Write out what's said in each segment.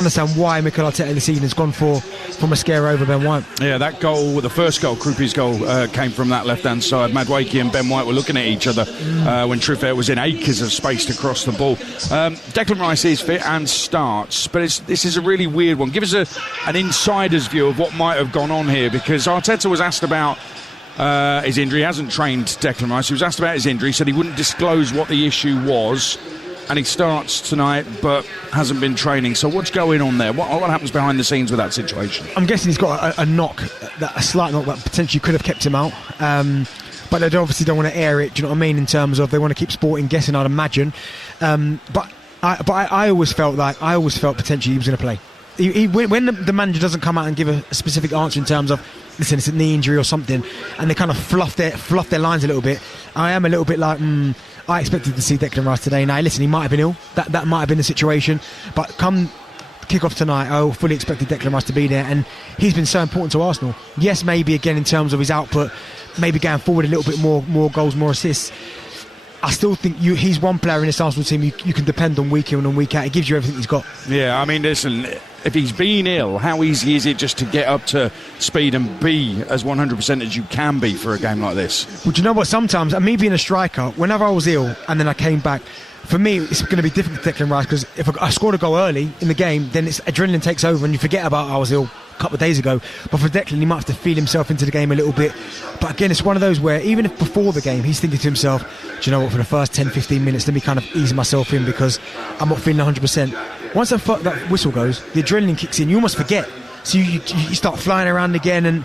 understand why Mikel Arteta this season has gone for from a scare over Ben White. Yeah, that goal, the first goal, Krupi's goal, came from that left-hand side. Madueke and Ben White were looking at each other when Truffert was in acres of space to cross the ball. Declan Rice is fit and starts, but this is a really weird one. Give us an insider's view of what might have gone on here, because Arteta was asked about his injury. He hasn't trained Declan Rice. He was asked about his injury, said he wouldn't disclose what the issue was. And he starts tonight, but hasn't been training. So what's going on there? What happens behind the scenes with that situation? I'm guessing he's got a knock, a slight knock that potentially could have kept him out. But they obviously don't want to air it. Do you know what I mean? In terms of they want to keep Sporting guessing, I'd imagine. But I always felt potentially he was going to play. When the manager doesn't come out and give a specific answer in terms of, listen, it's a knee injury or something, and they kind of fluff their lines a little bit, I am a little bit like, I expected to see Declan Rice today. Now, listen, he might have been ill. That might have been the situation. But come kick-off tonight, I fully expected Declan Rice to be there. And he's been so important to Arsenal. Yes, maybe again in terms of his output, maybe going forward a little bit more goals, more assists. I still think he's one player in this Arsenal team you can depend on week in and week out. He gives you everything he's got. Yeah, I mean, listen, if he's been ill, how easy is it just to get up to speed and be as 100% as you can be for a game like this? Well, do you know what? Sometimes, me being a striker, whenever I was ill and then I came back, for me, it's going to be different for Declan Rice, because if I scored a goal early in the game, then adrenaline takes over and you forget about I was ill a couple of days ago. But for Declan, he might have to feel himself into the game a little bit. But again, it's one of those where even if before the game he's thinking to himself, do you know what, for the first 10-15 minutes let me kind of ease myself in because I'm not feeling 100%. Once that whistle goes, the adrenaline kicks in, you almost forget. So you start flying around again, and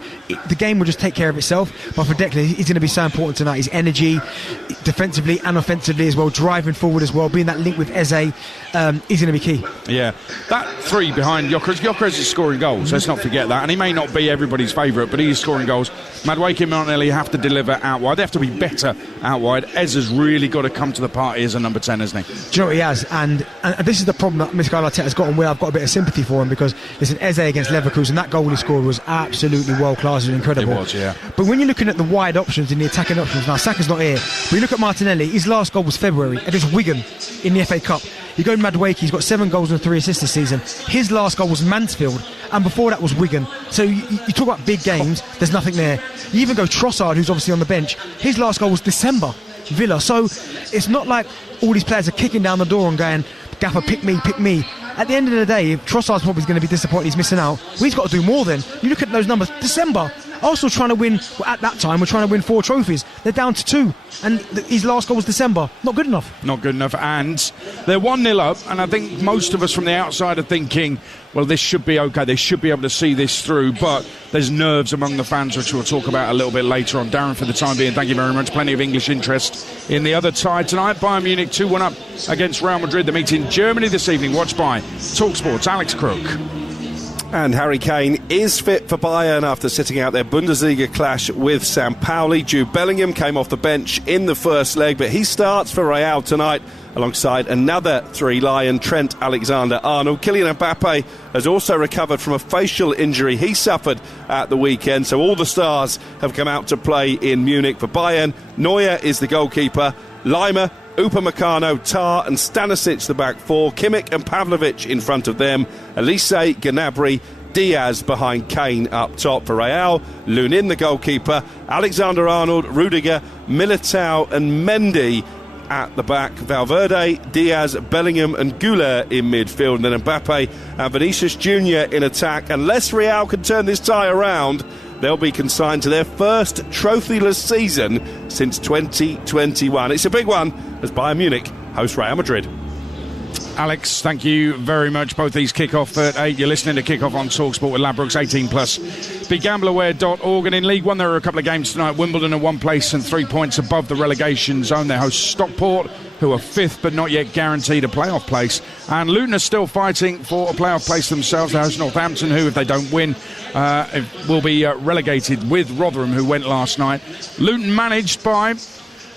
the game will just take care of itself. But for Declan, he's going to be so important tonight. His energy, defensively and offensively as well, driving forward as well, being that link with Eze, he's going to be key. Yeah, that three behind Gyökeres is scoring goals. Let's not forget that. And he may not be everybody's favourite, but he is scoring goals. Madueke and Martinelli have to deliver out wide. They have to be better out wide. Eze's really got to come to the party as a number 10, hasn't he? Do you know what he has? And this is the problem that Mikel Arteta's got, and where I've got a bit of sympathy for him, because listen, Eze against Leverkusen, that goal he scored was absolutely world class and incredible. It was, yeah. But when you're looking at the wide options and the attacking options, now Saka's not here, but you look at Martinelli, his last goal was February against Wigan in the FA Cup. You go to Madueke, he's got 7 goals and 3 assists this season. His last goal was Mansfield, and before that was Wigan. So you talk about big games, there's nothing there. You even go Trossard, who's obviously on the bench, his last goal was December, Villa. So it's not like all these players are kicking down the door and going, Gaffer, pick me, pick me. At the end of the day, if Trossard's probably going to be disappointed he's missing out, well, he's got to do more then. You look at those numbers, December, Arsenal trying to win, well, at that time we're trying to win 4 trophies. They're down to 2, and his last goal was December. Not good enough. Not good enough, and they're 1-0 up, and I think most of us from the outside are thinking, well, this should be okay, they should be able to see this through, but there's nerves among the fans, which we'll talk about a little bit later on. Darren, for the time being, thank you very much. Plenty of English interest in the other side tonight. Bayern Munich 2-1 up against Real Madrid. They meet in Germany this evening, watched by TalkSport's Alex Crook. And Harry Kane is fit for Bayern after sitting out their Bundesliga clash with St. Pauli. Jude Bellingham came off the bench in the first leg, but he starts for Real tonight alongside another 3 Lion, Trent Alexander-Arnold. Kylian Mbappe has also recovered from a facial injury he suffered at the weekend, so all the stars have come out to play in Munich for Bayern. Neuer is the goalkeeper, Lima, Upamecano, Tar and Stanisic the back 4, Kimmich and Pavlovic in front of them, Elise, Gnabry, Diaz behind Kane up top for Real, Lunin the goalkeeper, Alexander-Arnold, Rudiger, Militao and Mendy at the back, Valverde, Diaz, Bellingham and Güler in midfield, and then Mbappe and Vinicius Jr. in attack. Unless Real can turn this tie around, they'll be consigned to their first trophyless season since 2021. It's a big one as Bayern Munich host Real Madrid. Alex, thank you very much. Both these kick off at 8. You're listening to Kickoff on TalkSport with Ladbrokes 18+. BeGambleAware.org. And in League One, there are a couple of games tonight. Wimbledon are 1 place and 3 points above the relegation zone. They host Stockport, who are 5th but not yet guaranteed a playoff place. And Luton are still fighting for a playoff place themselves. They host Northampton, who, if they don't win, will be relegated with Rotherham, who went last night. Luton managed by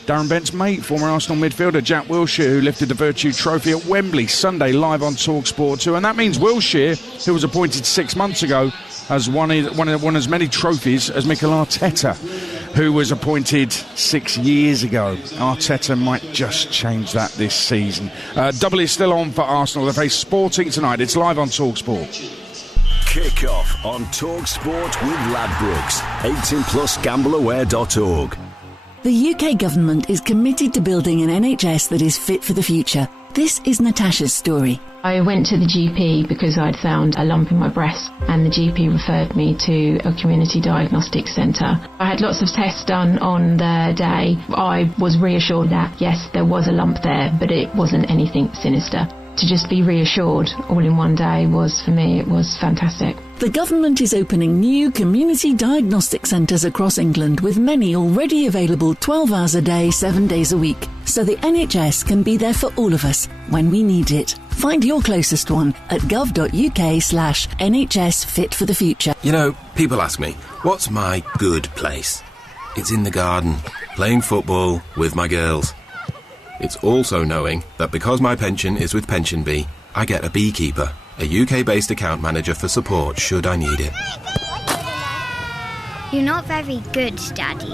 Darren Bent's mate, former Arsenal midfielder Jack Wilshere, who lifted the Virtue Trophy at Wembley Sunday live on TalkSport 2. And that means Wilshere, who was appointed 6 months ago, has won as many trophies as Mikel Arteta, who was appointed 6 years ago. Arteta might just change that this season. Double is still on for Arsenal. They face Sporting tonight. It's live on TalkSport. Kickoff on TalkSport with Ladbrokes. 18+ gambleaware.org. The UK government is committed to building an NHS that is fit for the future. This is Natasha's story. I went to the GP because I'd found a lump in my breast, and the GP referred me to a community diagnostic centre. I had lots of tests done on the day. I was reassured that, yes, there was a lump there, but it wasn't anything sinister. To just be reassured all in one day was, for me, it was fantastic. The government is opening new community diagnostic centres across England, with many already available 12 hours a day, 7 days a week. So the NHS can be there for all of us when we need it. Find your closest one at gov.uk/NHS Fit for the Future. You know, people ask me, what's my good place? It's in the garden, playing football with my girls. It's also knowing that because my pension is with Pension Bee, I get a beekeeper, a UK-based account manager for support should I need it. You're not very good, Daddy.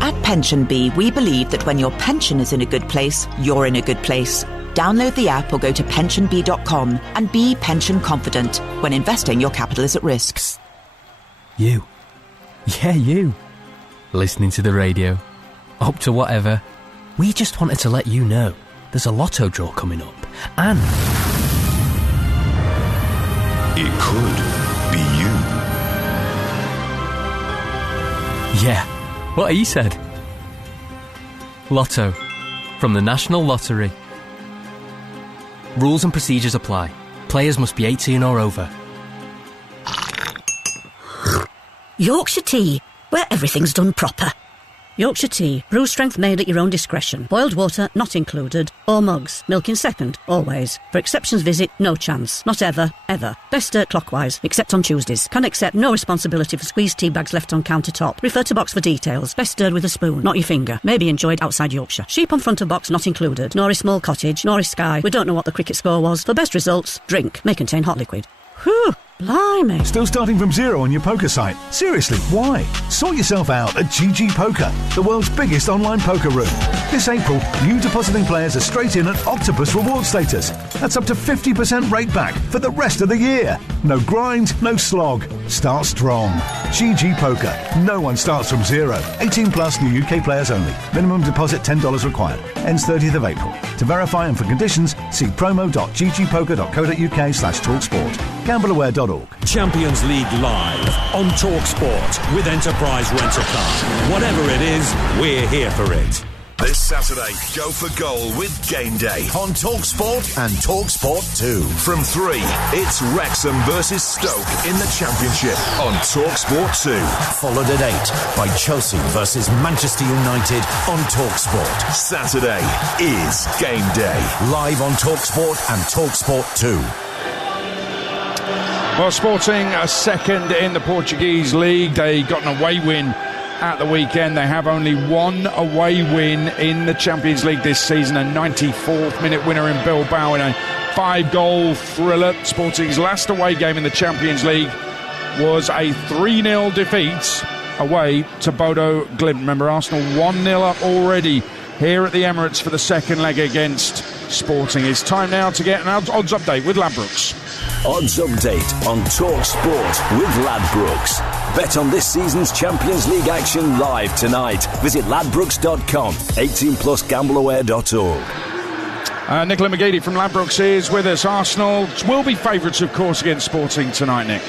At Pension Bee, we believe that when your pension is in a good place, you're in a good place. Download the app or go to pensionbee.com and be pension confident when investing your capital is at risk. You. Yeah, you. Listening to the radio. Up to whatever. We just wanted to let you know there's a lotto draw coming up, and It could be you. yeah, what he said. Lotto from the National Lottery. Rules and procedures apply. Players must be 18 or over. Yorkshire tea, where everything's done proper. Yorkshire tea, brew strength made at your own discretion. Boiled water not included. Or mugs, milk in second, always. For exceptions visit, no chance. Not ever, ever. Best stir clockwise, except on Tuesdays. Can accept no responsibility for squeezed tea bags left on countertop. Refer to box for details. Best stirred with a spoon, not your finger. May be enjoyed outside Yorkshire. Sheep on front of box not included. Nor is small cottage, nor is Sky. We don't know what the cricket score was. For best results, drink. May contain hot liquid. Whew. Blimey. Still starting from zero on your poker site? Seriously, why? Sort yourself out at GG Poker, the world's biggest online poker room. This April, new depositing players are straight in at Octopus reward status. That's up to 50% rate back for the rest of the year. No grind, no slog. Start strong. GG Poker. No one starts from zero. 18+ new UK players only. Minimum deposit $10 required. Ends 30th of April. To verify and for conditions, see promo.ggpoker.co.uk/talksport. Gambleaware.org. Champions League live on TalkSport with Enterprise Rent-A-Car. Whatever it is, we're here for it. This Saturday, go for goal with Game Day on TalkSport and TalkSport 2. From 3, it's Wrexham versus Stoke in the Championship on TalkSport 2. Followed at 8 by Chelsea versus Manchester United on TalkSport. Saturday is Game Day, live on TalkSport and TalkSport 2. Well, Sporting are second in the Portuguese league. They got an away win at the weekend. They have only one away win in the Champions League this season, a 94th minute winner in Bilbao in a 5-goal thriller. Sporting's last away game in the Champions League was a 3-0 defeat away to Bodo Glimt. Remember, Arsenal 1-0 up already here at the Emirates for the second leg against Sporting. It's time now to get an odds update with Ladbrokes. Odds update on TalkSport with Ladbrokes. Bet on this season's Champions League action live tonight. Visit ladbrokes.com. 18+ gambleaware.org. Nicola McGeady from Ladbrokes is with us. Arsenal will be favourites, of course, against Sporting tonight, Nick.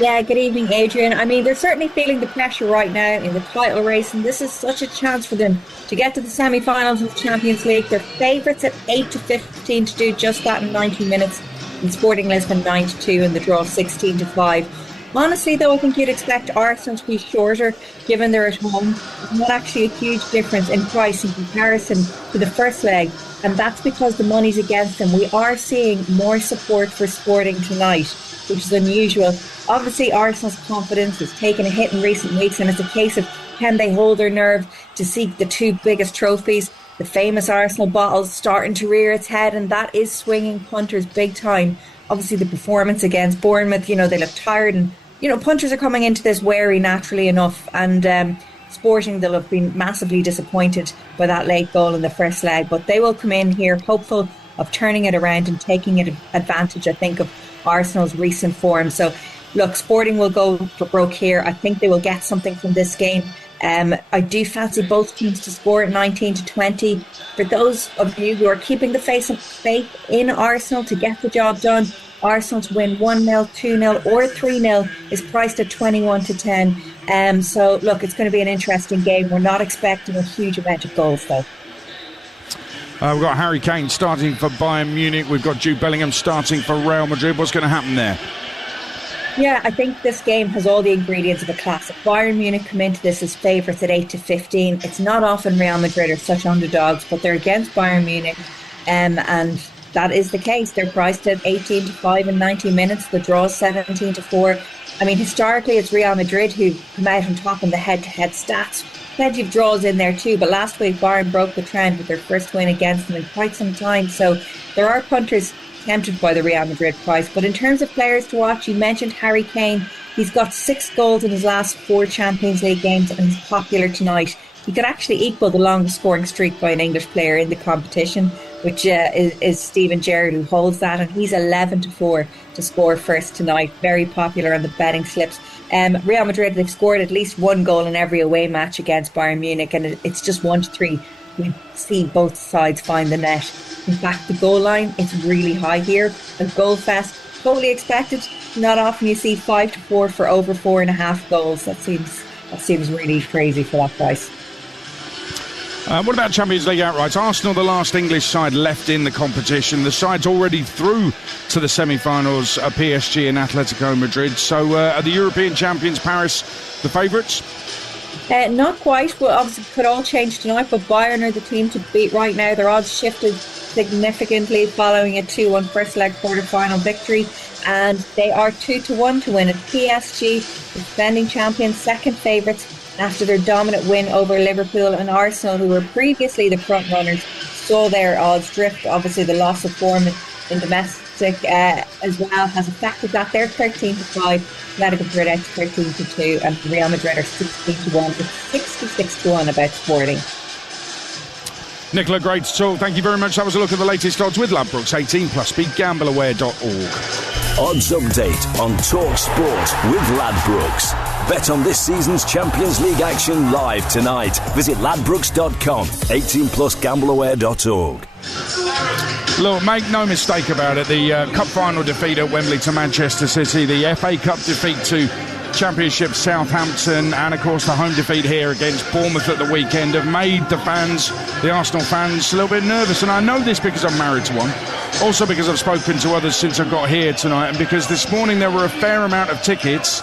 Yeah, good evening, Adrian. I mean, they're certainly feeling the pressure right now in the title race, and this is such a chance for them to get to the semi-finals of the Champions League. They're favourites at 8-15 to do just that in 90 minutes. And Sporting Lisbon 9-2 and the draw 16-5. Honestly, though, I think you'd expect Arsenal to be shorter, given they're at home. Not actually a huge difference in price in comparison to the first leg, and that's because the money's against them. We are seeing more support for Sporting tonight, which is unusual. Obviously, Arsenal's confidence has taken a hit in recent weeks, and it's a case of can they hold their nerve to seek the two biggest trophies. The famous Arsenal bottle's starting to rear its head, and that is swinging punters big time. Obviously, the performance against Bournemouth, they look tired, and punters are coming into this wary naturally enough, and Sporting, they'll have been massively disappointed by that late goal in the first leg, but they will come in here hopeful of turning it around and taking advantage, I think, of Arsenal's recent form. So look, Sporting will go for broke here. I think they will get something from this game. I do fancy both teams to score at 19-20. For those of you who are keeping the faith in Arsenal to get the job done, Arsenal to win 1-0, 2-0 or 3-0 is priced at 21-10. So look, it's going to be an interesting game. We're not expecting a huge amount of goals though. We've got Harry Kane starting for Bayern Munich. We've got Jude Bellingham starting for Real Madrid. What's going to happen there? Yeah, I think this game has all the ingredients of a classic. Bayern Munich come into this as favourites at 8-15. It's not often Real Madrid are such underdogs, but they're against Bayern Munich, and that is the case. They're priced at 18-5 in 90 minutes. The draw is 17-4. I mean, historically, it's Real Madrid who come out on top in the head-to-head stats. Plenty of draws in there too, but last week Bayern broke the trend with their first win against them in quite some time. So there are punters tempted by the Real Madrid price. But in terms of players to watch, you mentioned Harry Kane. He's got 6 goals in his last 4 Champions League games and he's popular tonight. He could actually equal the longest scoring streak by an English player in the competition, which is Steven Gerrard, who holds that, and he's 11-4 to score first tonight. Very popular on the betting slips. Real Madrid, they've scored at least 1 goal in every away match against Bayern Munich, and it's just 1-3. We see both sides find the net. In fact, the goal line, it's really high here. A goal fest, totally expected. Not often you see 5-4 for over 4.5 goals. That seems really crazy for that price. What about Champions League outrights? Arsenal, the last English side left in the competition. The side's already through to the semi-finals, PSG and Atletico Madrid. So are the European champions, Paris, the favourites? Not quite. Well, obviously it could all change tonight, but Bayern are the team to beat right now. Their odds shifted significantly following a 2-1 first leg quarter-final victory, and they are 2-1 to win it. PSG, defending champions, second favourites, after their dominant win over Liverpool and Arsenal, who were previously the front runners, saw their odds drift. Obviously the loss of form in domestic as well has affected that. They're 13-5, Atletico Madrid out to 13-2, and Real Madrid are 16-1 with 66-1 about Sporting. Nicola, great to talk. Thank you very much. That was a look at the latest odds with Ladbrokes. 18+. BeGambleAware.org. Odds update on Talk Sport with Ladbrokes. Bet on this season's Champions League action live tonight. Visit ladbrokes.com. 18+. BeGambleAware.org. Look, make no mistake about it. The cup final defeat at Wembley to Manchester City, the FA Cup defeat to Championship Southampton, and of course the home defeat here against Bournemouth at the weekend have made the fans, the Arsenal fans, a little bit nervous. And I know this because I'm married to one, also because I've spoken to others since I got here tonight, and because this morning there were a fair amount of tickets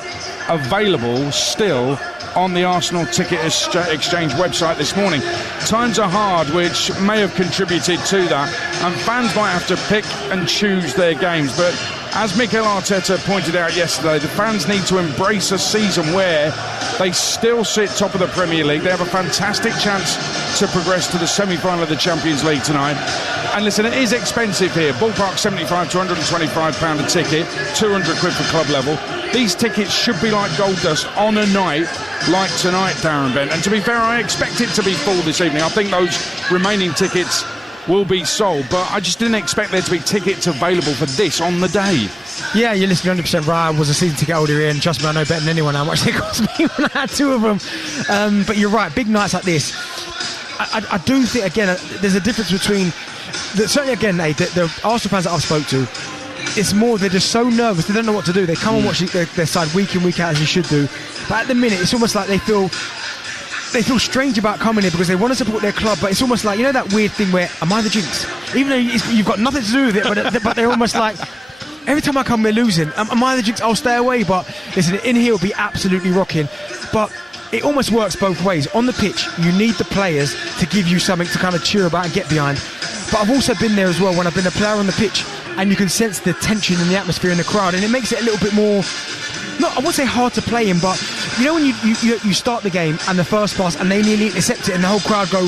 available still on the Arsenal Ticket Exchange website this morning. Times are hard, which may have contributed to that, and fans might have to pick and choose their games. But as Mikel Arteta pointed out yesterday, the fans need to embrace a season where they still sit top of the Premier League. They have a fantastic chance to progress to the semi-final of the Champions League tonight. And listen, it is expensive here. Ballpark £75 to £125 a ticket, £200 for club level. These tickets should be like gold dust on a night like tonight, Darren Bent. And to be fair, I expect it to be full this evening. I think those remaining tickets will be sold, but I just didn't expect there to be tickets available for this on the day. Yeah, you're listening 100% right. I was a season ticket holder here, and trust me, I know better than anyone how much they cost me when I had 2 of them. But you're right, big nights like this, I do think, again, there's a difference between, certainly again, the Arsenal fans that I've spoke to, it's more they're just so nervous, they don't know what to do. They come and watch their side week in, week out, as you should do. But at the minute, it's almost like they feel strange about coming here because they want to support their club, but it's almost like, you know, that weird thing where, am I the jinx? Even though you've got nothing to do with it, but they're almost like, every time I come, we're losing. Am I the jinx? I'll stay away. But listen, in here will be absolutely rocking. But it almost works both ways. On the pitch, you need the players to give you something to kind of cheer about and get behind. But I've also been there as well when I've been a player on the pitch, and you can sense the tension in the atmosphere in the crowd, and it makes it a little bit more, I won't say hard to play in, but you know when you start the game and the first pass and they nearly intercept it and the whole crowd go,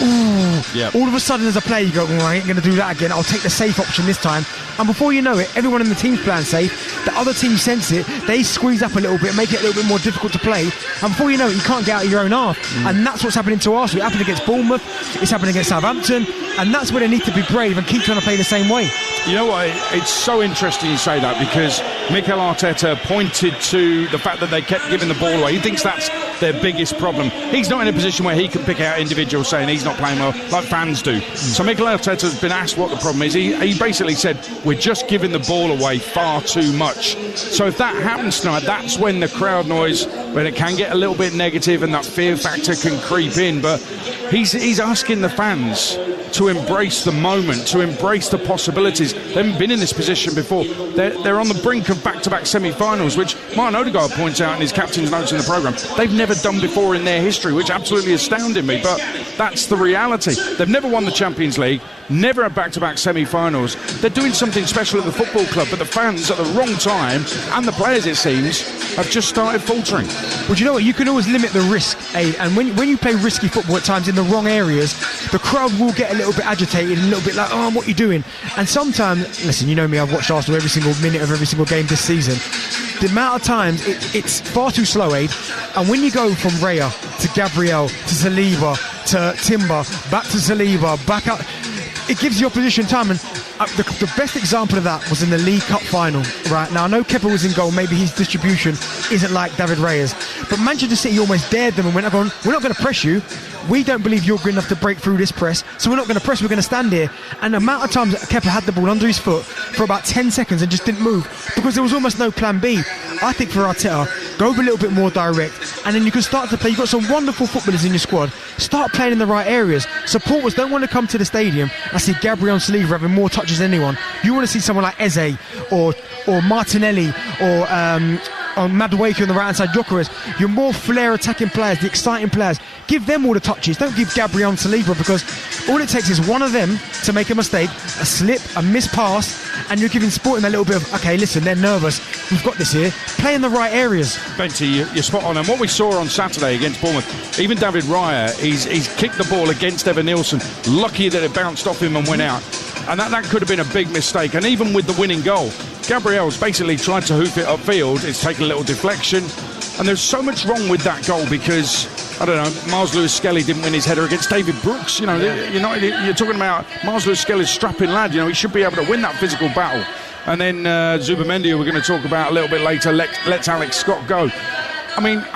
All of a sudden as a player you go, I ain't going to do that again, I'll take the safe option this time. And before you know it, everyone in the team's playing safe, the other team sense it, they squeeze up a little bit, make it a little bit more difficult to play, and before you know it, you can't get out of your own half. And that's what's happening to Arsenal. It happened against Bournemouth, it's happening against Southampton, and that's where they need to be brave and keep trying to play the same way. You know what, it's so interesting you say that, because Mikel Arteta pointed to the fact that they kept giving the ball away. He thinks that's their biggest problem. He's not in a position where he can pick out individuals saying he's not playing well, like fans do. So Mikel Arteta's been asked what the problem is. He basically said, we're just giving the ball away far too much. So if that happens tonight, that's when the crowd noise, when it can get a little bit negative and that fear factor can creep in. But he's asking the fans to embrace the moment, to embrace the possibilities. They haven't been in this position before. They're on the brink of back-to-back semi-finals, which Martin Odegaard points out in his captain's notes in the programme. They've never done before in their history, which absolutely astounded me, but that's the reality. They've never won the Champions League, never had back-to-back semi-finals. They're doing something special at the football club, but the fans at the wrong time, and the players, it seems, have just started faltering. Well, do you know what? You can always limit the risk, and when you play risky football at times in the wrong areas, the crowd will get a little bit agitated, a little bit like, what are you doing? And sometimes, listen, you know me, I've watched Arsenal every single minute of every single game this season. The amount of times, it's far too slow, Aid. And when you go from Raya to Gabriel to Saliba to Timber, back to Saliba, back up, it gives the opposition time. And the best example of that was in the League Cup final, right? Now, I know Kepa was in goal, maybe his distribution isn't like David Raya's, but Manchester City almost dared them and went, we're not going to press you. We don't believe you're good enough to break through this press, so we're not going to press, we're going to stand here. And the amount of times that Kepa had the ball under his foot for about 10 seconds and just didn't move, because there was almost no plan B. I think for Arteta, go a little bit more direct, and then you can start to play. You've got some wonderful footballers in your squad. Start playing in the right areas. Supporters don't want to come to the stadium and see Gabriel and Saliba having more touches than anyone. You want to see someone like Eze or Martinelli or Madueke on the right hand side, Gyökeres, your more flair attacking players, the exciting players. Give them all the touches. Don't give Gabriel and Saliba, because all it takes is one of them to make a mistake, a slip, a missed pass, and you're giving Sporting a little bit of, okay, listen, they're nervous, we've got this here. Play in the right areas. Benty, you're spot on. And what we saw on Saturday against Bournemouth, even David Raya, he's kicked the ball against Evan Nielsen, lucky that it bounced off him and went out. And that could have been a big mistake. And even with the winning goal, Gabriel's basically tried to hoof it upfield. It's taken a little deflection. And there's so much wrong with that goal because, I don't know, Miles Lewis-Skelly didn't win his header against David Brooks. You know, you're talking about Miles Lewis-Skelly's strapping lad. You know, he should be able to win that physical battle. And then Zubimendi, who we're going to talk about a little bit later, lets Alex Scott go. I mean,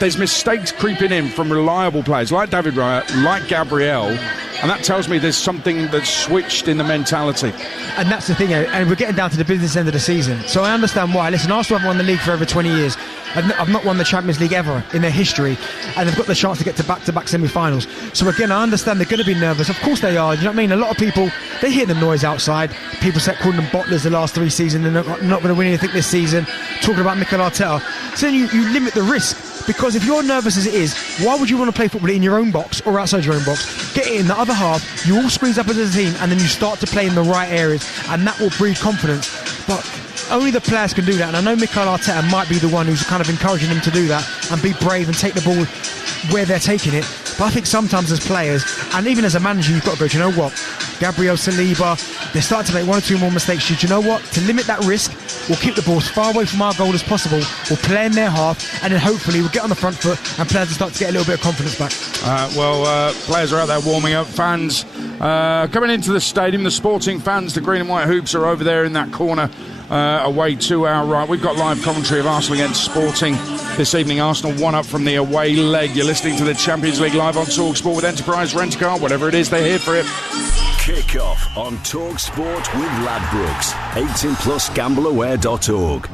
there's mistakes creeping in from reliable players like David Raya, like Gabriel, and that tells me there's something that's switched in the mentality. And that's the thing, and we're getting down to the business end of the season. So I understand why. Listen, Arsenal haven't won the league for over 20 years. I've not won the Champions League ever in their history, and they've got the chance to get to back-to-back semi-finals. So again, I understand they're going to be nervous. Of course they are. Do you know what I mean? A lot of people, they hear the noise outside. People start calling them bottlers the last 3 seasons. They're not going to win anything this season. Talking about Mikel Arteta. So then you limit the risk. Because if you're nervous as it is, why would you want to play football in your own box or outside your own box? Get it in the other half, you all squeeze up as a team, and then you start to play in the right areas, and that will breed confidence. But only the players can do that, and I know Mikel Arteta might be the one who's kind of encouraging them to do that and be brave and take the ball where they're taking it. But I think sometimes as players, and even as a manager, you've got to go, do you know what? Gabriel, Saliba, they're starting to make 1 or 2 more mistakes. Do you know what? To limit that risk, we'll keep the ball as far away from our goal as possible. We'll play in their half, and then hopefully we'll get on the front foot and players will start to get a little bit of confidence back. Players are out there warming up. Fans coming into the stadium. The Sporting fans, the green and white hoops, are over there in that corner. Away to our right. We've got live commentary of Arsenal against Sporting this evening. Arsenal 1-up from the away leg. You're listening to the Champions League live on TalkSport with Enterprise Rent-A-Car. Whatever it is, they're here for it. Kickoff on TalkSport with Ladbrokes. 18plusgambleaware.org.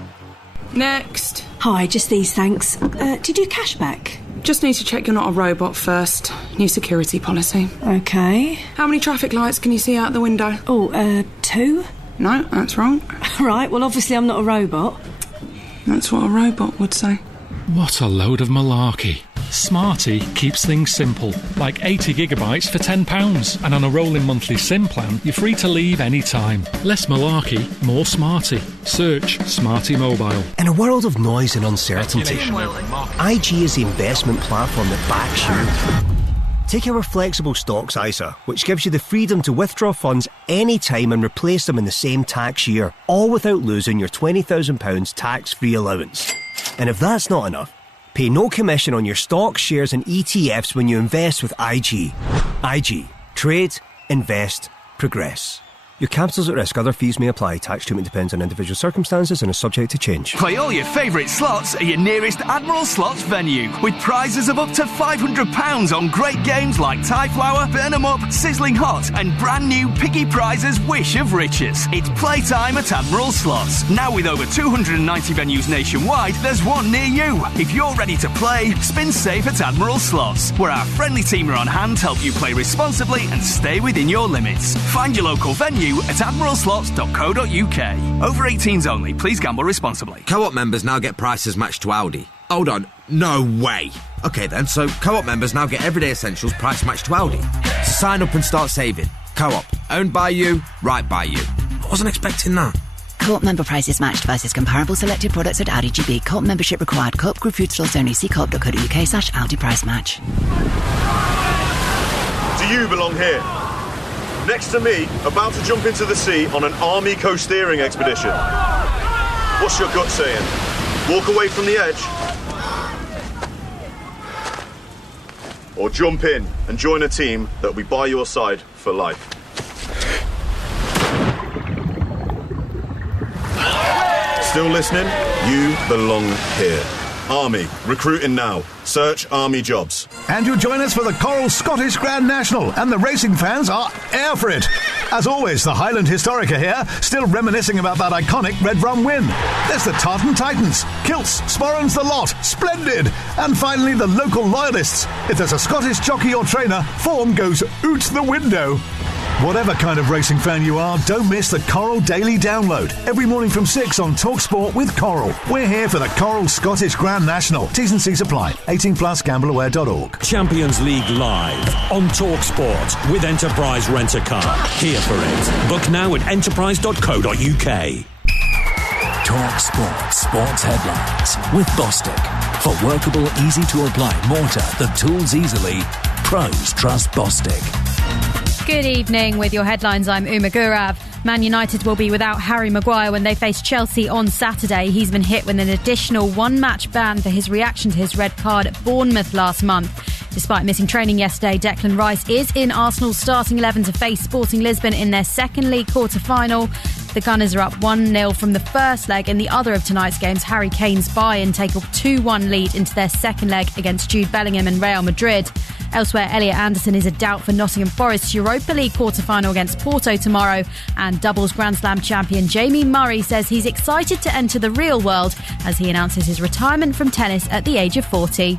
Next. Hi, just these, thanks. Do you do cashback? Just need to check you're not a robot first. New security policy. Okay. How many traffic lights can you see out the window? 2? No, that's wrong. Right, well, obviously I'm not a robot. That's what a robot would say. What a load of malarkey. Smarty keeps things simple, like 80 gigabytes for £10, and on a rolling monthly SIM plan, you're free to leave any time. Less malarkey, more Smarty. Search Smarty Mobile. In a world of noise and uncertainty, IG is the investment platform that backs you. Take our flexible stocks ISA, which gives you the freedom to withdraw funds anytime and replace them in the same tax year, all without losing your £20,000 tax-free allowance. And if that's not enough, pay no commission on your stocks, shares and ETFs when you invest with IG. IG. Trade, invest, progress. Your capital's at risk. Other fees may apply. Tax treatment depends on individual circumstances and is subject to change. Play all your favourite slots at your nearest Admiral Slots venue with prizes of up to £500 on great games like Tie Flower, Burn 'em Up, Sizzling Hot and brand new Piggy Prizes Wish of Riches. It's playtime at Admiral Slots. Now with over 290 venues nationwide, there's one near you. If you're ready to play, spin safe at Admiral Slots, where our friendly team are on hand to help you play responsibly and stay within your limits. Find your local venue at admiralslots.co.uk. Over 18s only. Please gamble responsibly. Co-op members now get prices matched to Aldi. Hold on. No way. OK then, so Co-op members now get everyday essentials price matched to Aldi. So sign up and start saving. Co-op. Owned by you, right by you. I wasn't expecting that. Co-op member prices matched versus comparable selected products at Aldi GB. Co-op membership required. Co-op group food stores only. See co-op.co.uk/Aldi price match. Do you belong here? Next to me, about to jump into the sea on an army co-steering expedition. What's your gut saying? Walk away from the edge? Or jump in and join a team that'll be by your side for life? Still listening? You belong here. Army, recruiting now. Search Army jobs. And you'll join us for the Coral Scottish Grand National, and the racing fans are air for it. As always, the Highland Historic are here, still reminiscing about that iconic Red Rum win. There's the Tartan Titans, Kilts, Sporrans the lot, splendid. And finally, the local loyalists. If there's a Scottish jockey or trainer, form goes out the window. Whatever kind of racing fan you are, don't miss the Coral Daily Download. Every morning from 6 on TalkSport with Coral. We're here for the Coral Scottish Grand National. T's and C's apply. 18 plus gambleaware.org. Champions League live on TalkSport with Enterprise Rent-A-Car. Here for it. Book now at enterprise.co.uk. TalkSport Sports Headlines with Bostik. For workable, easy-to-apply mortar that tools easily, pros trust Bostik. Good evening. With your headlines, I'm Uma Gurav. Man United will be without Harry Maguire when they face Chelsea on Saturday. He's been hit with an additional one-match ban for his reaction to his red card at Bournemouth last month. Despite missing training yesterday, Declan Rice is in Arsenal's starting 11 to face Sporting Lisbon in their second league quarter-final. The Gunners are up 1-0 from the first leg. In the other of tonight's games, Harry Kane's Bayern take a 2-1 lead into their second leg against Jude Bellingham and Real Madrid. Elsewhere, Elliot Anderson is a doubt for Nottingham Forest's Europa League quarter-final against Porto tomorrow. And doubles Grand Slam champion Jamie Murray says he's excited to enter the real world as he announces his retirement from tennis at the age of 40.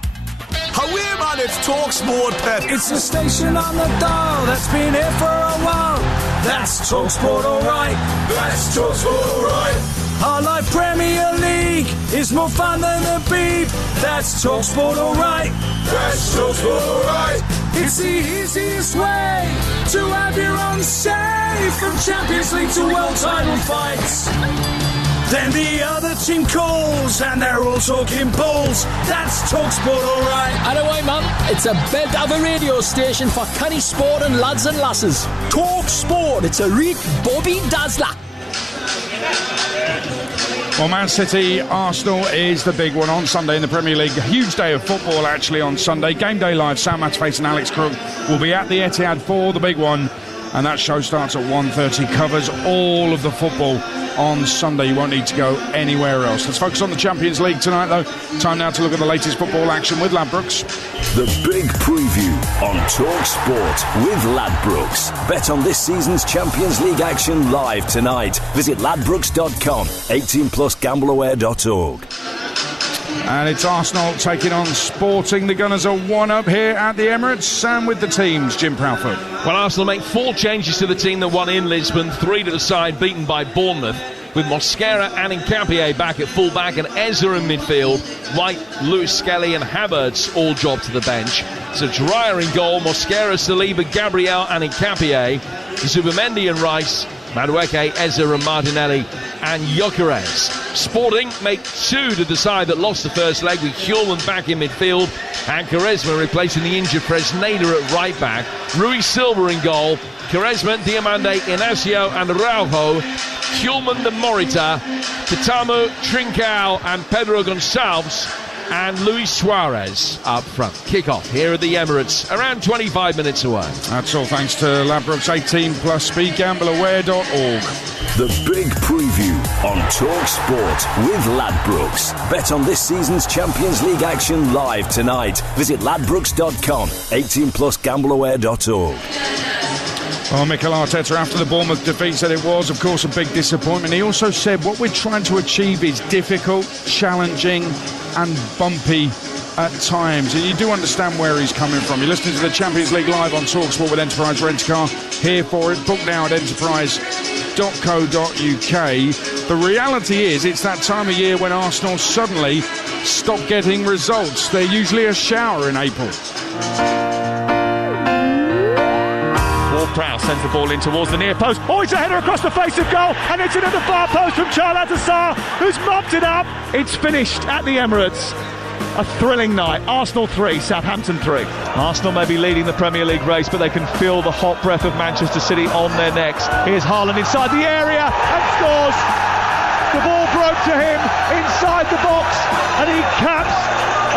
Away, man, it's TalkSport, Pep. It's the station on the dial that's been here for a while. That's TalkSport, alright. That's TalkSport, alright. Our live Premier League is more fun than the beat. That's TalkSport, alright. That's TalkSport, alright. It's the easiest way to have your own say, from Champions League to world title fights. Then the other team calls and they're all talking balls. That's TalkSport, alright. Anyway, man, it's a bed of a radio station for canny sport and lads and lasses. TalkSport, it's a real Bobby Dazzler. Well, Man City, Arsenal is the big one on Sunday in the Premier League. A huge day of football, actually, on Sunday. Game Day Live, Sam Matterface and Alex Crook will be at the Etihad for the big one. And that show starts at 1:30, covers all of the football on Sunday. You won't need to go anywhere else. Let's focus on the Champions League tonight, though. Time now to look at the latest football action with Ladbrokes. The big preview on TalkSport with Ladbrokes. Bet on this season's Champions League action live tonight. Visit ladbrokes.com. 18 plus gambleaware.org. And it's Arsenal taking on Sporting. The Gunners are 1-up here at the Emirates. Sam with the teams, Jim Proudfoot. Well, Arsenal make 4 changes to the team that won in Lisbon, 3 to the side, beaten by Bournemouth, with Mosquera and Nkapie back at full-back and Ezra in midfield. White, Lewis Skelly and Havertz all dropped to the bench. So Dreyer in goal, Mosquera, Saliba, Gabriel and Nkapie. Zubimendi and Rice, Madueke, Ezra and Martinelli and Gyökeres. Sporting make 2 to the side that lost the first leg, with Hjulman back in midfield and Quaresma replacing the injured Fresneda at right back. Rui Silva in goal. Quaresma, Diamande, Inacio and Araujo. Hjulman, de Morita, Tatamu, Trincao and Pedro Gonçalves, and Luis Suarez up front. Kick-off here at the Emirates, around 25 minutes away. That's all thanks to Ladbrokes 18+, BeGambleAware.org. The big preview on Talk Sport with Ladbrokes. Bet on this season's Champions League action live tonight. Visit ladbrokes.com. 18+, gambleaware.org. Well, Mikel Arteta, after the Bournemouth defeat, said it was, of course, a big disappointment. He also said what we're trying to achieve is difficult, challenging and bumpy at times. And you do understand where he's coming from. You're listening to the Champions League live on TalkSport with Enterprise Rent-A-Car. Here for it. Book now at enterprise.co.uk. The reality is it's that time of year when Arsenal suddenly stop getting results. They're usually a shower in April. Prowse sends the ball in towards the near post. Oh, it's a header across the face of goal, and it's into the far post from Charles Attessar, who's mopped it up. It's finished at the Emirates. A thrilling night. Arsenal 3, Southampton 3. Arsenal may be leading the Premier League race, but they can feel the hot breath of Manchester City on their necks. Here's Haaland inside the area and scores. The ball broke to him inside the box, and he caps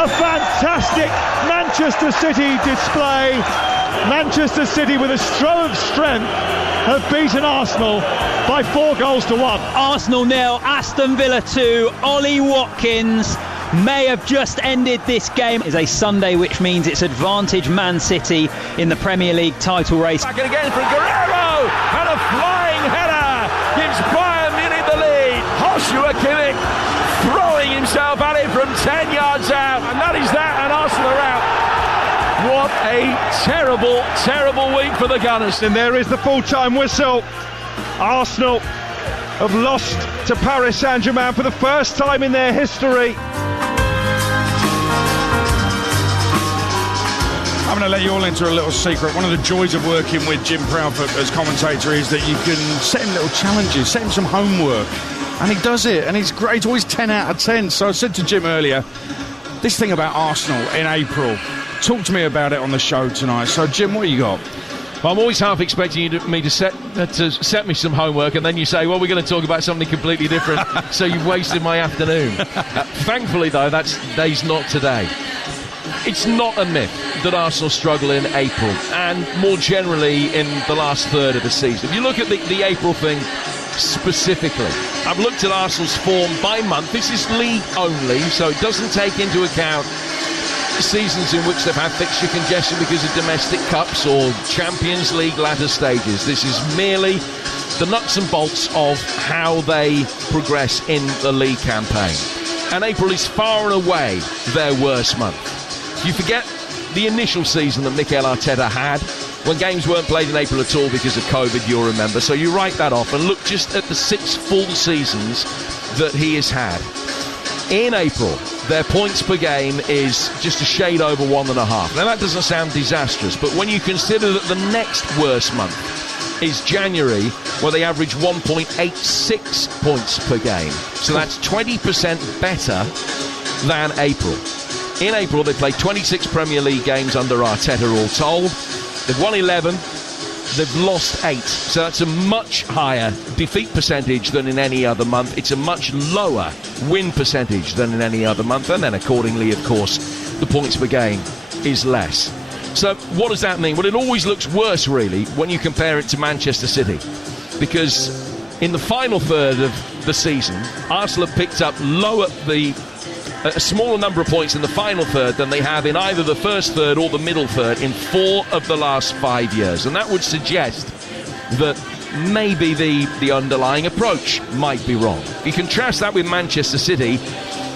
a fantastic Manchester City display. Manchester City, with a stroke of strength, have beaten Arsenal by 4 goals to 1. Arsenal 0, Aston Villa 2. Ollie Watkins may have just ended this game. It's a Sunday, which means it's advantage Man City in the Premier League title race. Back again from Guerrero, and a flying header gives Bayern Munich the lead. Joshua Kimmich throwing himself at it from 10 yards out, and that is that, and Arsenal are out. What a terrible, terrible week for the Gunners. And there is the full-time whistle. Arsenal have lost to Paris Saint-Germain for the first time in their history. I'm going to let you all into a little secret. One of the joys of working with Jim Proudfoot as commentator is that you can set him little challenges, set him some homework, and he does it, and he's great. It's always 10 out of 10. So I said to Jim earlier, this thing about Arsenal in April, talk to me about it on the show tonight. So, Jim, what you got? Well, I'm always half expecting me to set me some homework, and then you say, well, we're going to talk about something completely different, so you've wasted my afternoon. Thankfully, though, that day's not today. It's not a myth that Arsenal struggle in April, and more generally in the last third of the season. If you look at the April thing specifically, I've looked at Arsenal's form by month. This is league only, so it doesn't take into account seasons in which they've had fixture congestion because of domestic cups or Champions League latter stages. This is merely the nuts and bolts of how they progress in the league campaign. And April is far and away their worst month. You forget the initial season that Mikel Arteta had, when games weren't played in April at all because of COVID, you'll remember. So you write that off and look just at the 6 full seasons that he has had. In April, their points per game is just a shade over 1.5. Now, that doesn't sound disastrous, but when you consider that the next worst month is January, where they average 1.86 points per game, so that's 20% better than April. In April, they played 26 Premier League games under Arteta all told. They've won 11. They've lost 8, so that's a much higher defeat percentage than in any other month. It's a much lower win percentage than in any other month, and then accordingly, of course, the points per game is less. So what does that mean? Well, it always looks worse, really, when you compare it to Manchester City, because in the final third of the season, Arsenal have picked up a smaller number of points in the final third than they have in either the first third or the middle third in 4 of the last 5 years. And that would suggest that maybe the underlying approach might be wrong. You contrast that with Manchester City.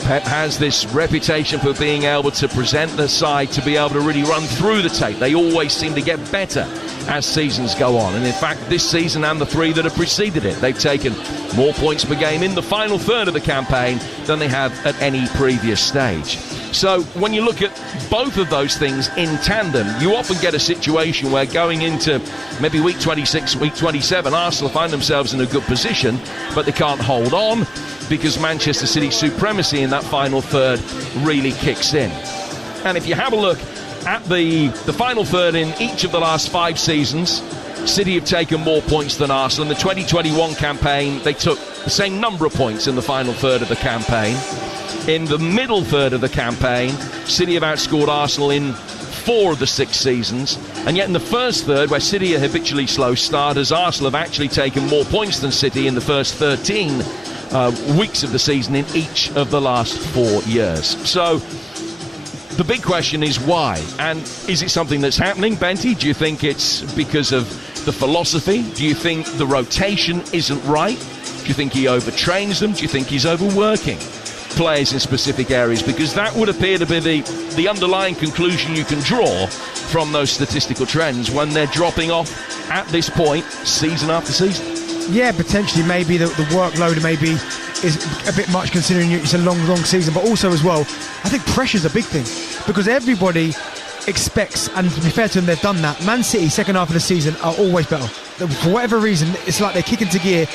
Pep has this reputation for being able to present the side to be able to really run through the tape. They always seem to get better as seasons go on. And in fact, this season and the 3 that have preceded it, they've taken more points per game in the final third of the campaign than they have at any previous stage. So when you look at both of those things in tandem, you often get a situation where going into maybe week 26, week 27, Arsenal find themselves in a good position, but they can't hold on because Manchester City's supremacy in that final third really kicks in. And if you have a look at the final third in each of the last 5 seasons, City have taken more points than Arsenal. In the 2021 campaign, they took the same number of points in the final third of the campaign. In the middle third of the campaign, City have outscored Arsenal in 4 of the 6 seasons. And yet in the first third, where City are habitually slow starters, Arsenal have actually taken more points than City in the first 13 weeks of the season in each of the last 4 years. So the big question is why? And is it something that's happening, Benty? Do you think it's because of the philosophy? Do you think the rotation isn't right? Do you think he overtrains them? Do you think he's overworking players in specific areas? Because that would appear to be the underlying conclusion you can draw from those statistical trends when they're dropping off at this point, season after season. Yeah, potentially, maybe the workload maybe is a bit much considering it's a long season, but also as well, I think pressure's a big thing because everybody expects, and to be fair to them, they've done that. Man City, second half of the season, are always better. For whatever reason, it's like they kick into gear,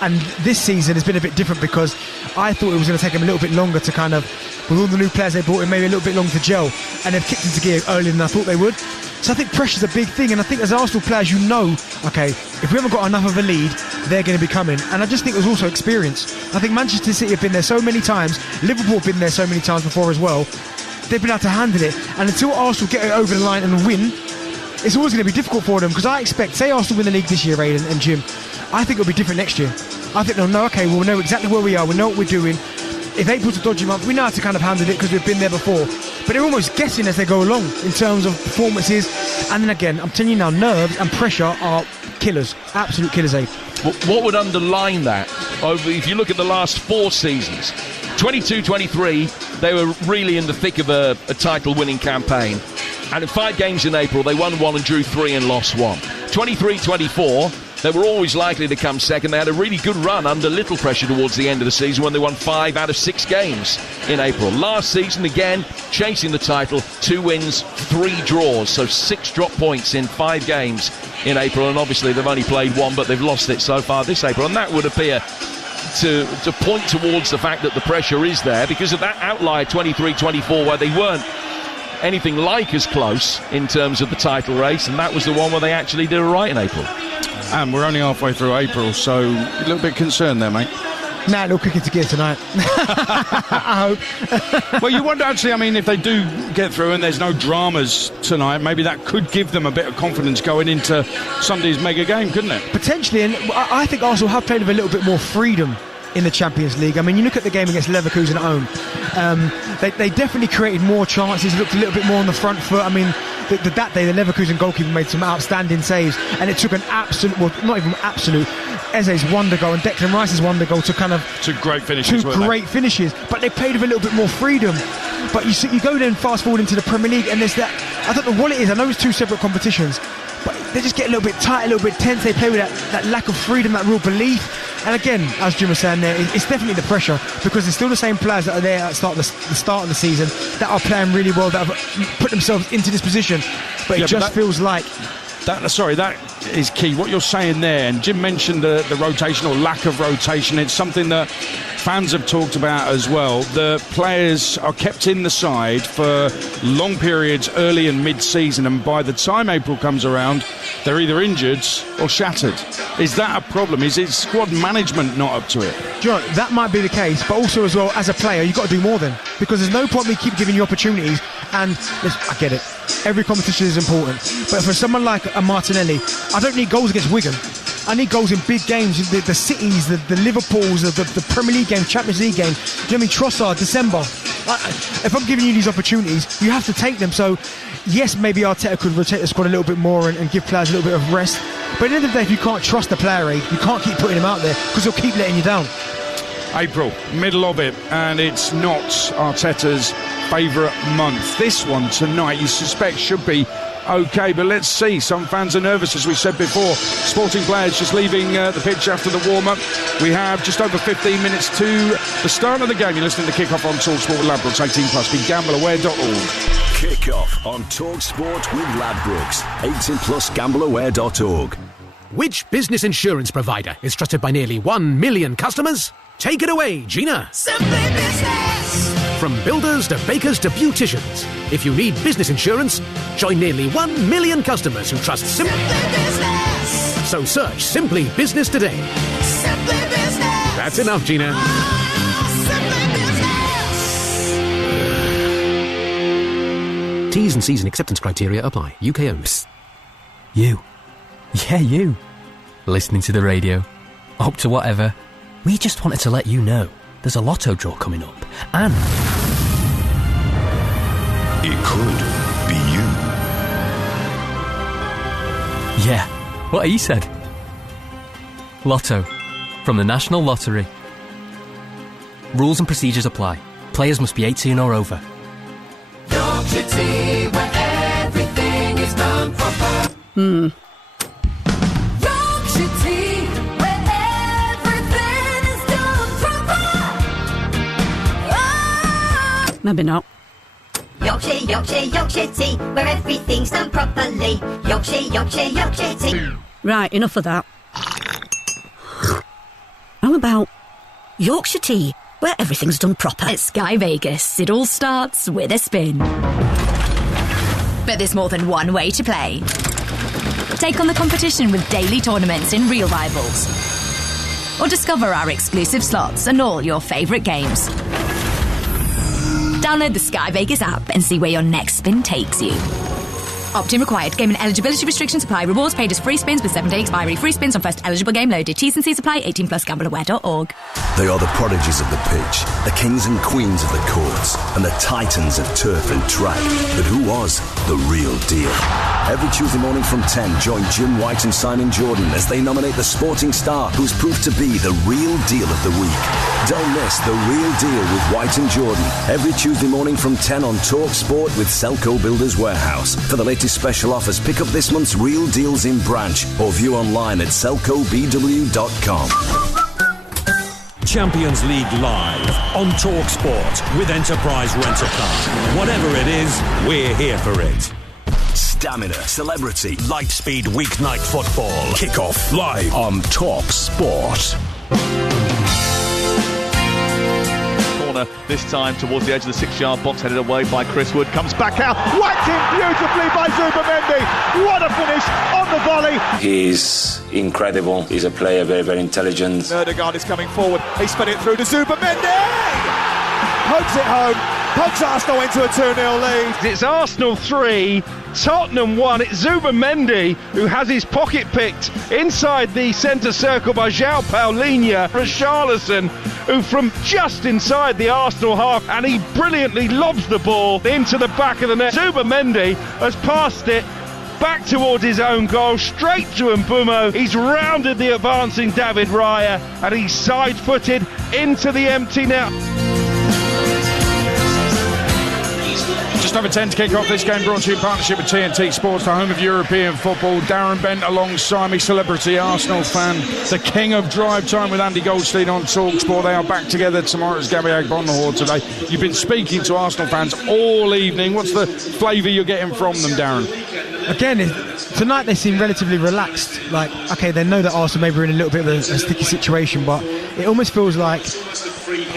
and this season has been a bit different because I thought it was going to take them a little bit longer to kind of, with all the new players they brought in, maybe a little bit longer to gel, and they've kicked into gear earlier than I thought they would. So I think pressure's a big thing, and I think as Arsenal players, you know, okay, if we haven't got enough of a lead, they're going to be coming. And I just think there's also experience. I think Manchester City have been there so many times, Liverpool have been there so many times before as well. They've been able to handle it, and until Arsenal get it over the line and win, it's always going to be difficult for them, because I expect, say Arsenal win the league this year, Aidan and Jim, I think it'll be different next year. I think they'll know, okay, we'll know exactly where we are, we know what we're doing. If April's a dodgy month, we know how to kind of handle it because we've been there before. But they're almost guessing as they go along in terms of performances. And then again, I'm telling you now, nerves and pressure are killers, absolute killers, Abe. What would underline that? If you look at the last 4 seasons, 22-23, they were really in the thick of a title-winning campaign. And in 5 games in April, they won 1 and drew 3 and lost 1. 23-24, they were always likely to come second. They had a really good run under little pressure towards the end of the season when they won 5 out of 6 games in April. Last season, again, chasing the title, 2 wins, 3 draws, so 6 drop points in 5 games in April. And obviously, they've only played 1, but they've lost it so far this April. And that would appear to point towards the fact that the pressure is there because of that outlier 23-24 where they weren't anything like as close in terms of the title race, and that was the one where they actually did it right in April. And we're only halfway through April, so a little bit concerned there, mate. Nah, they'll kick it to gear tonight. I hope. Well, you wonder, actually, I mean, if they do get through and there's no dramas tonight, maybe that could give them a bit of confidence going into Sunday's mega game, couldn't it? Potentially, and I think Arsenal have played with a little bit more freedom in the Champions League. I mean, you look at the game against Leverkusen at home, they definitely created more chances, looked a little bit more on the front foot. I mean, that day the Leverkusen goalkeeper made some outstanding saves, and it took an absolute, well, not even absolute, Eze's wonder goal and Declan Rice's wonder goal to kind of 2 great finishes, finishes, but they played with a little bit more freedom. But you go then fast forward into the Premier League, and there's that, I don't know what it is, I know it's 2 separate competitions, but they just get a little bit tight, a little bit tense. They play with that lack of freedom, that real belief. And again, as Jim was saying there, it's definitely the pressure, because it's still the same players that are there at the start of the season that are playing really well, that have put themselves into this position. But it feels like that is key. What you're saying there, and Jim mentioned the rotation or lack of rotation. It's something that fans have talked about as well. The players are kept in the side for long periods early and mid-season, and by the time April comes around, they're either injured or shattered. Is that a problem? Is it squad management not up to it? Do you know, that might be the case, but also as well, as a player, you've got to do more then, because there's no point me keep giving you opportunities. And I get it, every competition is important, but for someone like a Martinelli, I don't need goals against Wigan. I need goals in big games, the Cities, the Liverpools, the Premier League game, Champions League game. Do you know what I mean? Trossard, December. If I'm giving you these opportunities, you have to take them. So, yes, maybe Arteta could rotate the squad a little bit more and give players a little bit of rest. But at the end of the day, if you can't trust the player, you can't keep putting him out there, because he'll keep letting you down. April, middle of it, and it's not Arteta's favourite month. This one tonight, you suspect, should be okay, but let's see. Some fans are nervous, as we said before. Sporting players just leaving the pitch after the warm-up. We have just over 15 minutes to the start of the game. You're listening to Kickoff on TalkSport with Ladbrokes, 18+. BeGambleAware.org. Kickoff on TalkSport with Ladbrokes, 18+. GambleAware.org. Which business insurance provider is trusted by nearly 1 million customers? Take it away, Gina. Simply Business. From builders to bakers to beauticians, if you need business insurance, join nearly 1 million customers who trust Simply Business. So search Simply Business today. Simply Business. That's enough, Gina. T's and C's and acceptance criteria apply. UK only. Psst. You. Yeah, you. Listening to the radio. Up to whatever. We just wanted to let you know there's a lotto draw coming up. And it could be you. Yeah, what he said. Lotto. From the National Lottery. Rules and procedures apply. Players must be 18 or over. Yorkshire tea, where everything is done proper. Yorkshire tea, where everything is done proper. Oh. Maybe not. Yorkshire, Yorkshire, Yorkshire tea, where everything's done properly. Yorkshire, Yorkshire, Yorkshire tea. Right, enough of that. How about Yorkshire tea, where everything's done proper? At Sky Vegas, it all starts with a spin. But there's more than one way to play. Take on the competition with daily tournaments in Real Rivals. Or discover our exclusive slots and all your favourite games. Download the Sky Vegas app and see where your next spin takes you. Opt-in required. Game and eligibility restrictions apply. Rewards paid as free spins with 7-day expiry. Free spins on first eligible game loaded. T's and C's apply. 18+. GambleAware.org. They are the prodigies of the pitch, the kings and queens of the courts, and the titans of turf and track. But who was the real deal? Every Tuesday morning from 10, join Jim White and Simon Jordan as they nominate the sporting star who's proved to be the real deal of the week. Don't miss The Real Deal with White and Jordan every Tuesday morning from 10 on Talk Sport with Selco Builders Warehouse. For the latest special offers, pick up this month's Real Deals in branch or view online at selcobw.com. Champions League live on Talk Sport with Enterprise Rent-A-Car. Whatever it is, we're here for it. Stamina, celebrity, Lightspeed weeknight football. Kickoff live on Talk Sport. This time towards the edge of the 6-yard box, headed away by Chris Wood, comes back out, whacked in beautifully by Zubamendi. What a finish on the volley. He's incredible. He's a player, very, very intelligent. Nerdegaard is coming forward. He spun it through to Zubamendi. Pokes it home. Pokes Arsenal into a 2-0 lead. It's Arsenal 3, Tottenham 1. It's Zubamendi who has his pocket picked inside the centre circle by João Paulinho. Richarlison, who from just inside the Arsenal half, and he brilliantly lobs the ball into the back of the net. Zubamendi has passed it back towards his own goal, straight to Mbumo. He's rounded the advancing David Raya, and he's side-footed into the empty net. Just over 10 to kick off this game, brought to you in partnership with TNT Sports, the home of European football. Darren Bent alongside me, celebrity Arsenal fan, the king of drive time with Andy Goldstein on TalkSport. They are back together tomorrow. It's Gabby Agbonlahor today. You've been speaking to Arsenal fans all evening. What's the flavour you're getting from them, Darren? Again, tonight they seem relatively relaxed. Like, okay, they know that Arsenal maybe are in a little bit of a sticky situation, but it almost feels like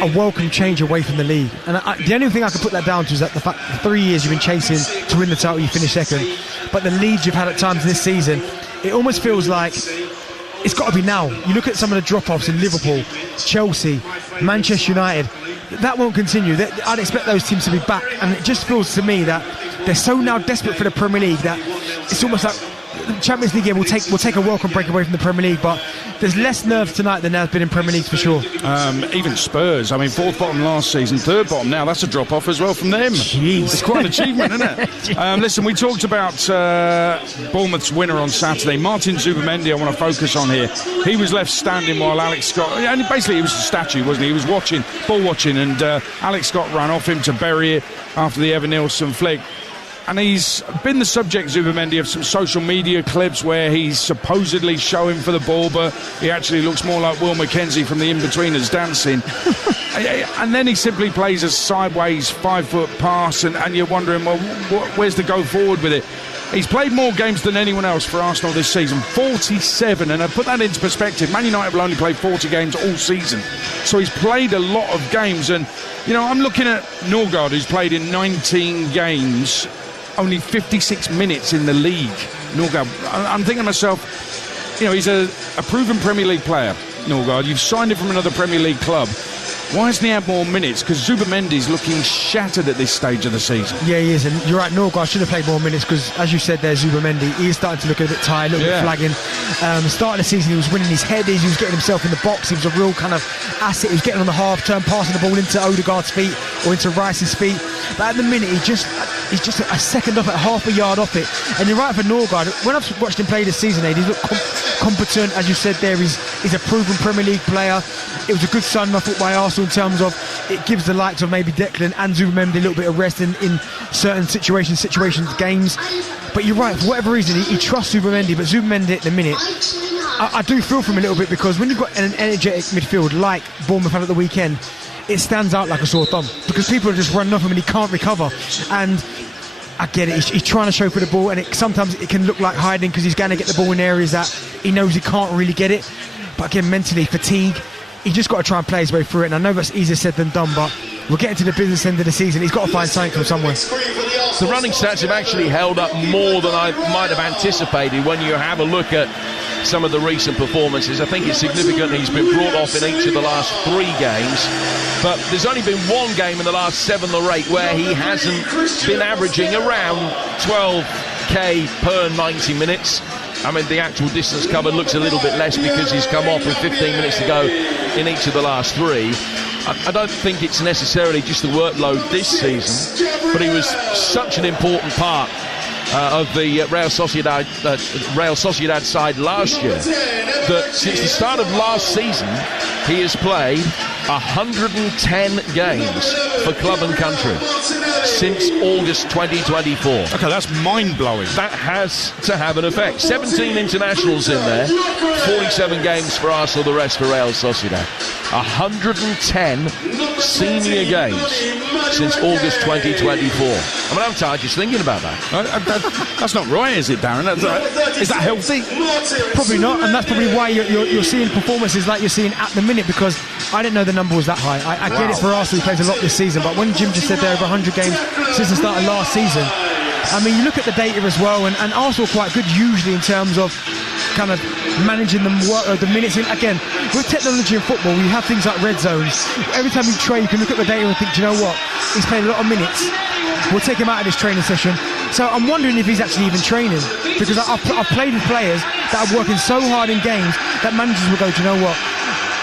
a welcome change away from the league. And the only thing I can put that down to is that the fact that 3 years you've been chasing to win the title, you finished second, but the leads you've had at times this season, it almost feels like it's got to be now. You look at some of the drop-offs in Liverpool, Chelsea, Manchester United, that won't continue. I'd expect those teams to be back, and it just feels to me that they're so now desperate for the Premier League that it's almost like the Champions League game will take a welcome break away from the Premier League, but there's less nerves tonight than there has been in Premier Leagues for sure. Even Spurs, I mean, 4th bottom last season, 3rd bottom now, that's a drop off as well from them. Jeez. It's quite an achievement, isn't it? Listen, we talked about Bournemouth's winner on Saturday, Martin Zubamendi. I want to focus on here. He was left standing while Alex Scott, and basically he was a statue, wasn't he? He was ball watching, and Alex Scott ran off him to bury it after the Evan Nilsson flick. And he's been the subject, Zubimendi, of some social media clips where he's supposedly showing for the ball, but he actually looks more like Will McKenzie from the In-Betweeners dancing. And then he simply plays a sideways 5-foot pass, and you're wondering, well, where's the go forward with it? He's played more games than anyone else for Arsenal this season, 47, and I put that into perspective. Man United will only play 40 games all season, so he's played a lot of games. And, you know, I'm looking at Norgard, who's played in 19 games, only 56 minutes in the league. Norgard, I'm thinking to myself, you know, he's a proven Premier League player, Norgard. You've signed him from another Premier League club. Why hasn't he had more minutes? Because Zubimendi's looking shattered at this stage of the season. Yeah, he is, and you're right, Norgard should have played more minutes because, as you said there, Zubimendi, he is starting to look a bit tired, a little bit flagging. Start of the season, he was winning his headers, he was getting himself in the box, he was a real kind of asset, he was getting on the half turn, passing the ball into Odegaard's feet or into Rice's feet. But at the minute, he's just a second off it, half a yard off it. And you're right for Norgard. When I've watched him play this season, he's looked competent, as you said there. He's a proven Premier League player. It was a good sign, I thought, by Arsenal in terms of it gives the likes of maybe Declan and Zubimendi a little bit of rest in certain situations, games. But you're right, for whatever reason, he trusts Zubimendi, but Zubimendi at the minute, I do feel for him a little bit, because when you've got an energetic midfield like Bournemouth had at the weekend, it stands out like a sore thumb, because people are just running off him and he can't recover. And I get it, he's trying to show for the ball, and sometimes it can look like hiding because he's going to get the ball in areas that he knows he can't really get it. But again, mentally, fatigue, he's just got to try and play his way through it. And I know that's easier said than done, but we're getting to the business end of the season. He's got to find something from somewhere. The running stats have actually held up more than I might have anticipated when you have a look at some of the recent performances. I think it's significant he's been brought off in each of the last 3 games, but there's only been 1 game in the last 7 or 8 where he hasn't been averaging around 12k per 90 minutes. I mean, the actual distance covered looks a little bit less because he's come off with 15 minutes to go in each of the last 3. I don't think it's necessarily just the workload this season, but he was such an important part of the Real Sociedad side last year that since the start of last season he has played 110 games for club and country since August 2024. Okay, that's mind-blowing. That has to have an effect. 17 internationals in there, 47 games for Arsenal, the rest for Real Sociedad. 110 senior games since August 2024. I mean, I'm tired just thinking about that. That's not right, is it, Darren? Is that healthy? Probably not, and that's probably why you're seeing performances like you're seeing at the minute, because I didn't know the number was that high. I get it for Arsenal, he plays a lot this season, but when Jim just said there over 100 games since the start of last season, I mean, you look at the data as well, and Arsenal are quite good usually in terms of kind of managing the minutes. And again, with technology in football, you have things like red zones. Every time you train, you can look at the data and think, do you know what? He's playing a lot of minutes. We'll take him out of this training session. So I'm wondering if he's actually even training, because I've played with players that are working so hard in games that managers will go, do you know what?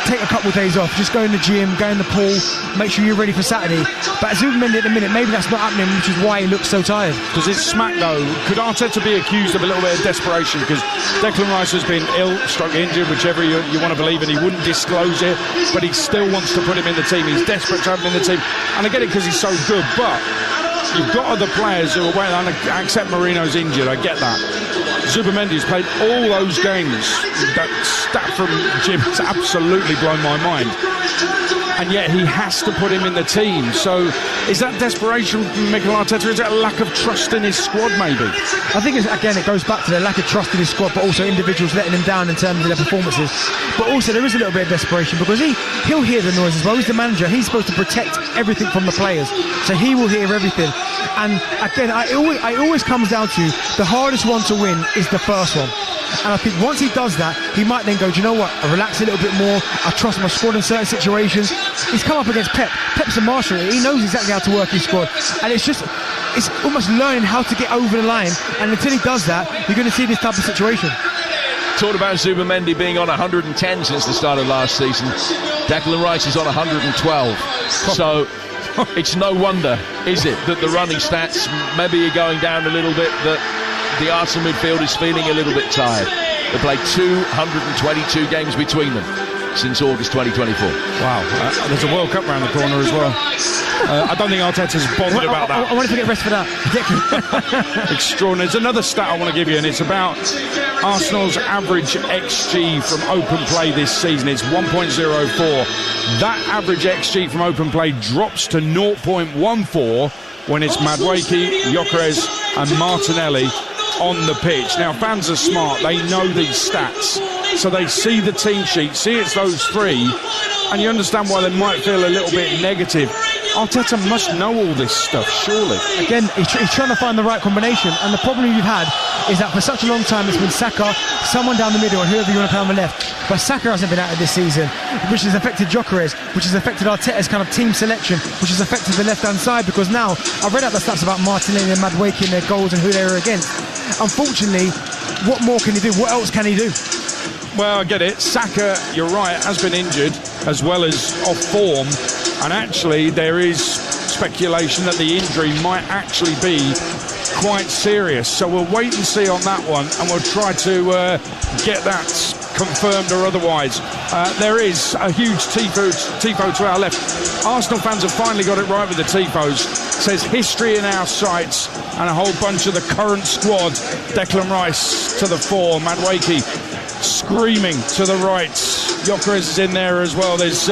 Take a couple of days off, just go in the gym, go in the pool, make sure you're ready for Saturday. But Zubimendi at the minute, maybe that's not happening, which is why he looks so tired. Does it smack though? Could Arteta be accused of a little bit of desperation? Because Declan Rice has been ill, struck injured, whichever you want to believe, and he wouldn't disclose it, but he still wants to put him in the team. He's desperate to have him in the team, and I get it because he's so good, but you've got other players who are waiting. I accept Marino's injured, I get that. Zubimendi's played all those games. That stat from Jim has absolutely blown my mind. And yet he has to put him in the team. So is that desperation from Mikel Arteta? Is that a lack of trust in his squad, maybe? I think, again, it goes back to the lack of trust in his squad, but also individuals letting him down in terms of their performances. But also there is a little bit of desperation, because he'll hear the noise as well. He's the manager. He's supposed to protect everything from the players. So he will hear everything. And again, it always comes down to the hardest one to win is the first one. And I think once he does that, he might then go, do you know what? I relax a little bit more. I trust my squad in certain situations. He's come up against Pep. Pep's a marshal. He knows exactly how to work his squad. And it's almost learning how to get over the line. And until he does that, you're going to see this type of situation. Talked about Zubimendi being on 110 since the start of last season. Declan Rice is on 112. So it's no wonder, is it, that the running stats maybe are going down a little bit, that the Arsenal midfield is feeling a little bit tired. They played 222 games between them since August 2024. Wow, there's a World Cup round the corner as well. I don't think Arteta's bothered about that. I want to get rest for that. Extraordinary. There's another stat I want to give you, and it's about Arsenal's average XG from open play this season. It's 1.04. That average XG from open play drops to 0.14 when it's Madueke, Gyökeres and Martinelli on the pitch. Now, fans are smart. They know these stats. So they see the team sheet, see it's those three, and you understand why they might feel a little bit negative. Arteta must know all this stuff, surely. Again, he's trying to find the right combination, and the problem you've had is that for such a long time it's been Saka, someone down the middle, and whoever you want to play on the left. But Saka hasn't been out of this season, which has affected Gyökeres, which has affected Arteta's kind of team selection, which has affected the left-hand side, because now I've read out the stats about Martinelli and Madueke and their goals and who they were against. Unfortunately, what more can he do? What else can he do? Well, I get it. Saka, you're right, has been injured as well as off form. And actually, there is speculation that the injury might actually be quite serious. So we'll wait and see on that one, and we'll try to get that confirmed or otherwise. There is a huge tifo to our left. Arsenal fans have finally got it right with the tifos. It says history in our sights, and a whole bunch of the current squad. Declan Rice to the fore, Madueke screaming to the right. Gyökeres is in there as well. There's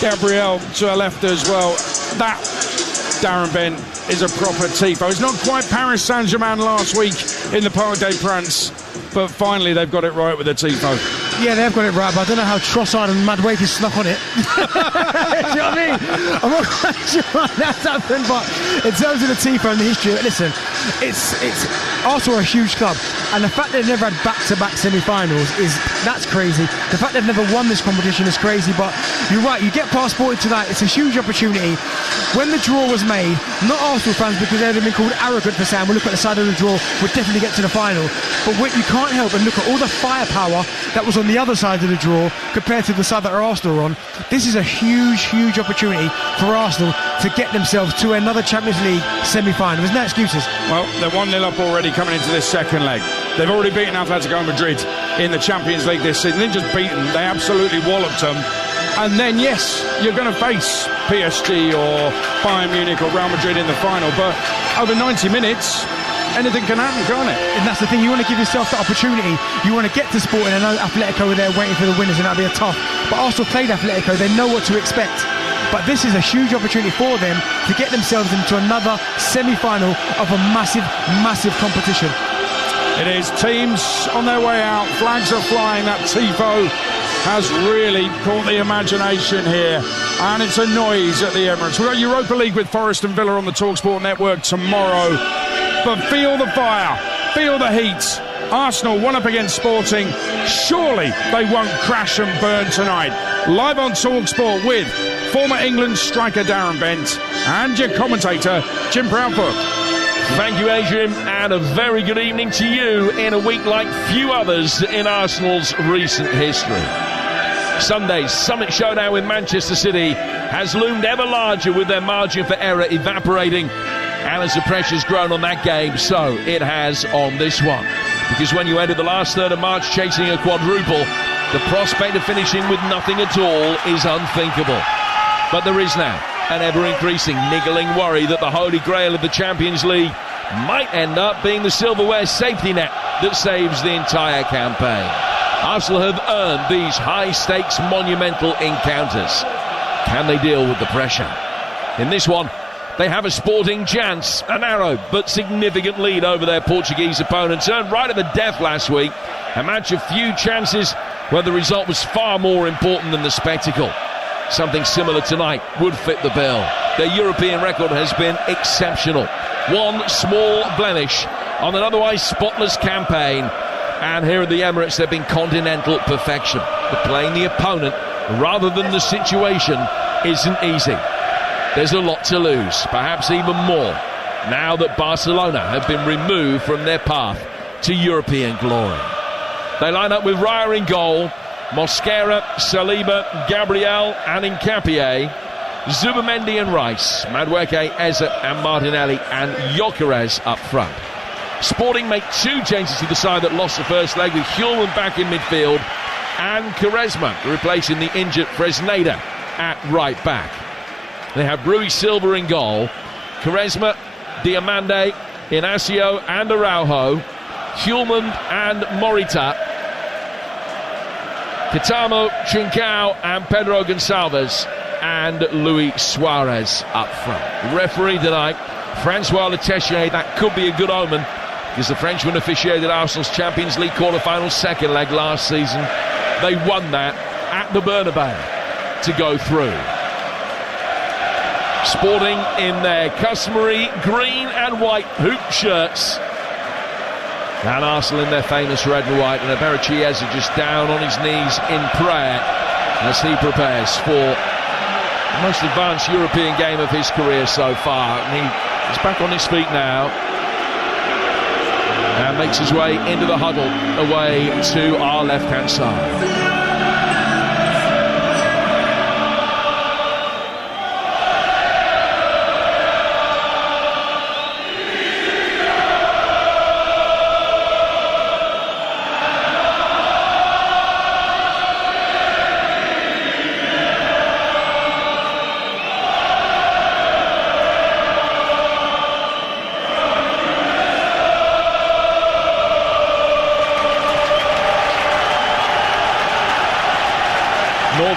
Gabriel to our left as well. That, Darren Bent, is a proper tifo. It's not quite Paris Saint-Germain last week in the Parc des Princes, but finally they've got it right with the tifo. Yeah, they've got it right, but I don't know how Trossard and Madueke snuck on it. Do you know what I mean? I'm not quite sure how that's happened, but in terms of the tifo and the history, listen, it's Arsenal are a huge club, and the fact they've never had back-to-back semi-finals that's crazy. The fact they've never won this competition is crazy, but you're right, you get past Sporting tonight, it's a huge opportunity. When the draw was made, not Arsenal fans, because they'd have been called arrogant for saying, we'll look at the side of the draw, we'll definitely get to the final, but you can't help but look at all the firepower that was on the other side of the draw compared to the side that Arsenal are on. This is a huge opportunity for Arsenal to get themselves to another Champions League semi-final. There's no excuses. Well, they're 1-0 up already coming into this second leg. They've already beaten Atletico Madrid in the Champions League this season. They didn't just beat them, they absolutely walloped them. And then, yes, you're going to face PSG or Bayern Munich or Real Madrid in the final, but over 90 minutes, anything can happen, can't it? And that's the thing, you want to give yourself the opportunity. You want to get to Sporting. I know Atletico were there waiting for the winners, and that'll be a tough. But Arsenal played Atletico, they know what to expect. But this is a huge opportunity for them to get themselves into another semi-final of a massive competition. It is. Teams on their way out, flags are flying. That tifo has really caught the imagination here, and it's a noise at the Emirates. We've got Europa League with Forest and Villa on the TalkSport network tomorrow, but feel the fire, feel the heat. Arsenal one up against Sporting. Surely they won't crash and burn tonight. Live on TalkSport with former England striker Darren Bent and your commentator Jim Proudfoot. Thank you, Adrian, and a very good evening to you in a week like few others in Arsenal's recent history. Sunday's Summit Showdown with Manchester City has loomed ever larger, with their margin for error evaporating, and as the pressure's grown on that game, so it has on this one. Because when you enter the last third of March chasing a quadruple, the prospect of finishing with nothing at all is unthinkable. But there is now an ever-increasing niggling worry that the holy grail of the Champions League might end up being the silverware safety net that saves the entire campaign. Arsenal have earned these high-stakes monumental encounters. Can they deal with the pressure? In this one, they have a sporting chance, a narrow but significant lead over their Portuguese opponents, earned right at the death last week. A match of few chances where the result was far more important than the spectacle. Something similar tonight would fit the bill. Their European record has been exceptional. One small blemish on an otherwise spotless campaign, and here at the Emirates they've been continental perfection. But playing the opponent rather than the situation isn't easy. There's a lot to lose, perhaps even more, now that Barcelona have been removed from their path to European glory. They line up with Raya in goal, Mosquera, Saliba, Gabriel and Nkapie, Zubimendi and Rice, Madueke, Eze and Martinelli and Gyökeres up front. Sporting make two changes to the side that lost the first leg, with Hjulman back in midfield and Quaresma replacing the injured Fresneda at right back. They have Rui Silva in goal, Quaresma, Diamande, Inacio and Araujo, Hulman and Morita, Kitamo, Trincao and Pedro Gonçalves, and Luis Suarez up front. Referee tonight, Francois Letechier. That could be a good omen, because the Frenchman officiated Arsenal's Champions League quarter-final second leg last season. They won that at the Bernabeu to go through. Sporting in their customary green and white hoop shirts, and Arsenal in their famous red and white, and Eberechi Eze just down on his knees in prayer as he prepares for the most advanced European game of his career so far. And he's back on his feet now and makes his way into the huddle away to our left-hand side.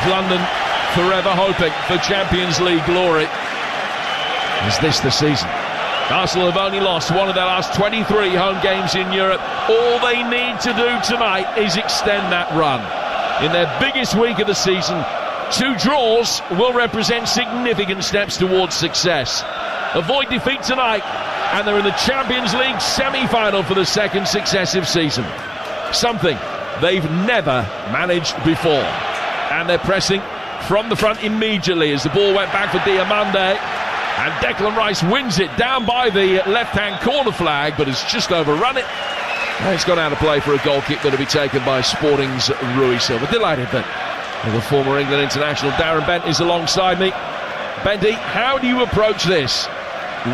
London forever hoping for Champions League glory. Is this the season? Arsenal have only lost one of their last 23 home games in Europe. All they need to do tonight is extend that run. In their biggest week of the season, 2 draws will represent significant steps towards success. Avoid defeat tonight, and they're in the Champions League semi-final for the second successive season. Something they've never managed before. And they're pressing from the front immediately as the ball went back for Diamande, and Declan Rice wins it down by the left-hand corner flag, but has just overrun it, and it's gone out of play for a goal kick that'll be taken by Sporting's Rui Silva. Delighted that the former England international Darren Bent is alongside me. Benty, how do you approach this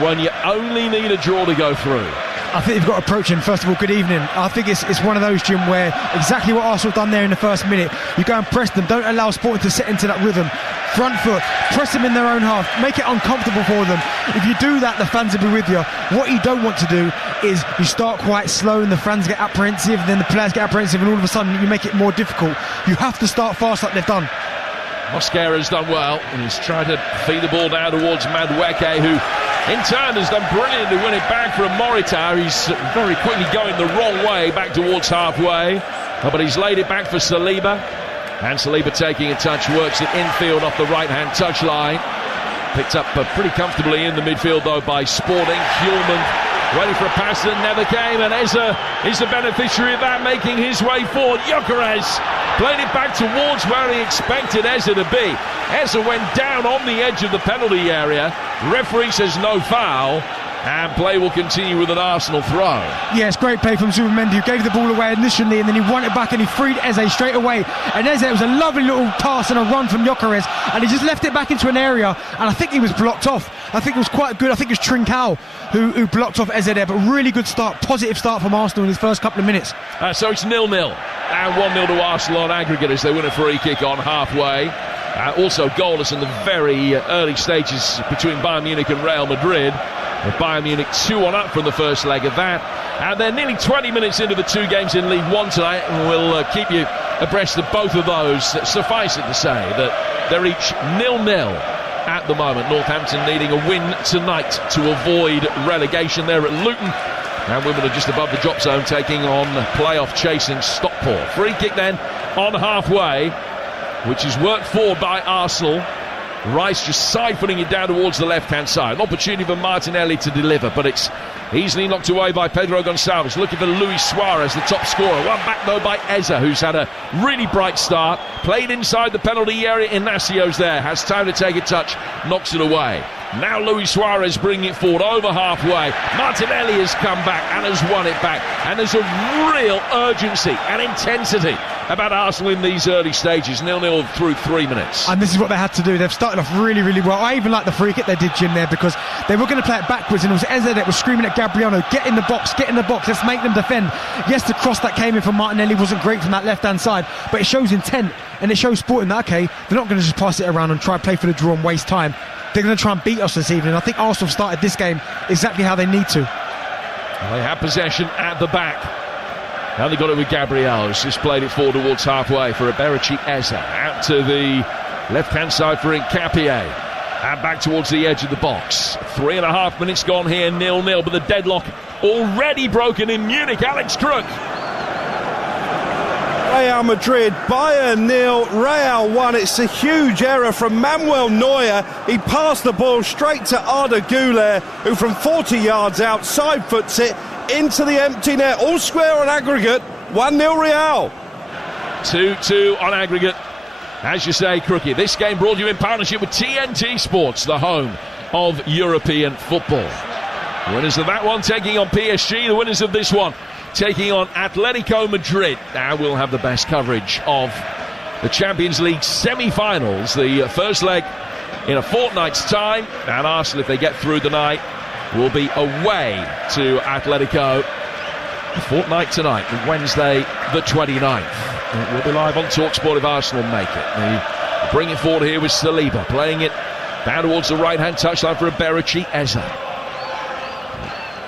when you only need a draw to go through? I think you've got to approach him. First of all, good evening. I think it's one of those, Jim, where exactly what Arsenal done there in the first minute. You go and press them. Don't allow Sporting to set into that rhythm. Front foot, press them in their own half. Make it uncomfortable for them. If you do that, the fans will be with you. What you don't want to do is you start quite slow and the fans get apprehensive, and then the players get apprehensive, and all of a sudden you make it more difficult. You have to start fast like they've done. Mosquera's done well, and he's tried to feed the ball down towards Madueke, who in turn has done brilliant to win it back from Morita. He's very quickly going the wrong way back towards halfway, but he's laid it back for Saliba, and Saliba taking a touch, works it infield off the right-hand touchline. Picked up pretty comfortably in the midfield though by Sporting. Hulman waiting for a pass that never came, and Eze is the beneficiary of that, making his way forward. Gyökeres played it back towards where he expected Eze to be. Eze went down on the edge of the penalty area. Referee says no foul, and play will continue with an Arsenal throw. Yeah, it's great play from Zubimendi, who gave the ball away initially, and then he won it back and he freed Eze straight away. And Eze, it was a lovely little pass and a run from Gyökeres, and he just left it back into an area, and I think he was blocked off. I think it was quite good. I think it was Trincao who blocked off Eze there, but really good start, positive start from Arsenal in his first couple of minutes. So it's 0-0 and 1-0 to Arsenal on aggregate as they win a free kick on halfway. Also goalless in the very early stages between Bayern Munich and Real Madrid. With Bayern Munich 2-1 up from the first leg of that. And they're nearly 20 minutes into the 2 games in League One tonight, and we'll keep you abreast of both of those. Suffice it to say that they're each 0-0 at the moment. Northampton needing a win tonight to avoid relegation there at Luton. And Wimbledon just above the drop zone, taking on playoff chasing Stockport. Free kick then on halfway, which is worked for by Arsenal. Rice just side-footing it down towards the left-hand side. An opportunity for Martinelli to deliver, but it's easily knocked away by Pedro Gonçalves. Looking for Luis Suarez, the top scorer. One back, though, by Eze, who's had a really bright start. Played inside the penalty area. Inacio's there. Has time to take a touch. Knocks it away. Now Luis Suarez bringing it forward over halfway. Martinelli has come back and has won it back. And there's a real urgency and intensity about Arsenal in these early stages. 0-0 through 3 minutes. And this is what they had to do. They've started off really, really well. I even like the free kick they did, Jim, there, because they were going to play it backwards, and it was Eze that was screaming at Gabriano, get in the box, let's make them defend. Yes, the cross that came in from Martinelli wasn't great from that left-hand side, but it shows intent, and it shows Sporting that, okay, they're not going to just pass it around and try to play for the draw and waste time. they're going to try and beat us this evening. I think Arsenal started this game exactly how they need to. They have possession at the back. Now they got it with Gabriel, who's just played it forward towards halfway for Eberici Eze. Out to the left-hand side for Nkapie. And back towards the edge of the box. 3.5 minutes gone here, 0-0, but the deadlock already broken in Munich. Alex Crook. Real Madrid, Bayern 0, Real 1. It's a huge error from Manuel Neuer. He passed the ball straight to Arda Güler, who from 40 yards out side foots it into the empty net. All square on aggregate, 1-0 Real. 2-2 on aggregate. As you say, Crookie, this game brought you in partnership with TNT Sports, the home of European football. The winners of that one taking on PSG, the winners of this one taking on Atletico Madrid. Now we'll have the best coverage of the Champions League semi-finals, the first leg in a fortnight's time, and Arsenal, if they get through the night, will be away to Atletico. A fortnight tonight, Wednesday the 29th. We'll be live on TalkSport if Arsenal make it. They bring it forward here with Saliba, playing it down towards the right-hand touchline for Eberici Eze.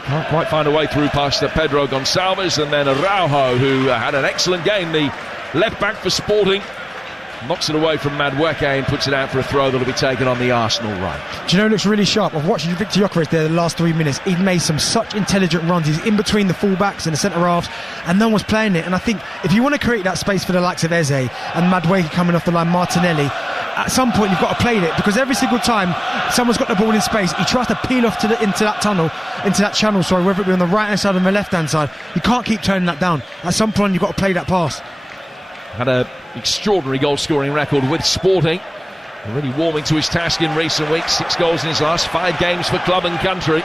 Can't quite find a way through past Pedro Gonçalves, and then Araujo, who had an excellent game, the left-back for Sporting, knocks it away from Madueke and puts it out for a throw that'll be taken on the Arsenal right. Do you know, it looks really sharp. I've watched Victor Gyökeres there the last 3 minutes. He's made some such intelligent runs. He's in between the full-backs and the centre-halves, and no one's playing it. And I think if you want to create that space for the likes of Eze and Madueke coming off the line, Martinelli, at some point you've got to play it, because every single time someone's got the ball in space, he tries to peel off into that channel, whether it be on the right-hand side or the left-hand side. You can't keep turning that down. At some point you've got to play that pass. Had an extraordinary goal-scoring record with Sporting. Already warming to his task in recent weeks. 6 goals in his last 5 games for club and country,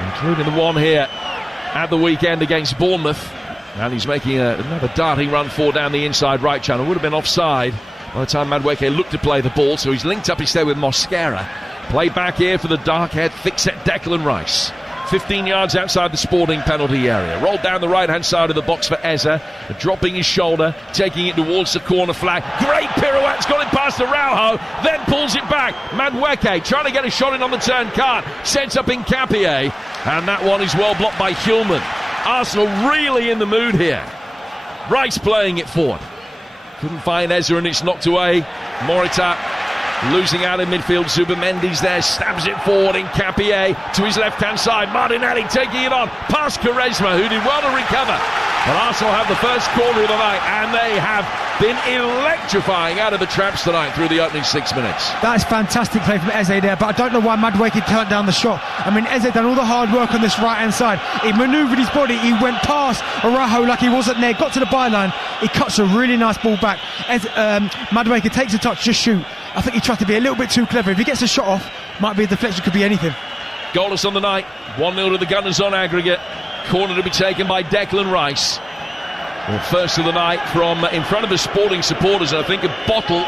including the one here at the weekend against Bournemouth. And he's making another darting run forward down the inside right channel. Would have been offside by the time Madueke looked to play the ball, so he's linked up instead with Mosquera. Play back here for the dark-haired, thick-set Declan Rice. 15 yards outside the Sporting penalty area. Rolled down the right-hand side of the box for Eze, dropping his shoulder, taking it towards the corner flag. Great pirouette, it's got it past Araujo, then pulls it back. Madueke trying to get a shot in on the turn, can't. Sets up Nkapie, and that one is well blocked by Hjulman. Arsenal really in the mood here. Rice playing it forward. Couldn't find Eze, and it's knocked away. Morita losing out in midfield. Zubimendi's there, stabs it forward. Nkapie to his left-hand side. Martinelli taking it on past Quaresma, who did well to recover. But Arsenal have the first corner of the night, and they have been electrifying out of the traps tonight through the opening 6 minutes. That's fantastic play from Eze there, but I don't know why Madueke turned down the shot. I mean, Eze done all the hard work on this right-hand side. He manoeuvred his body, he went past Araujo like he wasn't there, got to the byline, he cuts a really nice ball back. Madueke takes a touch, just shoot. I think he tried to be a little bit too clever. If he gets a shot off, might be a deflection, could be anything. Goalless on the night, 1-0 to the Gunners on aggregate. Corner to be taken by Declan Rice. Well, first of the night from in front of the Sporting supporters. I think a bottle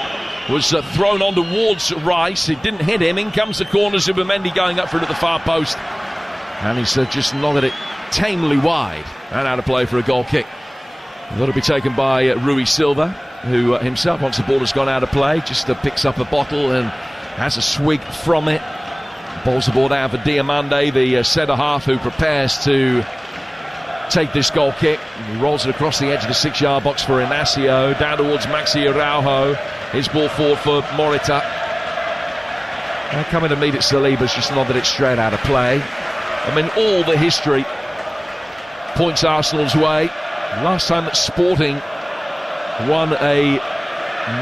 was thrown on towards Rice. It didn't hit him. In comes the corner. Zubimendi going up for it at the far post. And he's just nodded it tamely wide. And out of play for a goal kick. That'll be taken by Rui Silva, who himself, once the ball has gone out of play, just picks up a bottle and has a swig from it. Balls the ball down for Diamande, the centre-half, who prepares to take this goal kick. He rolls it across the edge of the 6-yard box for Inacio, down towards Maxi Araujo. His ball forward for Morita. Now coming to meet it, Saliba's just nodded it straight out of play. I mean, all the history points Arsenal's way. Last time that Sporting won a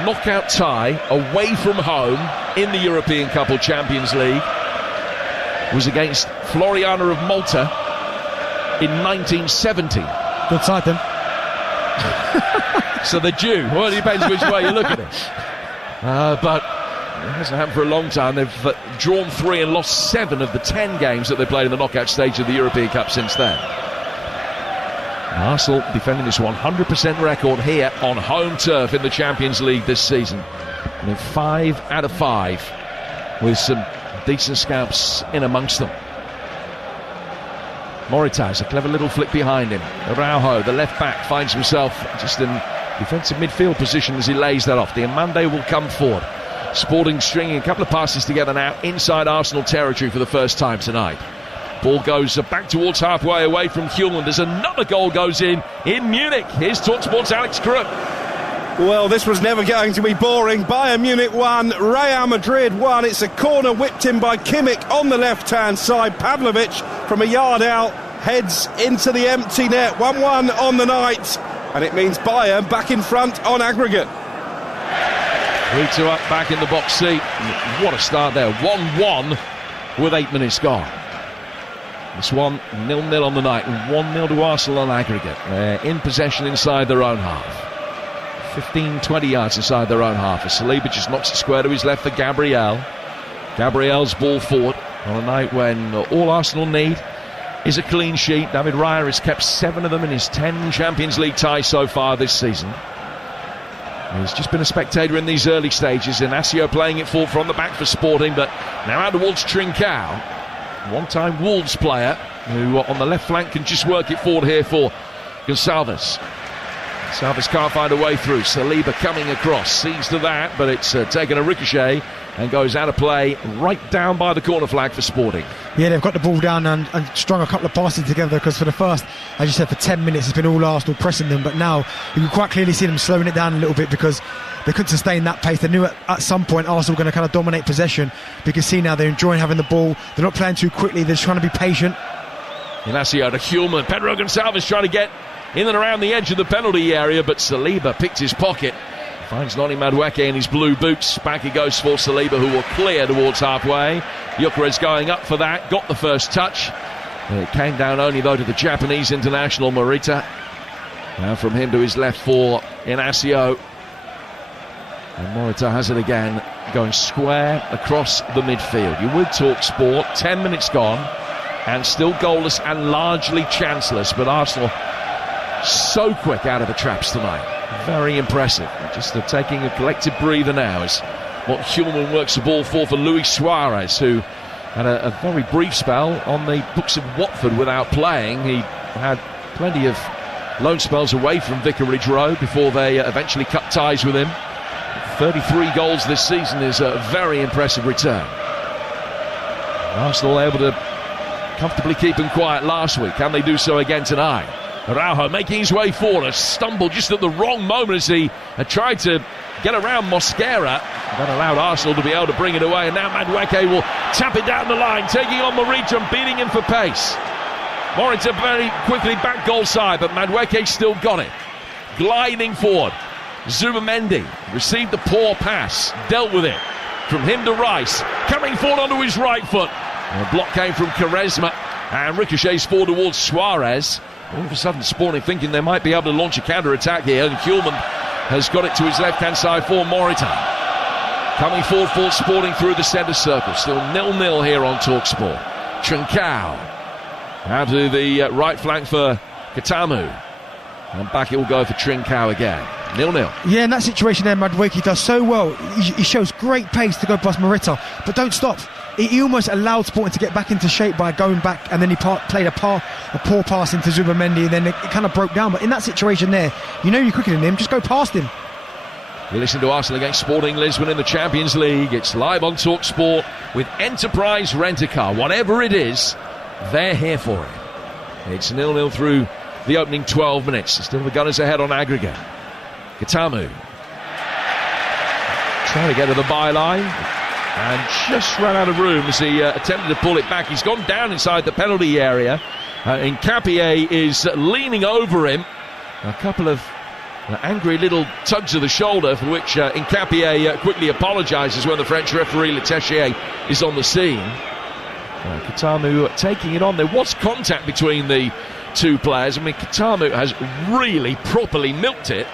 knockout tie away from home in the European Cup or Champions League was against Floriana of Malta in 1970. Good side then. So they're due. Well, it depends which way you look at it. But it hasn't happened for a long time. They've drawn 3 and lost 7 of the 10 games that they played in the knockout stage of the European Cup since then. Arsenal defending this 100% record here on home turf in the Champions League this season. And in 5 out of 5 with some decent scalps in amongst them. Morita, a clever little flick behind him. Araujo, the left back, finds himself just in defensive midfield position as he lays that off. Diamande will come forward. Sporting stringing a couple of passes together now inside Arsenal territory for the first time tonight. Ball goes back towards halfway away from Hjulmand as another goal goes in Munich. Here's TalkSport's Alex Crook. Well, this was never going to be boring. Bayern Munich 1, Real Madrid 1. It's a corner whipped in by Kimmich on the left-hand side. Pavlovic from a yard out heads into the empty net. 1-1 on the night. And it means Bayern back in front on aggregate. 3-2 up back in the box seat. What a start there. 1-1 with 8 minutes gone. This one 0-0 on the night and 1-0 to Arsenal on aggregate. They're in possession inside their own half. 15-20 yards inside their own half. As Saliba just knocks it square to his left for Gabriel. Gabriel's ball forward on a night when all Arsenal need is a clean sheet. David Raya has kept 7 of them in his 10 Champions League ties so far this season. He's just been a spectator in these early stages. Inacio playing it forward from the back for Sporting, but now out towards Trincao. One-time Wolves player who on the left flank can just work it forward here for Gonçalves. Gonçalves can't find a way through. Saliba coming across, sees to that, but it's taken a ricochet and goes out of play right down by the corner flag for Sporting. Yeah, they've got the ball down and strung a couple of passes together, because for the first, as you said, for 10 minutes it's been all Arsenal pressing them, but now you can quite clearly see them slowing it down a little bit because they couldn't sustain that pace. They knew at some point Arsenal were going to kind of dominate possession. But you can see now they're enjoying having the ball. They're not playing too quickly. They're just trying to be patient. Inacio to Hjulmand. Pedro Gonçalves trying to get in and around the edge of the penalty area, but Saliba picked his pocket. Finds Noni Madueke in his blue boots. Back he goes for Saliba, who will clear towards halfway. Gyökeres going up for that. Got the first touch. It came down only, though, to the Japanese international Morita. Now from him to his left for Inacio. And Morita has it again, going square across the midfield. You would talk sport. 10 minutes gone, and still goalless and largely chanceless. But Arsenal so quick out of the traps tonight. Very impressive. Just taking a collective breather now as what Hjulmand works the ball for Luis Suarez, who had a very brief spell on the books of Watford without playing. He had plenty of loan spells away from Vicarage Road before they eventually cut ties with him. 33 goals this season is a very impressive return. Arsenal able to comfortably keep him quiet last week. Can they do so again tonight? Araujo making his way forward, stumbled just at the wrong moment as he had tried to get around Mosquera. That allowed Arsenal to be able to bring it away, and now Madueke will tap it down the line, taking on Morita and beating him for pace. Morita very quickly back goal side, but Madueke still got it. Gliding forward. Zubimendi received the poor pass, dealt with it. From him to Rice, coming forward onto his right foot. And a block came from Quaresma, and ricochets forward towards Suarez. All of a sudden, Sporting thinking they might be able to launch a counter-attack here, and Hjulmand has got it to his left-hand side for Morita. Coming forward for Sporting through the centre circle. Still 0-0 here on TalkSport. Trincao out to the right flank for Katamu. And back it will go for Trincao again. 0-0. Yeah, in that situation there, Madueke does so well. He shows great pace to go past Morita, but don't stop. He almost allowed Sporting to get back into shape by going back, and then he played a poor pass into Zubimendi, and then it kind of broke down. But in that situation there, you know you're quicker than him, just go past him. You listen to Arsenal against Sporting Lisbon in the Champions League. It's live on TalkSport with Enterprise Rent-A-Car. Whatever it is, they're here for it. It's 0-0 through the opening 12 minutes. Still the Gunners ahead on aggregate. Katamu trying to get to the byline and just ran out of room as he attempted to pull it back. He's gone down inside the penalty area. Nkapie is leaning over him. A couple of angry little tugs of the shoulder, for which Nkapie quickly apologises when the French referee Le Techier is on the scene. Katamu taking it on. There was contact between the two players. I mean, Katamu has really properly milked it,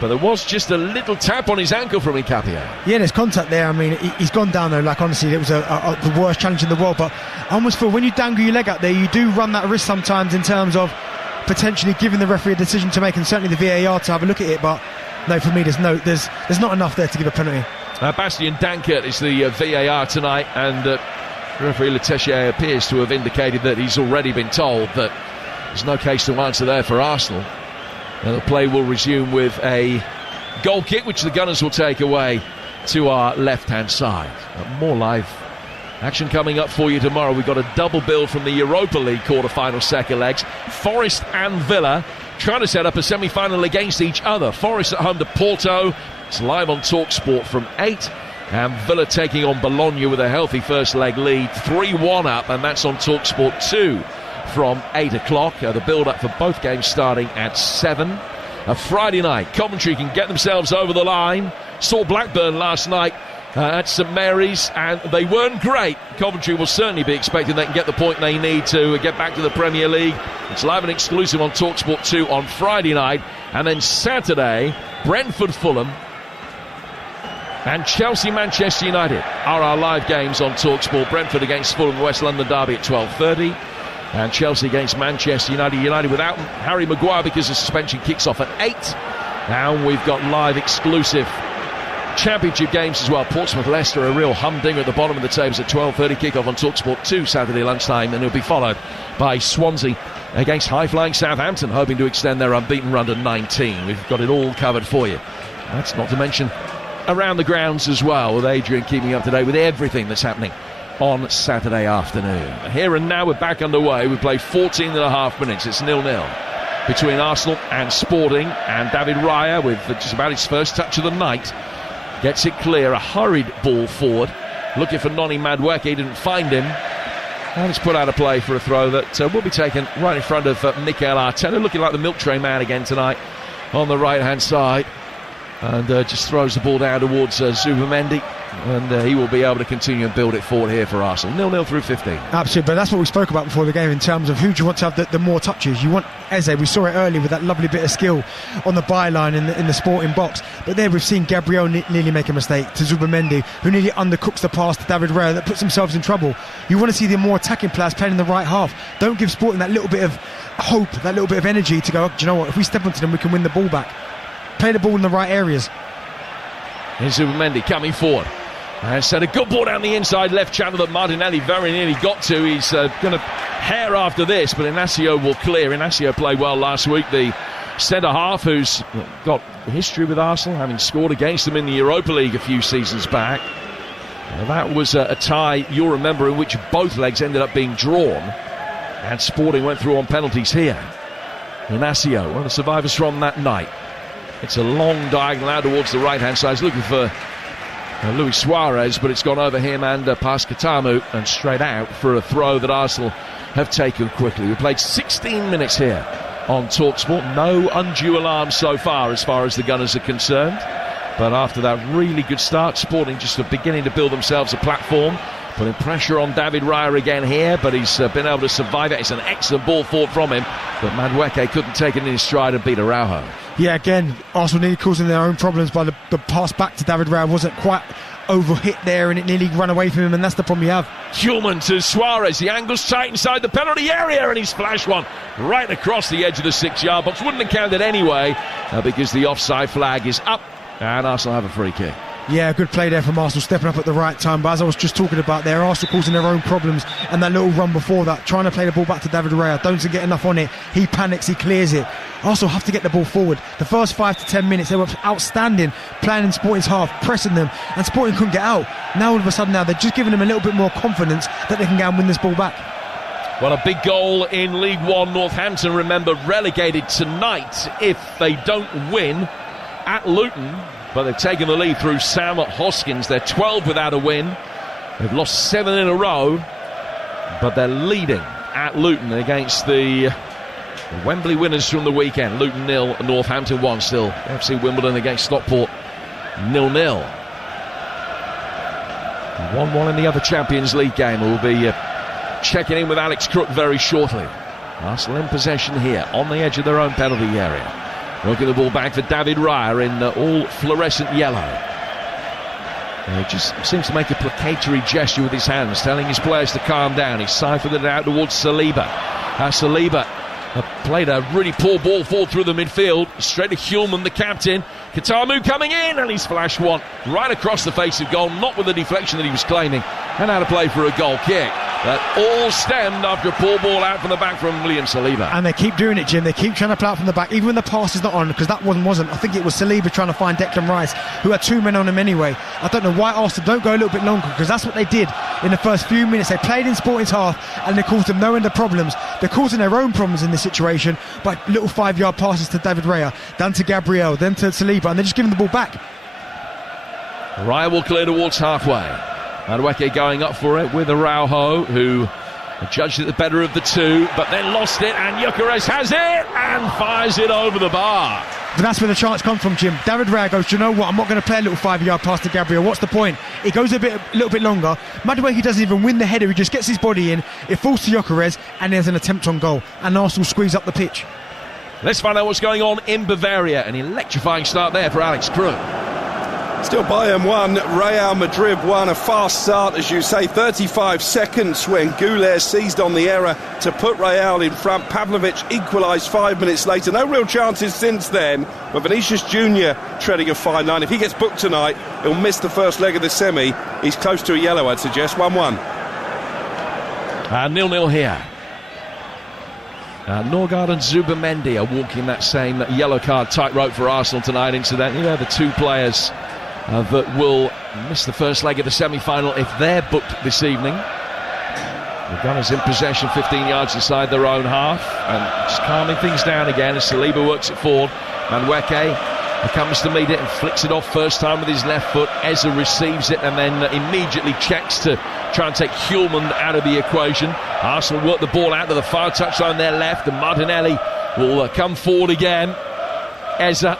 but there was just a little tap on his ankle from Nkapie. Yeah, there's contact there. I mean, he's gone down there. Like, honestly, it was the worst challenge in the world. But I almost feel when you dangle your leg out there, you do run that risk sometimes in terms of potentially giving the referee a decision to make, and certainly the VAR to have a look at it. But no, for me, there's not enough there to give a penalty. Bastian Dankert is the VAR tonight, and referee Le Techier appears to have indicated that he's already been told that there's no case to answer there for Arsenal. Now the play will resume with a goal kick, which the Gunners will take away to our left-hand side. More live action coming up for you tomorrow. We've got a double bill from the Europa League quarter-final second legs. Forest and Villa trying to set up a semi-final against each other. Forest at home to Porto. It's live on TalkSport from 8. And Villa taking on Bologna with a healthy first leg lead. 3-1 up, and that's on TalkSport 2 from 8 o'clock. The build-up for both games starting at 7. A Friday night, Coventry can get themselves over the line. Saw Blackburn last night at St Mary's, and they weren't great. Coventry will certainly be expecting they can get the point they need to get back to the Premier League. It's live and exclusive on TalkSport 2 on Friday night. And then Saturday, Brentford-Fulham and Chelsea-Manchester United are our live games on TalkSport. Brentford against Fulham, West London derby at 12:30. And Chelsea against Manchester United. United without Harry Maguire because the suspension kicks off at 8. And we've got live exclusive Championship games as well. Portsmouth-Leicester, a real humdinger at the bottom of the tables at 12:30. Kickoff on TalkSport 2 Saturday lunchtime. And it'll be followed by Swansea against high-flying Southampton, hoping to extend their unbeaten run to 19. We've got it all covered for you. That's not to mention around the grounds as well, with Adrian keeping up to date with everything that's happening on Saturday afternoon. Here and now we're back underway. We've played 14 and a half minutes. It's 0-0 between Arsenal and Sporting, and David Raya, with just about his first touch of the night, gets it clear. A hurried ball forward, looking for Noni Madueke, didn't find him, and it's put out of play for a throw that will be taken right in front of Mikel Arteta, looking like the milk tray man again tonight on the right hand side. And just throws the ball down towards Zubimendi, and he will be able to continue and build it forward here for Arsenal. 0-0 through 15. Absolutely, but that's what we spoke about before the game in terms of who do you want to have the more touches. You want Eze. We saw it earlier with that lovely bit of skill on the byline in the Sporting box, but there we've seen Gabriel nearly make a mistake to Zubimendi, who nearly undercooks the pass to David Raya that puts themselves in trouble. You want to see the more attacking players playing in the right half. Don't give Sporting that little bit of hope, that little bit of energy to go, do you know what, if we step onto them we can win the ball back. Play the ball in the right areas. Here's Zubimendi coming forward. And set a good ball down the inside left channel that Martinelli very nearly got to. He's going to hair after this, but Inacio will clear. Inacio played well last week, the centre-half who's got history with Arsenal, having scored against them in the Europa League a few seasons back. That was a tie, you'll remember, in which both legs ended up being drawn, and Sporting went through on penalties here. Inacio, one of the survivors from that night. It's a long diagonal out towards the right-hand side. He's looking for Luis Suarez, but it's gone over him and past Katamu and straight out for a throw that Arsenal have taken quickly. We played 16 minutes here on TalkSport. No undue alarm so far as the Gunners are concerned. But after that really good start, Sporting just beginning to build themselves a platform. Putting pressure on David Raya again here, but he's been able to survive it. It's an excellent ball forward from him, but Madueke couldn't take it in his stride and beat Araujo. Yeah, again, Arsenal nearly causing their own problems by the pass back to David Raya. Wasn't quite over-hit there, and it nearly ran away from him, and that's the problem you have. Human to Suarez. The angle's tight inside the penalty area, and he's flashed one right across the edge of the 6-yard box. Wouldn't have counted anyway, because the offside flag is up, and Arsenal have a free kick. Yeah, good play there from Arsenal, stepping up at the right time. But as I was just talking about there, Arsenal causing their own problems, and that little run before that, trying to play the ball back to David Raya. Don't get enough on it. He panics, he clears it. Arsenal have to get the ball forward. The first 5 to 10 minutes, they were outstanding, playing in Sporting's half, pressing them, and Sporting couldn't get out. Now all of a sudden, they're just giving them a little bit more confidence that they can go and win this ball back. Well, a big goal in League One. Northampton, remember, relegated tonight if they don't win at Luton. But they've taken the lead through Sam Hoskins. They're 12 without a win. They've lost 7 in a row, but they're leading at Luton against the Wembley winners from the weekend. Luton 0, Northampton 1 still. FC Wimbledon against Stockport 0-0. 1-1 in the other Champions League game. We'll be checking in with Alex Crook very shortly. Arsenal in possession here on the edge of their own penalty area. Working the ball back for David Raya in all fluorescent yellow. He just seems to make a placatory gesture with his hands, telling his players to calm down. He's siphoned it out towards Saliba. Saliba played a really poor ball forward through the midfield, straight to Hulman, the captain. Katamu coming in, and he's flashed one right across the face of goal, not with the deflection that he was claiming, and out of play for a goal kick. That all stemmed after a poor ball out from the back from William Saliba. And they keep doing it, Jim. They keep trying to play out from the back, even when the pass is not on, because that one wasn't. I think it was Saliba trying to find Declan Rice, who had 2 men on him anyway. I don't know why Arsenal don't go a little bit longer, because that's what they did in the first few minutes. They played in Sporting's half, and they caused them no end of problems. They're causing their own problems in this situation by little 5-yard passes to David Raya, then to Gabriel, then to Saliba, and they're just giving the ball back. Raya will clear towards halfway. Madueke going up for it with Araujo, who judged it the better of the two, but then lost it, and Gyökeres has it and fires it over the bar. But that's where the chance comes from, Jim. David Raya goes, do you know what, I'm not going to play a little 5-yard pass to Gabriel. What's the point? It goes a little bit longer. Madueke doesn't even win the header. He just gets his body in. It falls to Gyökeres, and there's an attempt on goal. And Arsenal squeeze up the pitch. Let's find out what's going on in Bavaria. An electrifying start there for Alex Krug. Still Bayern 1, Real Madrid 1. A fast start, as you say, 35 seconds when Güler seized on the error to put Real in front. Pavlovic equalised 5 minutes later. No real chances since then, but Vinicius Junior treading a fine line. If he gets booked tonight, he'll miss the first leg of the semi. He's close to a yellow, I'd suggest. 1-1. 0-0 here. Norgard and Zubimendi are walking that same yellow card tightrope for Arsenal tonight. Incidentally, they're the two players that will miss the first leg of the semi-final if they're booked this evening. The Gunners in possession 15 yards inside their own half, and just calming things down again as Saliba works it forward. Madueke comes to meet it and flicks it off first time with his left foot. Eza receives it and then immediately checks to try and take Hjulmand out of the equation. Arsenal work the ball out to the far touchline there left, and Martinelli will come forward again. Eza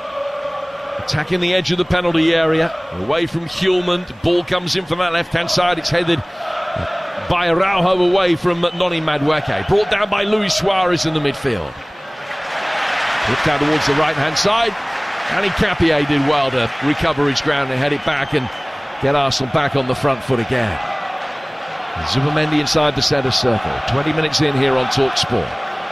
attacking the edge of the penalty area, away from Hjulmand. Ball comes in from that left-hand side. It's headed by Araujo away from Noni Madueke. Brought down by Luis Suarez in the midfield. Looked down towards the right-hand side. And Nkapie did well to recover his ground and head it back and get Arsenal back on the front foot again. Zubimendi inside the centre circle. 20 minutes in here on TalkSport.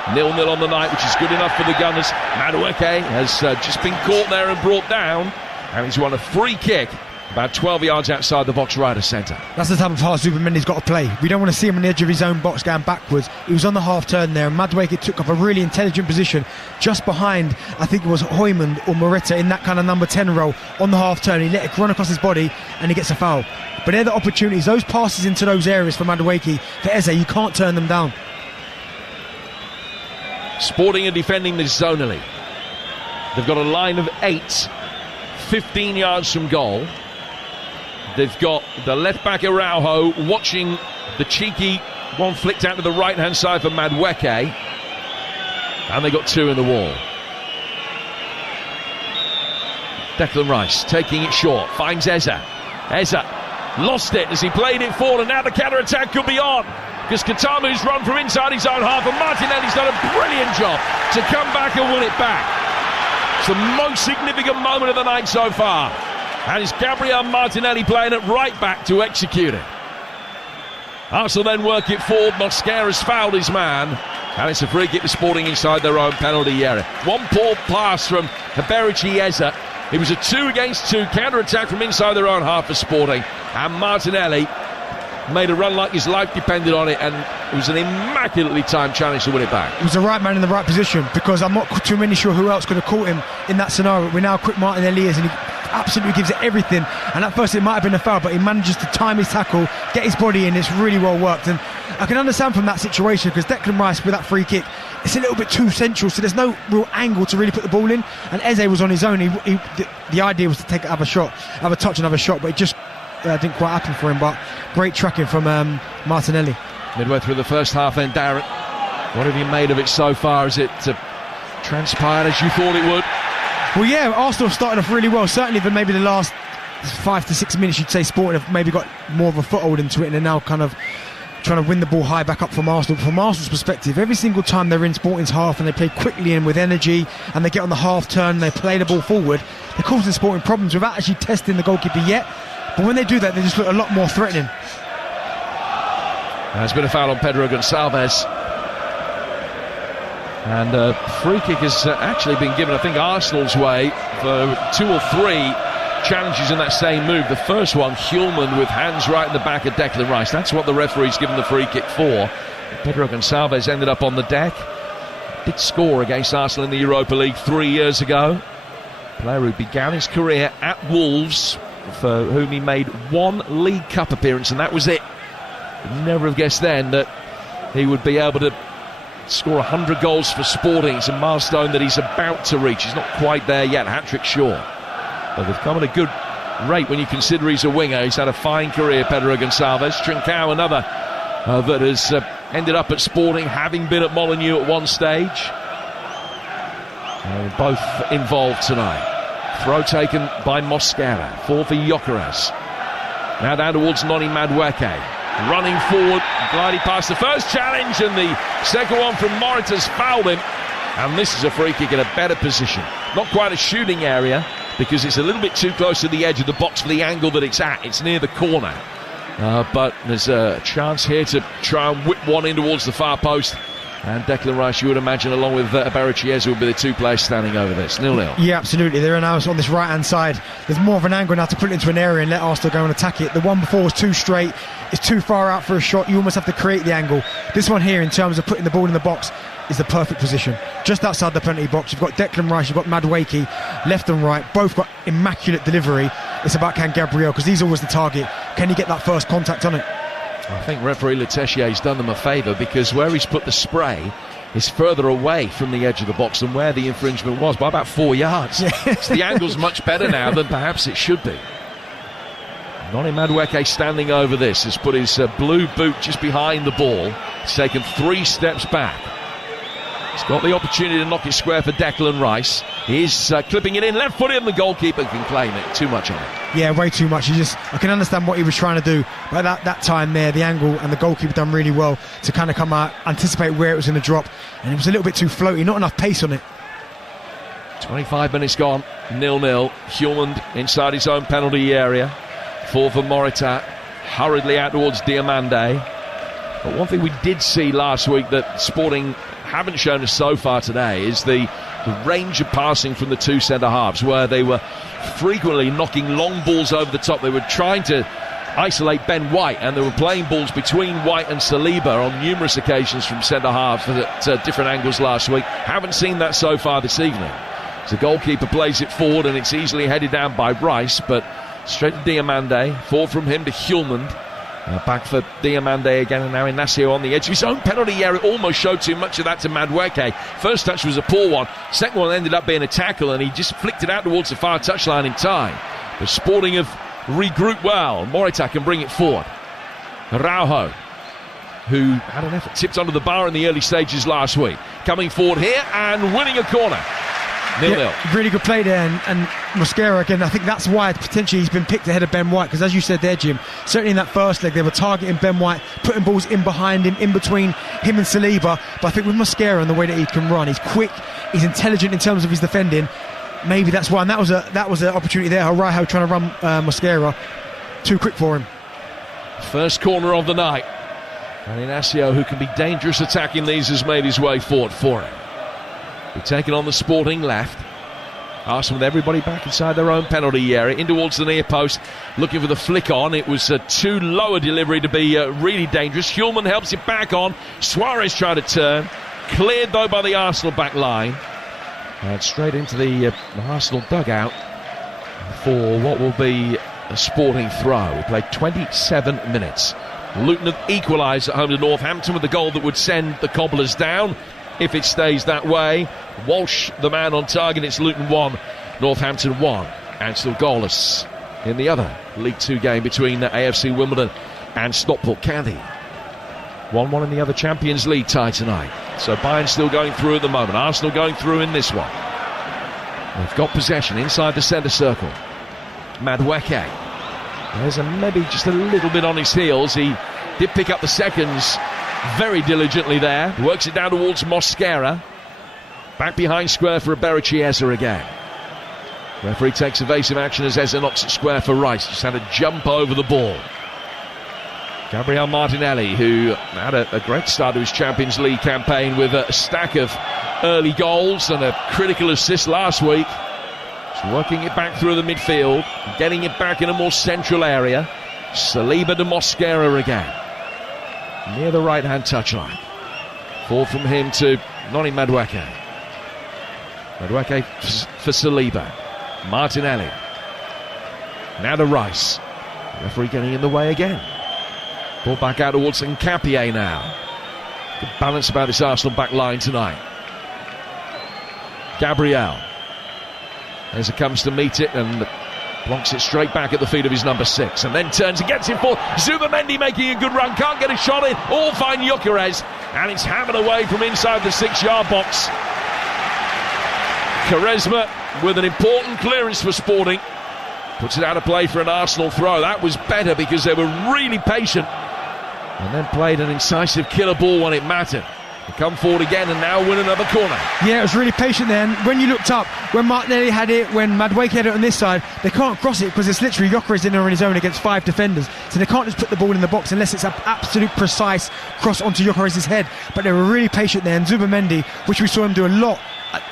0-0 on the night, which is good enough for the Gunners. Madueke has just been caught there and brought down, and he's won a free kick about 12 yards outside the box right of centre. That's the type of pass Zubimendi's got to play. We don't want to see him on the edge of his own box going backwards. He was on the half turn there, and Madueke took up a really intelligent position just behind, I think it was Hjulmand or Morita in that kind of number 10 role on the half turn. He let it run across his body and he gets a foul. But they're the opportunities, those passes into those areas for Madueke, for Eze, you can't turn them down. Sporting are defending this zonally. They've got a line of 8, 15 yards from goal. They've got the left back Araujo watching the cheeky one flicked out to the right hand side for Madueke, and they got 2 in the wall. Declan Rice taking it short, finds Eza lost it as he played it forward, and now the counter attack could be on because Katamu's run from inside his own half, and Martinelli's done a brilliant job to come back and win it back. It's the most significant moment of the night so far. And it's Gabriel Martinelli playing it right back to execute it. Arsenal then work it forward. Mosquera's fouled his man, and it's a free kick to Sporting inside their own penalty area. One poor pass from Haberici Eza. It was a 2 against 2 counter-attack from inside their own half for Sporting, and Martinelli made a run like his life depended on it, and it was an immaculately timed challenge to win it back. He was the right man in the right position, because I'm not too many sure who else could have caught him in that scenario. We know how quick Martinelli is, and he absolutely gives it everything, and at first it might have been a foul, but he manages to time his tackle, get his body in. It's really well worked, and I can understand from that situation, because Declan Rice with that free kick, it's a little bit too central, so there's no real angle to really put the ball in, and Eze was on his own. The idea was to take have a touch and have a shot, but it just didn't quite happen for him. But great tracking from Martinelli. Midway through the first half then, Darren, what have you made of it so far? Has it transpired as you thought it would? Well, yeah, Arsenal have started off really well. Certainly for maybe the last 5 to 6 minutes, you'd say Sporting have maybe got more of a foothold into it, and they're now kind of trying to win the ball high back up from Arsenal. From Arsenal's perspective, every single time they're in Sporting's half and they play quickly and with energy, and they get on the half turn and they play the ball forward, they're causing Sporting problems without actually testing the goalkeeper yet. But when they do that, they just look a lot more threatening. There's been a foul on Pedro Gonçalves, and a free kick has actually been given, I think, Arsenal's way for 2 or 3 challenges in that same move. The first one, Hulman with hands right in the back of Declan Rice. That's what the referee's given the free kick for. Pedro Gonçalves ended up on the deck. Did score against Arsenal in the Europa League 3 years ago. Player who began his career at Wolves, for whom he made one League Cup appearance, and that was it. Would never have guessed then that he would be able to score 100 goals for Sporting. It's a milestone that he's about to reach. He's not quite there yet, hat-trick sure. But they've come at a good rate when you consider he's a winger. He's had a fine career, Pedro Gonçalves. Trincao, another that has ended up at Sporting, having been at Molineux at one stage. Both involved tonight. Throw taken by Mosquera. Fall for Gyökeres. Now down towards Noni Madueke. Running forward, gliding past the first challenge, and the second one from Morita's fouled him. And this is a free kick in a better position. Not quite a shooting area, because it's a little bit too close to the edge of the box for the angle that it's at. It's near the corner. But there's a chance here to try and whip one in towards the far post. And Declan Rice, you would imagine, along with Barrichiesa, would be the two players standing over this. 0-0. Yeah, absolutely. They're now on this right-hand side. There's more of an angle now to put it into an area and let Arsenal go and attack it. The one before was too straight. It's too far out for a shot. You almost have to create the angle. This one here, in terms of putting the ball in the box, is the perfect position. Just outside the penalty box, you've got Declan Rice, you've got Madueke, left and right. Both got immaculate delivery. It's about can Gabriel, because he's always the target. Can he get that first contact on it? I think referee Letechier's done them a favour, because where he's put the spray is further away from the edge of the box than where the infringement was, by about 4 yards. So the angle's much better now than perhaps it should be. Noni Madueke standing over this has put his blue boot just behind the ball. He's taken 3 steps back. He's got the opportunity to knock it square for Declan Rice. He's clipping it in, left-footed, and the goalkeeper can claim it. Too much on it. Yeah, way too much. I can understand what he was trying to do, but that time there, the angle and the goalkeeper done really well to kind of come out, anticipate where it was going to drop, and it was a little bit too floaty, not enough pace on it. 25 minutes gone, 0-0. Hulman inside his own penalty area. Fall for Morita, hurriedly out towards Diomande. But one thing we did see last week that Sporting haven't shown us so far today is the range of passing from the two centre-halves, where they were frequently knocking long balls over the top. They were trying to isolate Ben White, and they were playing balls between White and Saliba on numerous occasions from centre-half at different angles last week. Haven't seen that so far this evening. So the goalkeeper plays it forward, and it's easily headed down by Rice, but straight to Diomande. Fall from him to Hulman. Back for Diomande again, and now Inacio on the edge of his own penalty area. Almost showed too much of that to Madueke. First touch was a poor one. Second one ended up being a tackle, and he just flicked it out towards the far touchline in time. The Sporting have regrouped well. Morita can bring it forward. Araujo, who had an effort tipped under the bar in the early stages last week, coming forward here and winning a corner. 0-0. Yeah, really good play there, and Mosquera again. I think that's why potentially he's been picked ahead of Ben White, because as you said there, Jim, certainly in that first leg they were targeting Ben White, putting balls in behind him, in between him and Saliba. But I think with Mosquera and the way that he can run, he's quick, he's intelligent in terms of his defending. Maybe that's why, and that was an opportunity there. Araujo trying to run Mosquera, too quick for him. First corner of the night, and Inacio, who can be dangerous attacking these, has made his way forward for it. We've taken on the Sporting left. Arsenal with everybody back inside their own penalty area, in towards the near post, looking for the flick on. It was too low a delivery to be really dangerous. Hulman helps it back on. Suarez trying to turn. Cleared though by the Arsenal back line. And straight into the Arsenal dugout for what will be a Sporting throw. We played 27 minutes. Luton have equalised at home to Northampton with the goal that would send the Cobblers down. If it stays that way, Walsh the man on target. It's Luton 1, Northampton 1, and still goalless in the other League 2 game between AFC Wimbledon and Stockport County. 1-1 in the other Champions League tie tonight. So Bayern still going through at the moment. Arsenal going through in this one. They've got possession inside the centre circle. Madueke. There's maybe just a little bit on his heels. He did pick up the seconds very diligently there. Works it down towards Mosquera. Back behind square for Barrichiesa again. Referee takes evasive action as Eze knocks it square for Rice. Just had a jump over the ball. Gabriel Martinelli, who had a great start to his Champions League campaign with a stack of early goals and a critical assist last week. He's working it back through the midfield, getting it back in a more central area. Saliba to Mosquera again, near the right-hand touchline. Ball from him to Noni Madueke. Madueke for Saliba. Martinelli. Now to Rice. The referee getting in the way again. Ball back out towards Nkapie now. Good balance about this Arsenal back line tonight. Gabriel. As it comes to meet it and blocks it straight back at the feet of his number 6, and then turns and gets it for Zubamendi, making a good run, can't get a shot in, all fine Gyökeres, and it's hammered away from inside the 6-yard box. Quaresma with an important clearance for Sporting, puts it out of play for an Arsenal throw. That was better because they were really patient and then played an incisive killer ball when it mattered. They come forward again and now win another corner. Yeah, it was really patient then. When you looked up, when Martinelli had it, when Madueke had it on this side, they can't cross it because it's literally Gyökeres in there on his own against 5 defenders. So they can't just put the ball in the box unless it's an absolute precise cross onto Gyökeres' head. But they were really patient there. And Zubamendi, which we saw him do a lot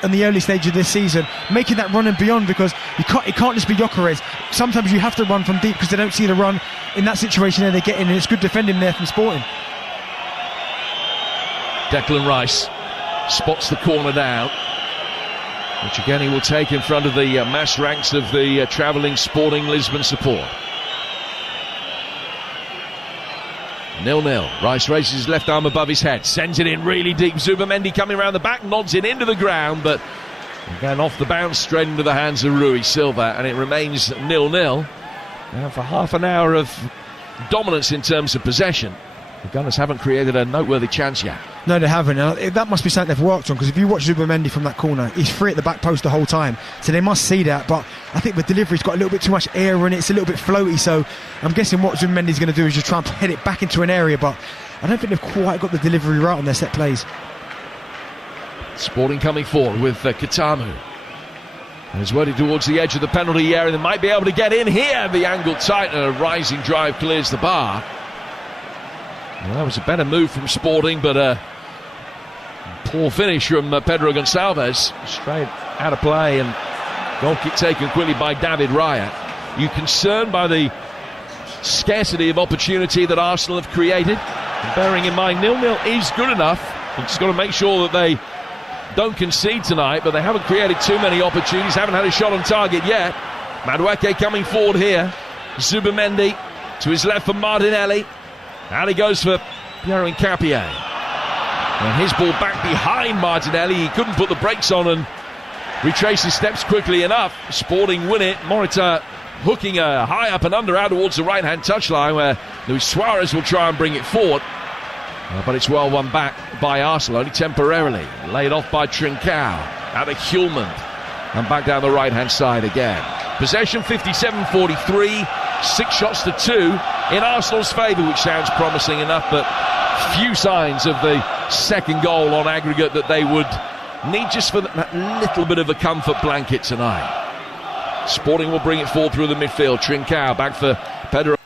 in the early stage of this season, making that run and beyond, because it can't just be Gyökeres. Sometimes you have to run from deep because they don't see the run. In that situation there, they get in, and it's good defending there from Sporting. Declan Rice spots the corner down, which again he will take in front of the mass ranks of the travelling Sporting Lisbon support. 0-0. Rice raises his left arm above his head, sends it in really deep. Zubamendi coming around the back, nods it into the ground, but again off the bounce, straight into the hands of Rui Silva, and it remains 0-0. Now for half an hour of dominance in terms of possession, the Gunners haven't created a noteworthy chance yet. No, they haven't. That must be something they've worked on, because if you watch Zubamendi from that corner, he's free at the back post the whole time. So they must see that. But I think the delivery's got a little bit too much air in it. It's a little bit floaty. So I'm guessing what Zubamendi's going to do is just try and head it back into an area. But I don't think they've quite got the delivery right on their set plays. Sporting coming forward with Katamu. And is working towards the edge of the penalty area. They might be able to get in here. The angle tight and a rising drive clears the bar. Well, that was a better move from Sporting, but a poor finish from Pedro Gonçalves. Straight out of play, and goal kick taken quickly by David Raya. You concerned by the scarcity of opportunity that Arsenal have created? And bearing in mind 0-0 is good enough. You've just got to make sure that they don't concede tonight, but they haven't created too many opportunities, haven't had a shot on target yet. Madueke coming forward here. Zubamendi to his left for Martinelli. Out he goes for Piero Nkapie. And his ball back behind Martinelli. He couldn't put the brakes on and retrace his steps quickly enough. Sporting win it. Morita hooking a high up and under out towards the right-hand touchline, where Luis Suarez will try and bring it forward. But it's well won back by Arsenal, only temporarily. Laid off by Trincao. Out of Hjulmand. And back down the right-hand side again. Possession 57-43. 6 shots to 2 in Arsenal's favour, which sounds promising enough, but few signs of the second goal on aggregate that they would need just for that little bit of a comfort blanket tonight. Sporting will bring it forward through the midfield. Trincao back for Pedro.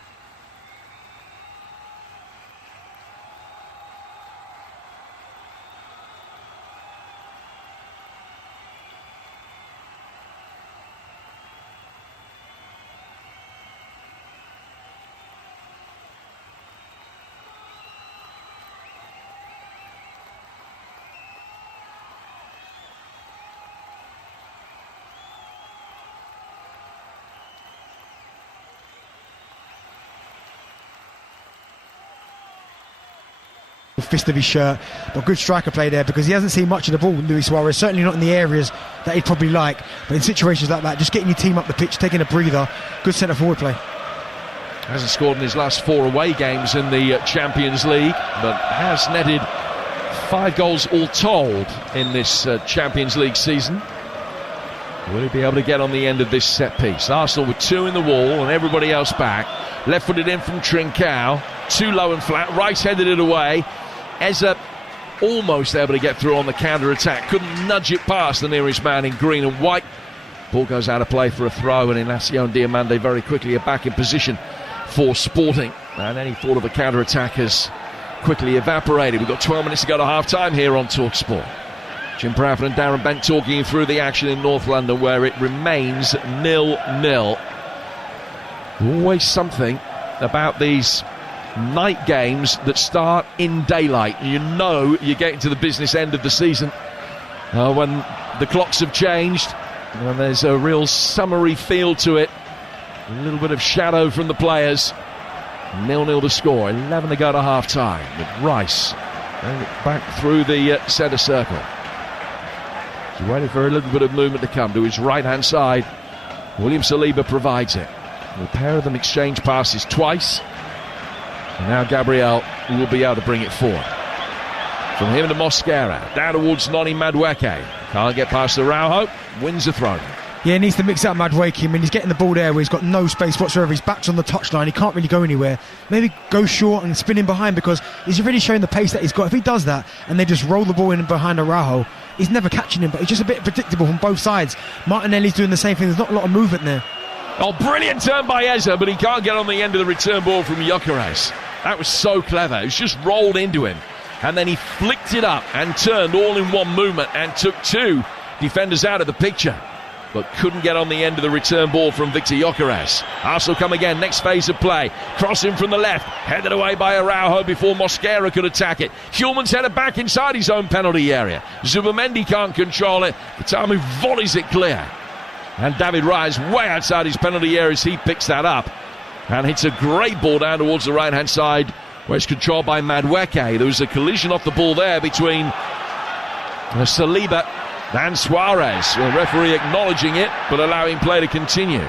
Fist of his shirt, but good striker play there, because he hasn't seen much of the ball, Luis Suarez, certainly not in the areas that he'd probably like, but in situations like that, just getting your team up the pitch, taking a breather, good centre forward play. Hasn't scored in his last 4 away games in the Champions League, but has netted 5 goals all told in this Champions League season. Will he be able to get on the end of this set piece? Arsenal with 2 in the wall and everybody else back. Left footed in from Trincao, too low and flat. Rice headed it away. Eza almost able to get through on the counter-attack. Couldn't nudge it past the nearest man in green and white. Ball goes out of play for a throw, and Inacio and Diomande very quickly are back in position for Sporting. And any thought of a counter-attack has quickly evaporated. We've got 12 minutes to go to half-time here on TalkSport. Jim Bradford and Darren Bent talking you through the action in North London, where it remains 0-0. Always something about these night games that start in daylight. You know you're getting to the business end of the season when the clocks have changed, and there's a real summery feel to it. A little bit of shadow from the players. 0-0 the score, 11 to go to half-time, with Rice back through the centre circle. He's waiting for a little bit of movement to come to his right-hand side. William Saliba provides it. The pair of them exchange passes twice, and now Gabriel will be able to bring it forward. From him to Mosquera, down towards Noni Madueke. Can't get past Araujo, wins the throw. Yeah, he needs to mix up Madueke. I mean, he's getting the ball there where he's got no space whatsoever. His back's on the touchline. He can't really go anywhere. Maybe go short and spin in behind, because he's really showing the pace that he's got. If he does that and they just roll the ball in behind Araujo, he's never catching him, but he's just a bit predictable from both sides. Martinelli's doing the same thing. There's not a lot of movement there. Oh, brilliant turn by Eza, but he can't get on the end of the return ball from Gyökeres. That was so clever. It was just rolled into him, and then he flicked it up and turned all in one movement and took two defenders out of the picture, but couldn't get on the end of the return ball from Victor Gyökeres. Arsenal come again, next phase of play. Crossing from the left, headed away by Araujo before Mosquera could attack it. Hjulmann's headed back inside his own penalty area. Zubamendi can't control it. Katamu volleys it clear. And David Raya's way outside his penalty area as he picks that up. And hits a great ball down towards the right-hand side, where it's controlled by Madueke. There was a collision off the ball there between Saliba and Suarez. The referee acknowledging it, but allowing play to continue.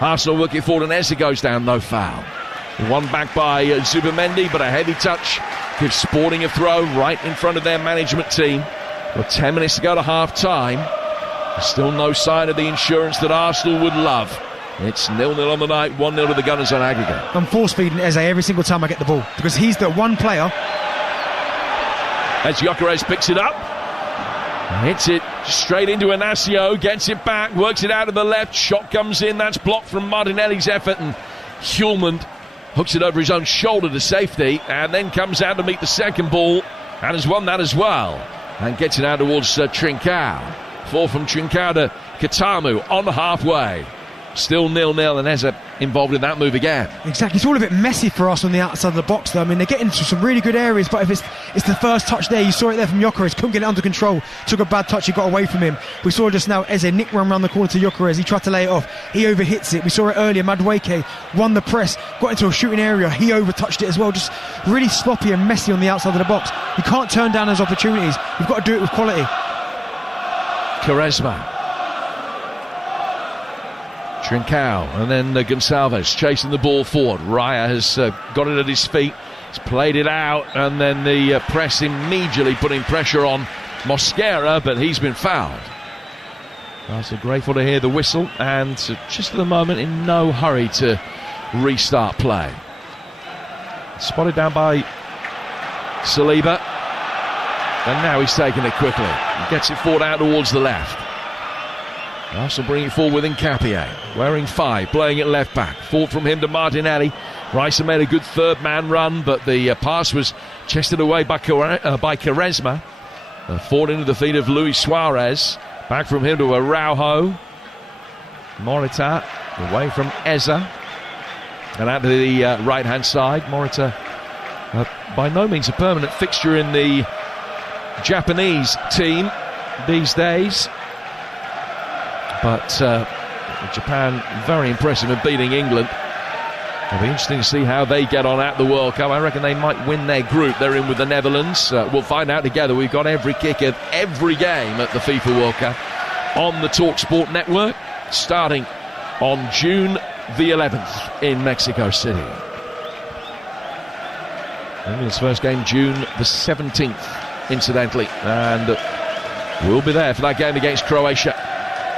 Arsenal working forward, and Eza goes down, no foul. One back by Zubamendi, but a heavy touch gives Sporting a throw right in front of their management team. With 10 minutes to go to half-time. Still no sign of the insurance that Arsenal would love. It's 0-0 on the night, 1-0 to the Gunners on aggregate. I'm force-feeding Eze every single time I get the ball, because he's the one player. As Gyökeres picks it up, hits it straight into Inacio, gets it back, works it out to the left, shot comes in, that's blocked from Martinelli's effort, and Hjulmann hooks it over his own shoulder to safety, and then comes out to meet the second ball, and has won that as well, and gets it out towards Trincao. Four from Trincao to Katamu on halfway. Still 0-0, and Eza involved in that move again. Exactly, it's all a bit messy for us on the outside of the box though. I mean, they're getting into some really good areas, but if it's the first touch there, you saw it there from Gyökeres, couldn't get it under control, took a bad touch, he got away from him. We saw just now Eze nick run around the corner to Gyökeres, he tried to lay it off, he overhits it. We saw it earlier, Madueke won the press, got into a shooting area, he overtouched it as well. Just really sloppy and messy on the outside of the box. You can't turn down those opportunities, you've got to do it with quality. Quaresma, Trincao, and then Gonçalves chasing the ball forward. Raya has got it at his feet, he's played it out, and then the press immediately putting pressure on Mosquera, but he's been fouled. So grateful to hear the whistle, and just at the moment in no hurry to restart play. Spotted down by Saliba, and now he's taking it quickly. He gets it forward out towards the left. Arsenal bringing it forward with Nkapie, wearing 5, playing it left back. Forward from him to Martinelli. Rice made a good third man run, but the pass was chested away by Quaresma. Forward into the feet of Luis Suarez. Back from him to Araujo. Morita away from Eza. And out to the right-hand side. Morita, by no means a permanent fixture in the Japanese team these days. But Japan very impressive in beating England. It'll be interesting to see how they get on at the World Cup. I reckon they might win their group. They're in with the Netherlands. We'll find out together. We've got every kick of every game at the FIFA World Cup on the TalkSport network, starting on June the 11th in Mexico City. England's first game June the 17th, incidentally. And we'll be there for that game against Croatia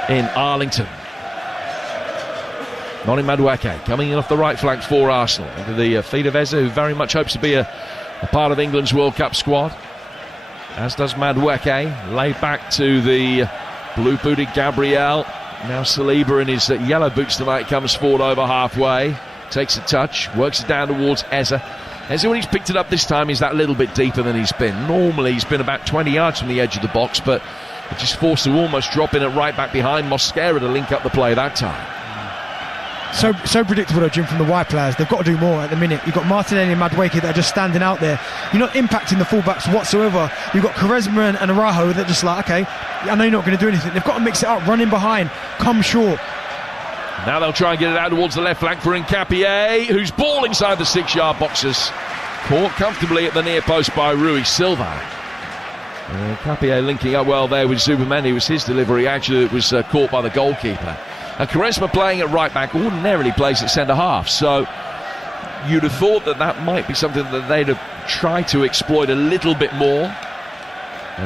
in Arlington. Noni Madueke coming in off the right flank for Arsenal, into the feet of Eza, who very much hopes to be a part of England's World Cup squad, as does Madueke. Laid back to the blue-booted Gabriel. Now Saliba in his yellow boots tonight comes forward over halfway, takes a touch, works it down towards Eza. Eza, when he's picked it up this time, he's that little bit deeper than he's been. Normally he's been about 20 yards from the edge of the box, but But just forced to almost drop in at right back behind Mosquera to link up the play that time. So predictable though, Jim, from the wide players. They've got to do more at the minute. You've got Martinelli and Madueke that are just standing out there. You're not impacting the fullbacks whatsoever. You've got Quaresma and Araujo that are just like, okay, I know you're not going to do anything. They've got to mix it up, run in behind, come short. Now they'll try and get it out towards the left flank for Nkapie, who's ball inside the 6-yard boxes. Caught comfortably at the near post by Rui Silva. Nkapie linking up well there with Zuberman. It was his delivery actually that was caught by the goalkeeper. And Quaresma playing at right back ordinarily plays at centre half, so you'd have thought that might be something that they'd have tried to exploit a little bit more.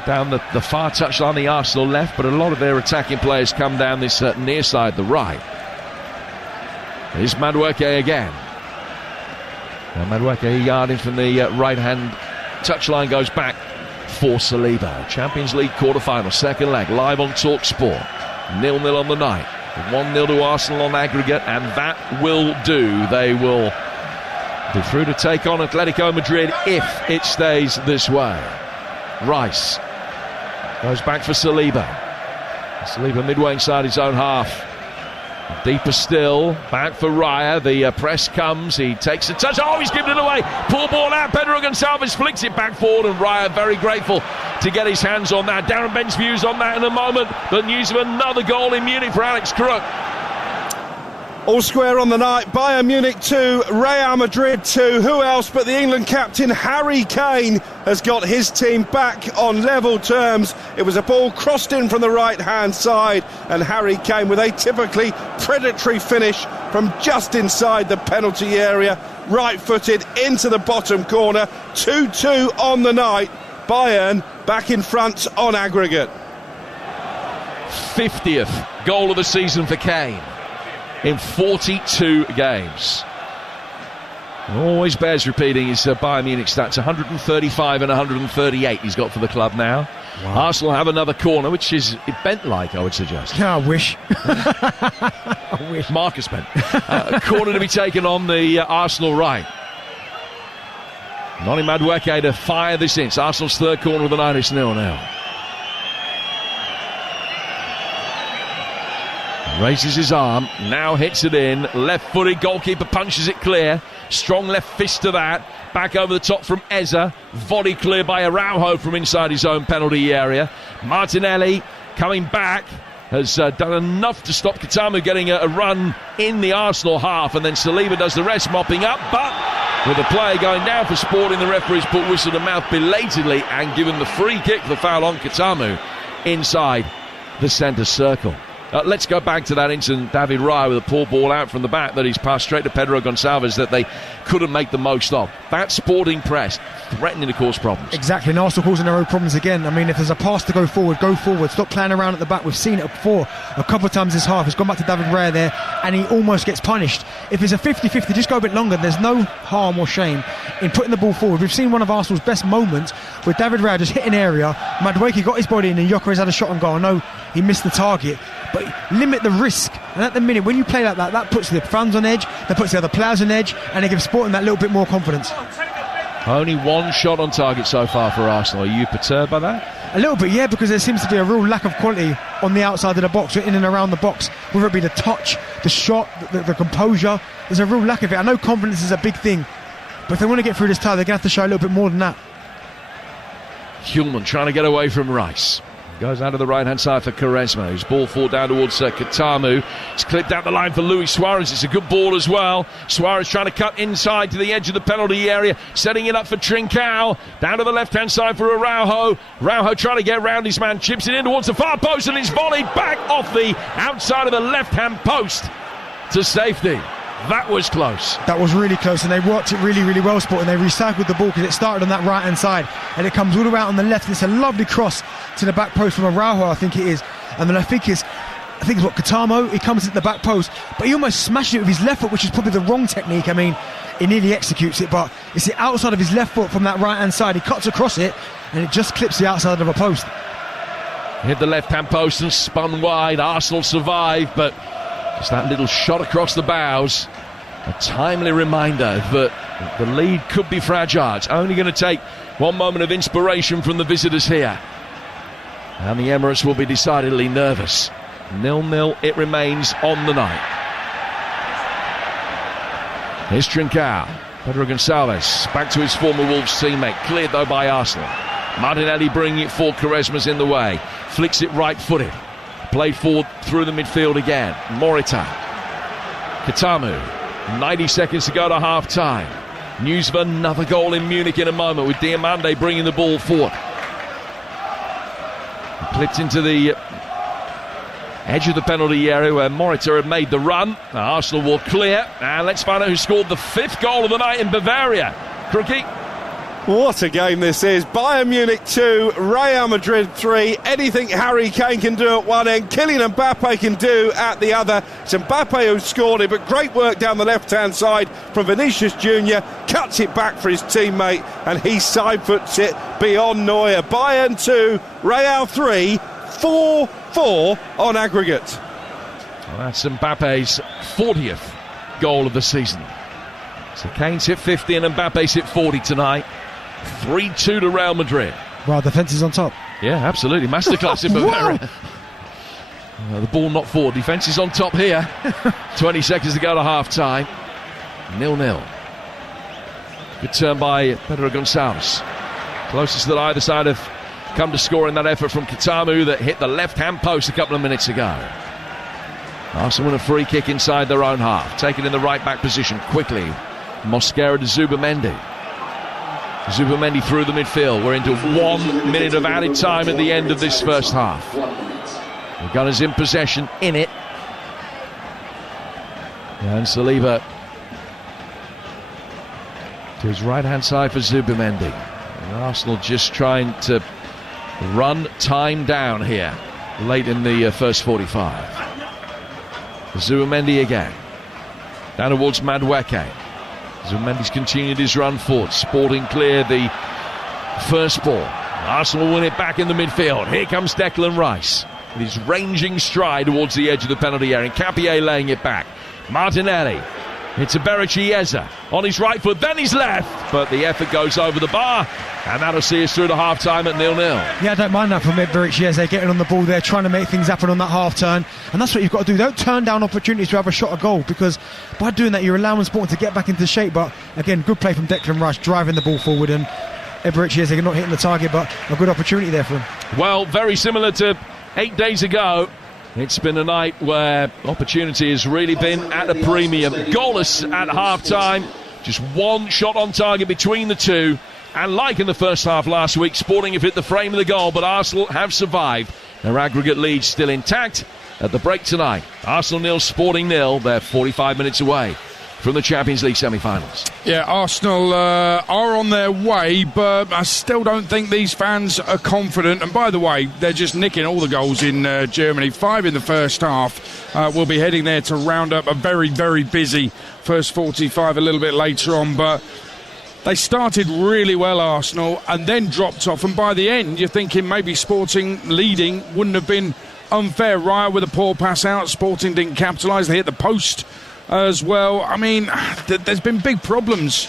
Down the far touchline, the Arsenal left, but a lot of their attacking players come down this near side, the right. Here's Madueke again. Now Madueke a yard in from the right-hand touchline, goes back for Saliba. Champions League quarter-final, second leg, live on TalkSport. 0-0 on the night. 1-0 to Arsenal on aggregate, and that will do. They will be through to take on Atletico Madrid if it stays this way. Rice goes back for Saliba. Saliba midway inside his own half. Deeper still, back for Raya. The press comes, he takes a touch. Oh, he's given it away. Poor ball out. Pedro Gonçalves flicks it back forward, and Raya very grateful to get his hands on that. Darren Bent's views on that in a moment, but news of another goal in Munich for Alex Crook. All square on the night. Bayern Munich 2, Real Madrid 2. Who else but the England captain Harry Kane has got his team back on level terms. It was a ball crossed in from the right-hand side, and Harry Kane with a typically predatory finish from just inside the penalty area, right-footed into the bottom corner. 2-2 on the night. Bayern back in front on aggregate. 50th goal of the season for Kane in 42 games. Always bears repeating his Bayern Munich stats. 135 and 138 he's got for the club now. Wow. Arsenal have another corner, which is bent-like, I would suggest. Yeah, I wish. I wish. Marcus Bent. A corner to be taken on the Arsenal right. Noni Madueke to fire this in. It's Arsenal's third corner of the night. It's 0-0. Raises his arm, now hits it in, left-footed, goalkeeper punches it clear, strong left fist to that, back over the top from Eza, volley clear by Araujo from inside his own penalty area. Martinelli coming back, has done enough to stop Katamu getting a run in the Arsenal half, and then Saliba does the rest, mopping up, but with the player going down for Sporting, the referee's put whistle to mouth belatedly and given the free kick for the foul on Katamu inside the centre circle. Let's go back to that incident, David Raya with a poor ball out from the back that he's passed straight to Pedro Gonçalves that they couldn't make the most of. That Sporting press threatening to cause problems. Exactly, and Arsenal causing their own problems again. I mean, if there's a pass to go forward, go forward. Stop playing around at the back. We've seen it before a couple of times this half. It's gone back to David Raya there, and he almost gets punished. If it's a 50-50, just go a bit longer. There's no harm or shame in putting the ball forward. We've seen one of Arsenal's best moments with David Raya just hit an area. Madueke got his body in, and Gyökeres had a shot on goal. I know he missed the target, but limit the risk. And at the minute, when you play like that, that puts the fans on edge, that puts the other players on edge, and it gives Sporting that little bit more confidence. Only one shot on target so far for Arsenal. Are you perturbed by that? A little bit, yeah, because there seems to be a real lack of quality on the outside of the box, in and around the box, whether it be the touch, the shot, the composure. There's a real lack of it. I know confidence is a big thing, but if they want to get through this tie, they're going to have to show a little bit more than that. Hjulman trying to get away from Rice. Goes out of the right-hand side for Quaresma, whose ball fall down towards Katamu. It's clipped out the line for Luis Suarez. It's a good ball as well. Suarez trying to cut inside to the edge of the penalty area, setting it up for Trincao. Down to the left-hand side for Araujo. Araujo trying to get round his man, chips it in towards the far post, and it's volleyed back off the outside of the left-hand post to safety. That was close. That was really close, and they worked it really, really well, Sporting. They recycled the ball because it started on that right-hand side, and it comes all the way out on the left. It's a lovely cross to the back post from Araujo, I think it is. And then I think it's what, Katamu, he comes at the back post, but he almost smashes it with his left foot, which is probably the wrong technique. I mean, he nearly executes it, but it's the outside of his left foot from that right-hand side. He cuts across it, and it just clips the outside of a post. Hit the left-hand post and spun wide. Arsenal survived, but just that little shot across the bows. A timely reminder that the lead could be fragile. It's only going to take one moment of inspiration from the visitors here. And the Emirates will be decidedly nervous. 0-0 it remains on the night. Here's Trincao. Pedro Gonçalves back to his former Wolves teammate. Cleared though by Arsenal. Martinelli bringing it forward. Quaresma's in the way. Flicks it right-footed. Played forward through the midfield again. Morita. Katamu. 90 seconds to go to half-time. News of another goal in Munich in a moment with Diomande bringing the ball forward. Clipped into the edge of the penalty area where Morita had made the run. Now Arsenal will clear. And let's find out who scored the 5th goal of the night in Bavaria. Crookie. What a game this is. Bayern Munich 2, Real Madrid 3. Anything Harry Kane can do at one end, Kylian Mbappe can do at the other. It's Mbappe who scored it, but great work down the left-hand side from Vinicius Jr. Cuts it back for his teammate, and he side-foots it beyond Neuer. Bayern 2, Real 3, 4-4 on aggregate. Well, that's Mbappe's 40th goal of the season. So Kane's hit 50 and Mbappe's hit 40 tonight. 3-2 to Real Madrid. Well, defence is on top. Yeah, absolutely. Masterclass in Bavaria. The ball not forward. Defence is on top here. 20 seconds to go to half-time. 0-0. Good turn by Pedro Gonçalves. Closest that either side have come to score in that effort from Katamu that hit the left-hand post a couple of minutes ago. Arsenal win a free kick inside their own half. Taken in the right-back position quickly. Mosquera to Zubamendi. Zubamendi through the midfield. We're into 1 minute of added time at the end of this first half. The Gunners in possession, in it. And Saliba to his right-hand side for Zubamendi. And Arsenal just trying to run time down here late in the first 45. Zubamendi again. Down towards Madueke. Zubamendi's continued his run forward. Sporting clear the first ball. Arsenal win it back in the midfield. Here comes Declan Rice with his ranging stride towards the edge of the penalty area. Capier laying it back. Martinelli. It's a Chiesa on his right foot, then his left. But the effort goes over the bar, and that'll see us through to half-time at 0-0. Yeah, I don't mind that from Chiesa getting on the ball there, trying to make things happen on that half-turn. And that's what you've got to do. Don't turn down opportunities to have a shot at goal, because by doing that, you're allowing Sporting to get back into shape. But again, good play from Declan Rice, driving the ball forward, and Chiesa not hitting the target, but a good opportunity there for him. Well, very similar to 8 days ago. It's been a night where opportunity has really been at a premium. Goalless at half-time. Just one shot on target between the two. And like in the first half last week, Sporting have hit the frame of the goal, but Arsenal have survived. Their aggregate lead still intact at the break tonight. Arsenal 0, Sporting 0. They're 45 minutes away from the Champions League semi-finals. Yeah, Arsenal are on their way, but I still don't think these fans are confident. And by the way, they're just nicking all the goals in Germany. 5 in the first half. We'll be heading there to round up a very, very busy first 45 a little bit later on. But they started really well, Arsenal, and then dropped off. And by the end, you're thinking maybe Sporting leading wouldn't have been unfair. Raya with a poor pass out. Sporting didn't capitalise. They hit the post as well. I mean, there's been big problems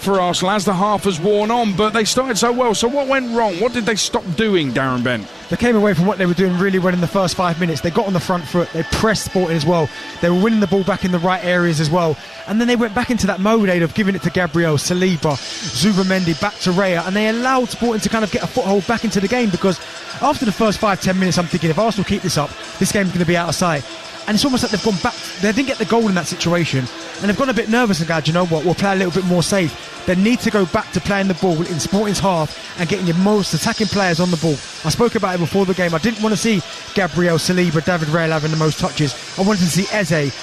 for Arsenal as the half has worn on, but they started so well. So what went wrong? What did they stop doing, Darren Bent? They came away from what they were doing really well in the first 5 minutes. They got on the front foot, they pressed Sporting as well, they were winning the ball back in the right areas as well, and then they went back into that mode of giving it to Gabriel, Saliba, Zubamendi, back to Raya, and they allowed Sporting to kind of get a foothold back into the game, because after the first 5-10 minutes I'm thinking, if Arsenal keep this up, this game's going to be out of sight. And it's almost like they've gone back. They didn't get the goal in that situation, and they've gone a bit nervous and gone, you know what, we'll play a little bit more safe. They need to go back to playing the ball in Sporting's half and getting your most attacking players on the ball. I spoke about it before the game. I didn't want to see Gabriel, Saliba, David Raya having the most touches. I wanted to see Eze,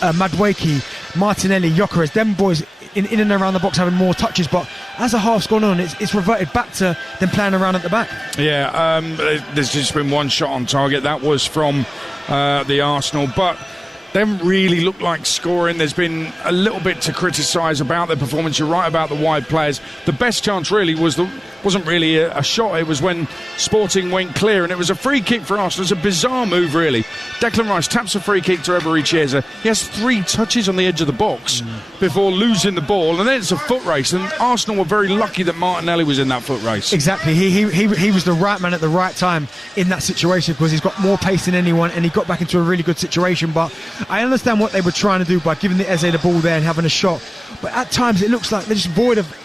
Madueke, Martinelli, Gyökeres, them boys in and around the box having more touches. But as the half's gone on, it's reverted back to them playing around at the back. Yeah, there's just been one shot on target. That was from the Arsenal, but they haven't really looked like scoring. There's been a little bit to criticise about their performance. You're right about the wide players. The best chance really was wasn't really a shot. It was when Sporting went clear, and it was a free kick for Arsenal. It's a bizarre move, really. Declan Rice taps a free kick to Ebericheza. He has 3 touches on the edge of the box before losing the ball, and then it's a foot race. And Arsenal were very lucky that Martinelli was in that foot race. Exactly. He was the right man at the right time in that situation, because he's got more pace than anyone, and he got back into a really good situation. But I understand what they were trying to do by giving the Eze the ball there and having a shot. But at times it looks like they're just void of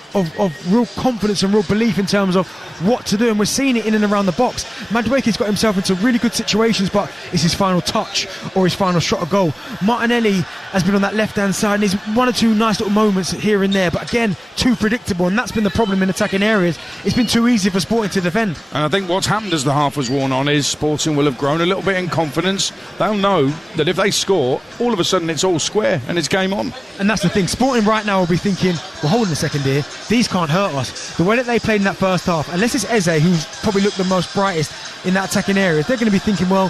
real confidence and real belief in terms of what to do, and we're seeing it in and around the box. Madueke's got himself into really good situations, but it's his final touch or his final shot of goal. Martinelli has been on that left-hand side, and he's 1 or 2 nice little moments here and there, but again, too predictable, and that's been the problem in attacking areas. It's been too easy for Sporting to defend. And I think what's happened as the half was worn on is Sporting will have grown a little bit in confidence. They'll know that if they score, all of a sudden it's all square and it's game on. And that's the thing, Sporting right now will be thinking, well, hold on a second here, these can't hurt us. The way that they played in that first half, unless it's Eze who's probably looked the most brightest in that attacking area, they're going to be thinking, well,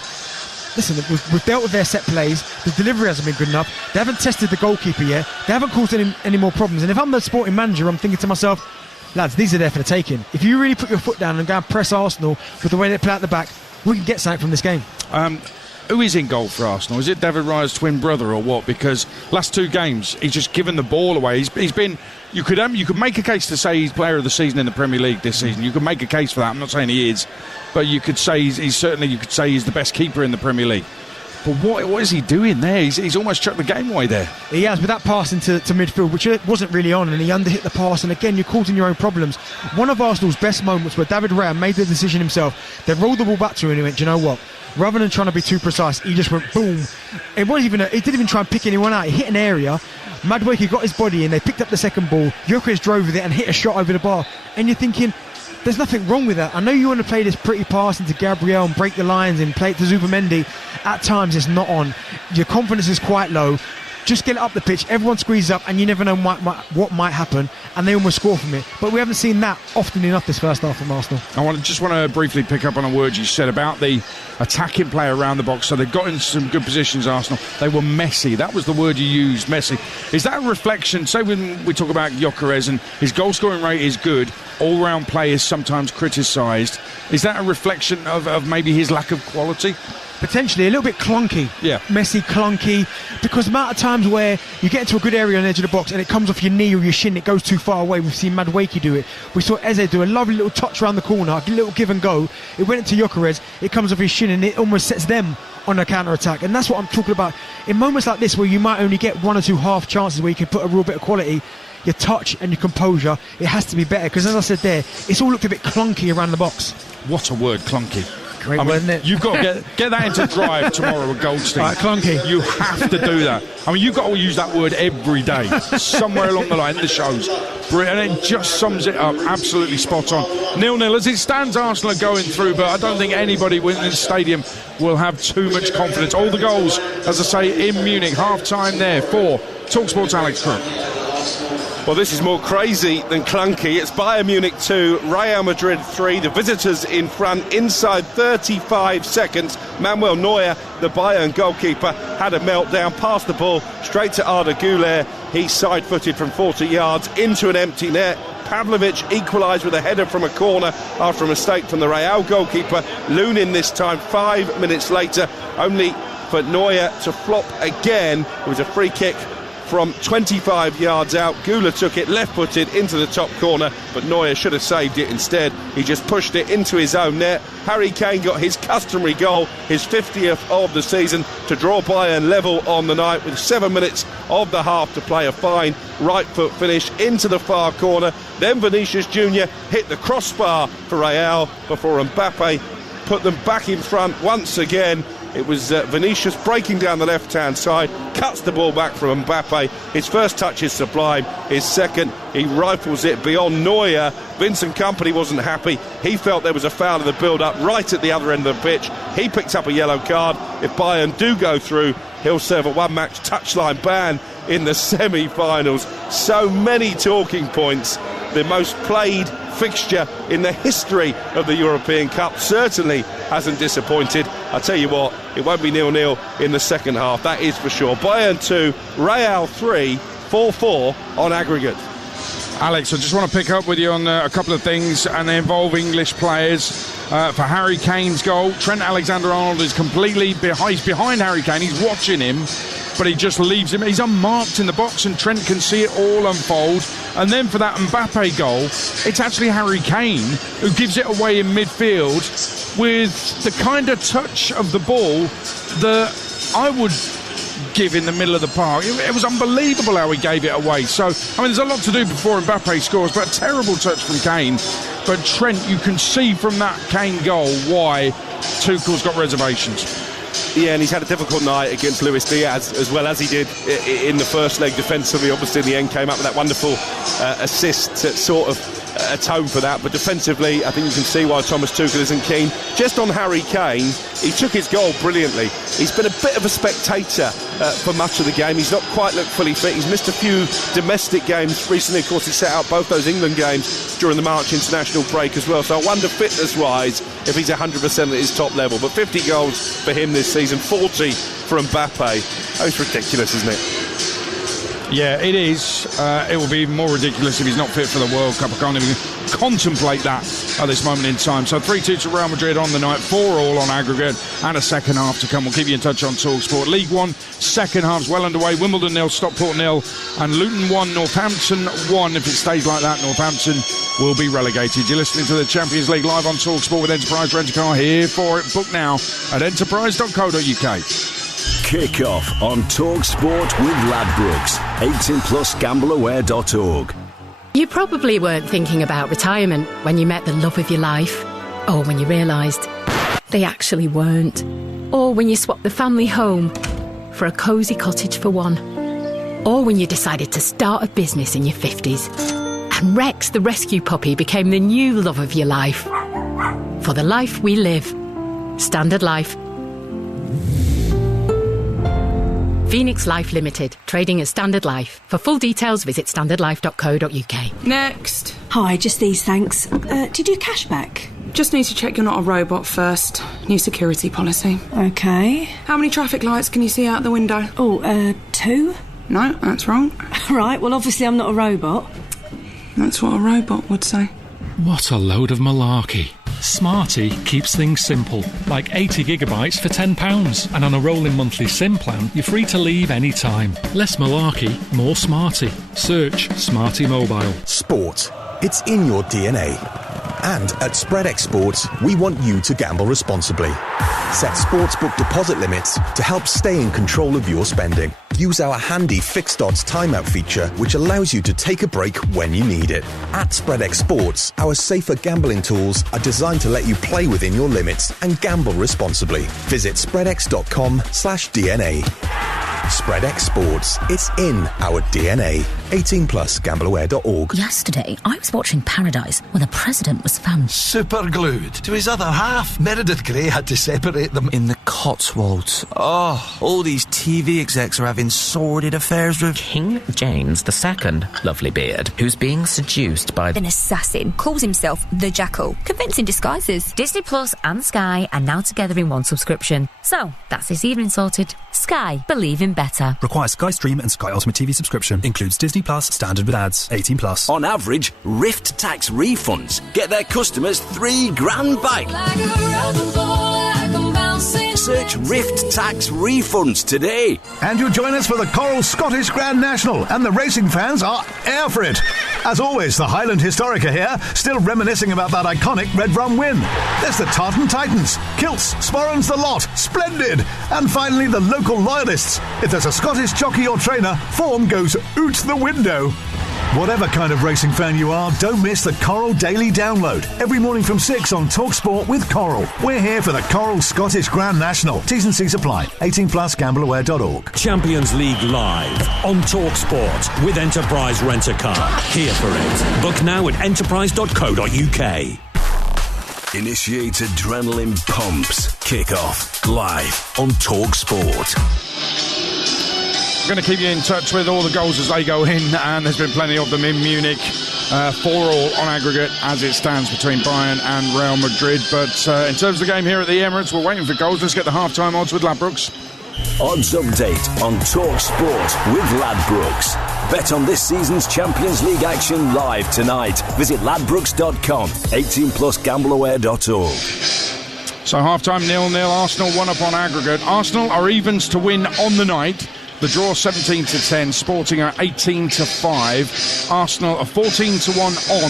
listen, we've dealt with their set plays, the delivery hasn't been good enough, they haven't tested the goalkeeper yet, they haven't caused any more problems. And if I'm the Sporting manager, I'm thinking to myself, lads, these are there for the taking. If you really put your foot down and go and press Arsenal with the way they play out the back, we can get something from this game. Who is in goal for Arsenal? Is it David Raya's twin brother or what? Because last 2 games he's just given the ball away. He's been. You could make a case to say he's player of the season in the Premier League this season. You could make a case for that. I'm not saying he is, but you could say he's certainly. You could say he's the best keeper in the Premier League. But what is he doing there? He's almost chucked the game away there. He has, with that pass into midfield, which wasn't really on, and he underhit the pass, and again, you're causing your own problems. One of Arsenal's best moments where David Raya made the decision himself. They rolled the ball back to him and he went, do you know what? Rather than trying to be too precise, he just went boom. He didn't even try and pick anyone out. He hit an area. Madueke got his body in. They picked up the second ball. Gyökeres drove with it and hit a shot over the bar. And you're thinking, there's nothing wrong with that. I know you want to play this pretty pass into Gabriel and break the lines and play it to Zubimendi. At times it's not on. Your confidence is quite low. Just get it up the pitch, everyone squeezes up, and you never know what might happen, and they almost score from it. But we haven't seen that often enough this first half from Arsenal. I just want to briefly pick up on a word you said about the attacking play around the box. So they've got into some good positions, Arsenal. They were messy. That was the word you used, messy. Is that a reflection, say when we talk about Gyökeres and his goal-scoring rate is good, all-round play is sometimes criticised. Is that a reflection of maybe his lack of quality? Potentially a little bit clunky. Yeah. Messy, clunky, because the amount of times where you get into a good area on the edge of the box and it comes off your knee or your shin, it goes too far away. We've seen Madueke do it. We saw Eze do a lovely little touch around the corner, a little give and go. It went into Gyökeres, it comes off his shin and it almost sets them on a counter-attack. And that's what I'm talking about. In moments like this where you might only get 1 or 2 half chances where you can put a real bit of quality, your touch and your composure, it has to be better. Because as I said there, it's all looked a bit clunky around the box. What a word, clunky. Great word, isn't it? You've got to get that into Drive tomorrow with Goldstein. Right, clunky. You have to do that. I mean, you've got to use that word every day, somewhere along the line in the shows. And it just sums it up. Absolutely spot on. 0-0 as it stands. Arsenal are going through, but I don't think anybody within the stadium will have too much confidence. All the goals, as I say, in Munich. Half-time there for TalkSport's Alex Crook. Well, this is more crazy than clunky. It's Bayern Munich 2, Real Madrid 3. The visitors in front inside 35 seconds. Manuel Neuer, the Bayern goalkeeper, had a meltdown, passed the ball straight to Arda Güler. He side-footed from 40 yards into an empty net. Pavlovic equalised with a header from a corner after a mistake from the Real goalkeeper. Lunin this time 5 minutes later, only for Neuer to flop again. It was a free kick from 25 yards out. Güler took it left-footed into the top corner, but Neuer should have saved it instead. He just pushed it into his own net. Harry Kane got his customary goal, his 50th of the season, to draw Bayern level on the night with 7 minutes of the half to play. A fine right-foot finish into the far corner. Then Vinicius Jr. hit the crossbar for Real before Mbappe put them back in front once again. It was Vinicius breaking down the left-hand side, cuts the ball back from Mbappe. His first touch is sublime. His second, he rifles it beyond Neuer. Vincent Kompany wasn't happy. He felt there was a foul in the build-up right at the other end of the pitch. He picked up a yellow card. If Bayern do go through, he'll serve a one-match touchline ban in the semi-finals. So many talking points. The most played fixture in the history of the European Cup certainly hasn't disappointed. I tell you what, it won't be 0-0 in the second half, that is for sure. Bayern 2, Real 3, 4-4 on aggregate. Alex, I just want to pick up with you on a couple of things, and they involve English players. For Harry Kane's goal, Trent Alexander-Arnold is completely behind Harry Kane. He's watching him, but he just leaves him. He's unmarked in the box, and Trent can see it all unfold. And then for that Mbappe goal, it's actually Harry Kane who gives it away in midfield with the kind of touch of the ball that I would give in the middle of the park. It was unbelievable how he gave it away. So, I mean, there's a lot to do before Mbappe scores, but a terrible touch from Kane. But Trent, you can see from that Kane goal why Tuchel's got reservations. Yeah, and he's had a difficult night against Luis Diaz, as well as he did in the first leg defensively. Obviously, in the end, came up with that wonderful assist to sort of atone for that. But defensively, I think you can see why Thomas Tuchel isn't keen. Just on Harry Kane, he took his goal brilliantly. He's been a bit of a spectator for much of the game. He's not quite looked fully fit. He's missed a few domestic games recently. Of course, he set out both those England games during the March international break as well. So I wonder, fitness-wise, if he's 100% at his top level. But 50 goals for him this season, 40 for Mbappe. Oh, it's ridiculous, isn't it? Yeah, it is. It will be even more ridiculous if he's not fit for the World Cup. I can't even contemplate that at this moment in time. So 3-2 to Real Madrid on the night, 4-4 on aggregate, and a second half to come. We'll keep you in touch on TalkSport. League One, second half's well underway. Wimbledon 0, Stockport 0, and Luton 1, Northampton 1. If it stays like that, Northampton will be relegated. You're listening to the Champions League live on TalkSport with Enterprise Rent-A-Car. Here for it. Book now at enterprise.co.uk. Kickoff on TalkSport with Ladbrokes. 18+ gambleaware.org. You probably weren't thinking about retirement when you met the love of your life, or when you realised they actually weren't, or when you swapped the family home for a cosy cottage for one, or when you decided to start a business in your 50s and Rex the rescue puppy became the new love of your life. For the life we live. Standard Life. Phoenix Life Limited, trading as Standard Life. For full details, visit standardlife.co.uk. Next. Hi, just these, thanks. Do you do cashback? Just need to check you're not a robot first. New security policy. Okay. How many traffic lights can you see out the window? Oh, 2? No, that's wrong. Right, well, obviously I'm not a robot. That's what a robot would say. What a load of malarkey. Smarty keeps things simple, like 80 gigabytes for £10, and on a rolling monthly SIM plan, you're free to leave any time. Less malarkey, more Smarty. Search Smarty Mobile. Sport. It's in your DNA. And at SpreadX Sports, we want you to gamble responsibly. Set sportsbook deposit limits to help stay in control of your spending. Use our handy fixed odds timeout feature, which allows you to take a break when you need it. At SpreadX Sports, our safer gambling tools are designed to let you play within your limits and gamble responsibly. Visit spreadx.com/DNA. SpreadX Sports. It's in our DNA. 18+ gambleaware.org. Yesterday, I was watching Paradise when the president was found super glued to his other half. Meredith Grey had to separate them. In the Cotswolds. Oh, all these TV execs are having sordid affairs with King James II, lovely beard, who's being seduced by an assassin, calls himself the Jackal. Convincing disguises. Disney Plus and Sky are now together in one subscription. So, that's this evening sorted. Sky, believe in better. Requires Sky Stream and Sky Ultimate TV subscription. Includes Disney Plus, standard with ads. 18+. On average, Rift Tax refunds get their customers $3,000 back. Search Rift Tax refunds today. And you'll join us for the Coral Scottish Grand National, and the racing fans are air for it. As always, the Highland Historic are here, still reminiscing about that iconic Red Rum win. There's the Tartan Titans, Kilts, Sporrans the lot, splendid. And finally, the local loyalists. If there's a Scottish jockey or trainer, form goes out the window. Whatever kind of racing fan you are, don't miss the Coral Daily Download. Every morning from 6 on TalkSport with Coral. We're here for the Coral Scottish Grand National. T's and C's apply. 18+ gambleaware.org. Champions League live on TalkSport with Enterprise Rent-A-Car. Here for it. Book now at enterprise.co.uk. Initiate adrenaline pumps. Kickoff live on TalkSport. Going to keep you in touch with all the goals as they go in, and there's been plenty of them in Munich. 4-4 on aggregate as it stands between Bayern and Real Madrid. But in terms of the game here at the Emirates, we're waiting for goals. Let's get the half-time odds with Ladbrokes. Odds update on TalkSport with Ladbrokes. Bet on this season's Champions League action live tonight. Visit ladbrokes.com. 18plusgambleaware.org. So half-time 0-0, Arsenal 1-up on aggregate. Arsenal are evens to win on the night. The draw 17-10, Sporting are 18-5. Arsenal are 14-1 on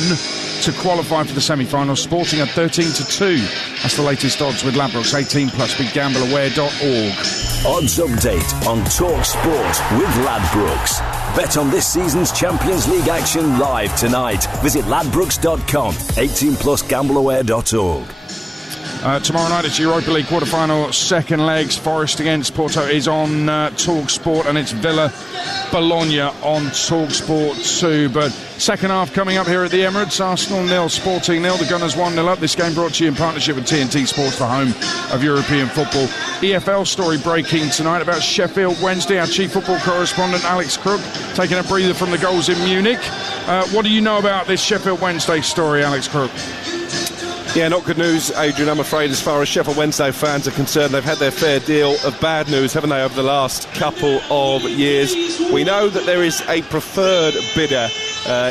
to qualify for the semi-finals. Sporting are 13-2. That's the latest odds with Ladbrokes. 18 plus. BigGambleAware.org. Odds update on Talk Sport with Ladbrokes. Bet on this season's Champions League action live tonight. Visit ladbrokes.com. 18plusgambleaware.org. Tomorrow night it's Europa League quarter-final second legs. Forest against Porto is on Talk Sport, and it's Villa Bologna on Talk Sport 2. But second half coming up here at the Emirates. Arsenal 0, Sporting 0. The Gunners 1-0 up. This game brought to you in partnership with TNT Sports, the home of European football. EFL story breaking tonight about Sheffield Wednesday. Our chief football correspondent Alex Crook taking a breather from the goals in Munich. What do you know about this Sheffield Wednesday story, Alex Crook? Yeah, not good news, Adrian, I'm afraid, as far as Sheffield Wednesday fans are concerned. They've had their fair deal of bad news, haven't they, over the last couple of years. We know that there is a preferred bidder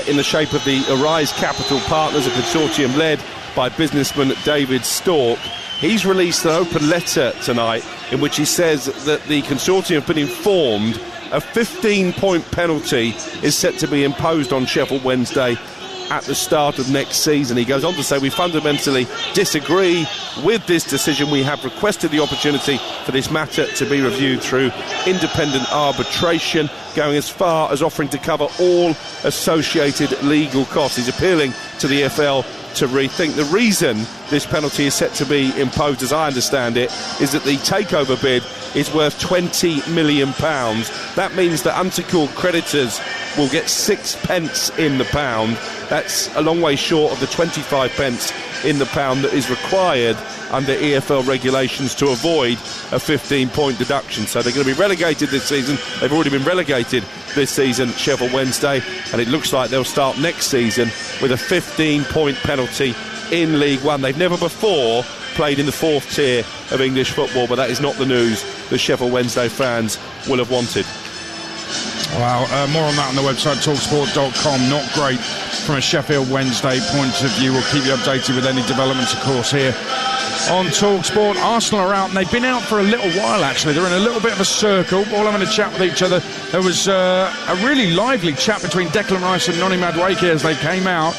in the shape of the Arise Capital Partners, a consortium led by businessman David Stork. He's released an open letter tonight in which he says that the consortium have been informed a 15-point penalty is set to be imposed on Sheffield Wednesday at the start of next season. He goes on to say, we fundamentally disagree with this decision. We have requested the opportunity for this matter to be reviewed through independent arbitration, going as far as offering to cover all associated legal costs. He's appealing to the EFL to rethink. The reason this penalty is set to be imposed, as I understand it, is that the takeover bid is worth £20 million. That means that unsecured creditors will get 6 pence in the pound. That's a long way short of the 25 pence in the pound that is required under EFL regulations to avoid a 15-point deduction. So they're going to be relegated this season. They've already been relegated this season, Sheffield Wednesday, and it looks like they'll start next season with a 15-point penalty in League One. They've never before played in the fourth tier of English football, but that is not the news that Sheffield Wednesday fans will have wanted. Wow, more on that on the website, talksport.com. Not great from a Sheffield Wednesday point of view. We'll keep you updated with any developments, of course, here on TalkSport. Arsenal are out, and they've been out for a little while, actually. They're in a little bit of a circle, all having a chat with each other. There was a really lively chat between Declan Rice and Noni Madueke as they came out.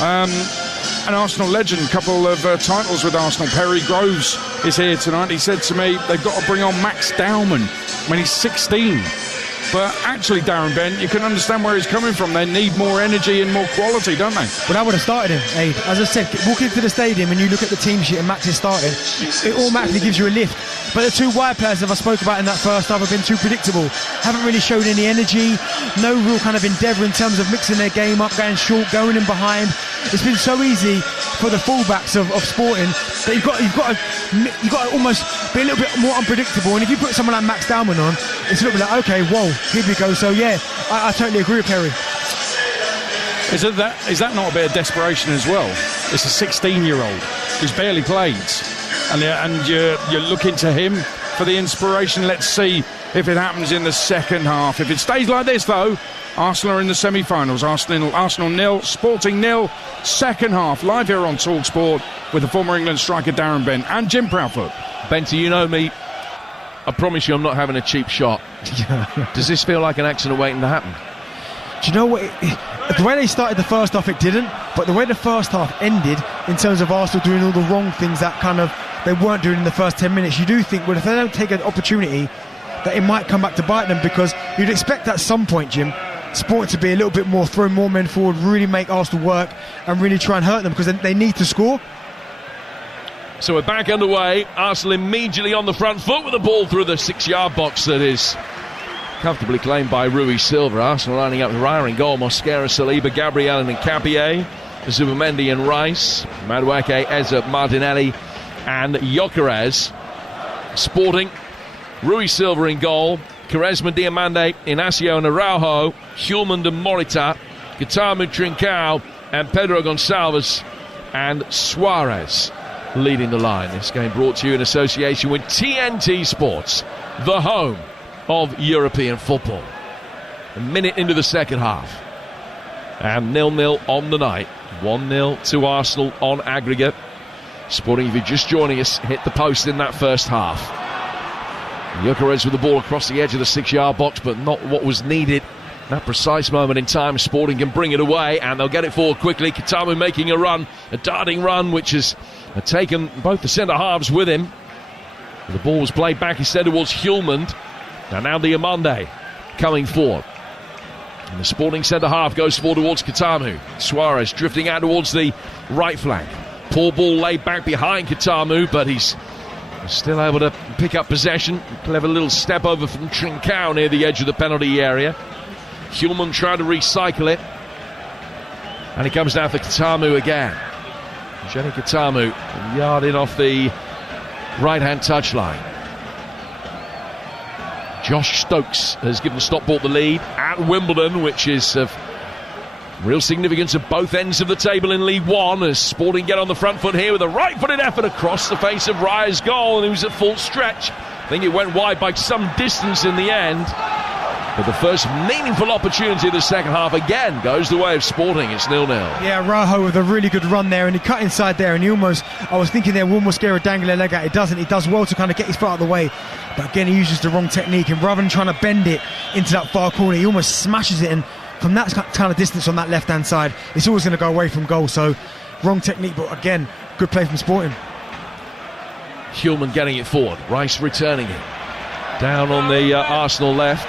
An Arsenal legend, a couple of titles with Arsenal. Perry Groves is here tonight. He said to me, they've got to bring on Max Dowman when he's 16. But actually, Darren Bent, you can understand where he's coming from. They need more energy and more quality, don't they? Well, I would have started him, Aid. As I said, walk into the stadium and you look at the team sheet and Max is starting, it automatically gives you a lift. But the two wide players that I spoke about in that first half have been too predictable. Haven't really showed any energy, no real kind of endeavour in terms of mixing their game up, going short, going in behind. It's been so easy for the fullbacks of Sporting that you've got to almost be a little bit more unpredictable. And if you put someone like Max Dowman on, it's a little bit like, okay, whoa, here we go. So yeah, I totally agree with Perry. Is that not a bit of desperation as well? It's a 16-year-old who's barely played, and you're looking to him for the inspiration. Let's see if it happens in the second half. If it stays like this, though, Arsenal are in the semi-finals. Arsenal 0, Sporting 0. Second half, live here on TalkSport with the former England striker Darren Bent and Jim Proudfoot. Benty, you know me. I promise you I'm not having a cheap shot. Does this feel like an accident waiting to happen? Do you know what? The way they started the first half, it didn't. But the way the first half ended, in terms of Arsenal doing all the wrong things that kind of they weren't doing in the first 10 minutes, you do think, well, if they don't take an opportunity, that it might come back to bite them, because you'd expect at some point, Jim, Sport to be a little bit more, throw more men forward, really make Arsenal work and really try and hurt them, because they need to score. So we're back underway. Arsenal immediately on the front foot with the ball through the 6-yard box that is comfortably claimed by Rui Silva. Arsenal lining up Raya in goal, Mosquera, Saliba, Gabriel and Nkapie, Zubimendi and Rice, Madueke, Eza, Martinelli and Gyökeres. Sporting, Rui Silva in goal, Quaresma, Diamande, Inacio and Araujo, Hjulmand and Morita, Getamu, Trincao and Pedro Gonçalves and Suarez leading the line. This game brought to you in association with TNT Sports, the home of European football. A minute into the second half. And 0-0 on the night. 1-0 to Arsenal on aggregate. Sporting, if you're just joining us, hit the post in that first half. Gyökeres with the ball across the edge of the 6-yard box, but not what was needed. That precise moment in time, Sporting can bring it away, and they'll get it forward quickly. Kitamu making a run, a darting run, which has taken both the centre-halves with him. The ball was played back instead towards Hjulmand. And now Diomande coming forward. And the Sporting centre-half goes forward towards Kitamu. Suarez drifting out towards the right flank. Poor ball laid back behind Kitamu, but he's still able to pick up possession. Clever little step over from Trincao near the edge of the penalty area. Hjulmand trying to recycle it. And he comes down for Kitamu again. Jenny Kitamu yard in off the right-hand touchline. Josh Stokes has given Stockport the lead at Wimbledon, which is of real significance at both ends of the table in League One, as Sporting get on the front foot here with a right-footed effort across the face of Raya's goal, and he was at full stretch. I think it went wide by some distance in the end. But the first meaningful opportunity of the second half again goes the way of Sporting. It's 0-0. Yeah, Rajo with a really good run there, and he cut inside there, and he almost, I was thinking there, will Mosquera dangle a leg out. It doesn't. He does well to kind of get his foot out of the way, but again he uses the wrong technique, and rather than trying to bend it into that far corner, he almost smashes it, and from that kind of distance on that left hand side, it's always going to go away from goal. So wrong technique, but again, good play from Sporting. Hjulmand getting it forward, Rice returning it down on the Arsenal left.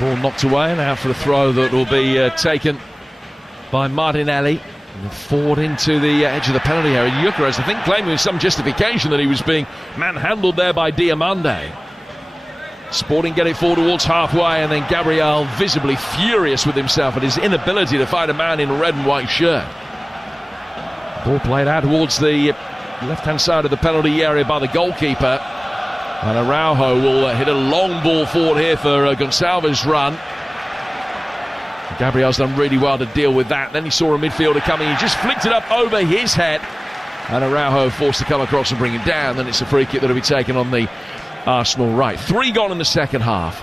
Ball knocked away and out for a throw that will be taken by Martinelli. And forward into the edge of the penalty area. Gyökeres, I think, claiming with some justification that he was being manhandled there by Diomande. Sporting get it forward towards halfway, and then Gabriel visibly furious with himself at his inability to find a man in a red and white shirt. Ball played out towards the left-hand side of the penalty area by the goalkeeper. And Araujo will hit a long ball forward here for Gonçalves' run. Gabriel's done really well to deal with that. Then he saw a midfielder coming. He just flicked it up over his head. And Araujo forced to come across and bring it down. Then it's a free kick that will be taken on the Arsenal right. 3 gone in the second half.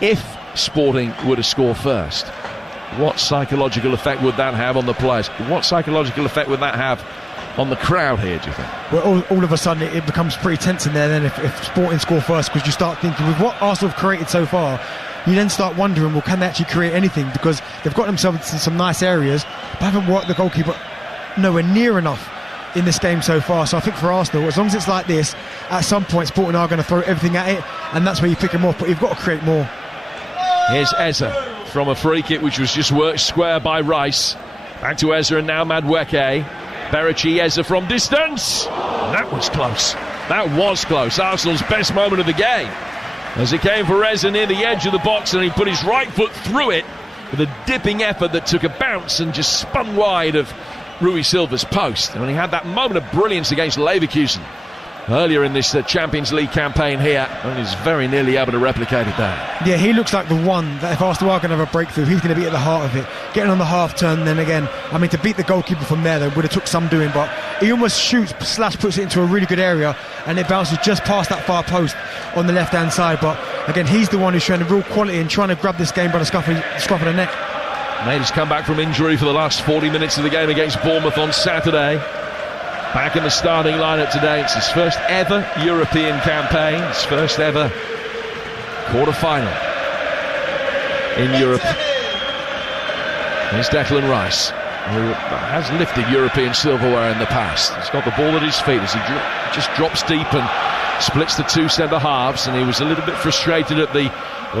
If Sporting were to score first, what psychological effect would that have on the players? What psychological effect would that have on the crowd here, do you think? Well, all of a sudden it becomes pretty tense in there then if Sporting score first, because you start thinking, with what Arsenal have created so far, you then start wondering, well, can they actually create anything? Because they've got themselves in some nice areas, but haven't worked the goalkeeper nowhere near enough in this game so far. So I think for Arsenal, as long as it's like this, at some point Sporting are going to throw everything at it, and that's where you pick them off, but you've got to create more. Here's Eza from a free kick which was just worked square by Rice. Back to Eza and now Madueke. Berici, Eza from distance. That was close. That was close. Arsenal's best moment of the game, as it came for Eza near the edge of the box, and he put his right foot through it with a dipping effort that took a bounce and just spun wide of Rui Silva's post. And he had that moment of brilliance against Leverkusen earlier in this Champions League campaign here, and he's very nearly able to replicate it there. Yeah, he looks like the one that if Arsenal are going to have a breakthrough, he's going to be at the heart of it. Getting on the half turn, then again, I mean, to beat the goalkeeper from there, would have took some doing, but he almost shoots / puts it into a really good area, and it bounces just past that far post on the left hand side. But again, he's the one who's showing the real quality and trying to grab this game by the scruff of the neck. Made his comeback from injury for the last 40 minutes of the game against Bournemouth on Saturday. Back in the starting lineup today. It's his first ever European campaign, his first ever quarter-final in Europe. Here's Declan Rice, who has lifted European silverware in the past. He's got the ball at his feet as he just drops deep and splits the two centre-halves, and he was a little bit frustrated at the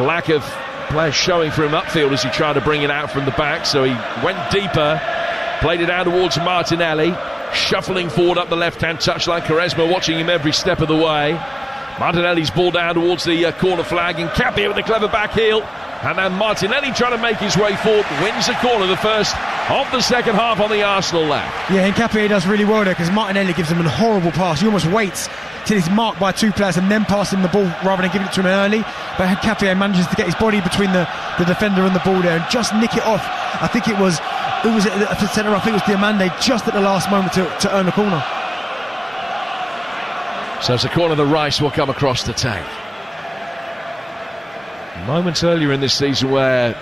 lack of players showing for him upfield as he tried to bring it out from the back, so he went deeper, played it out towards Martinelli, shuffling forward up the left-hand touchline. Quaresma watching him every step of the way. Martinelli's ball down towards the corner flag, and Capia with a clever back heel, and then Martinelli trying to make his way forward, wins the corner, the first of the second half on the Arsenal left. Yeah, and Capia does really well there, because Martinelli gives him a horrible pass. He almost waits till he's marked by two players and then passes him the ball rather than giving it to him early, but Capia manages to get his body between the defender and the ball there and just nick it off. I think it was at the centre, I think it was Diomande, just at the last moment to earn the corner. So it's a corner that Rice will come across to take. Moments earlier in this season where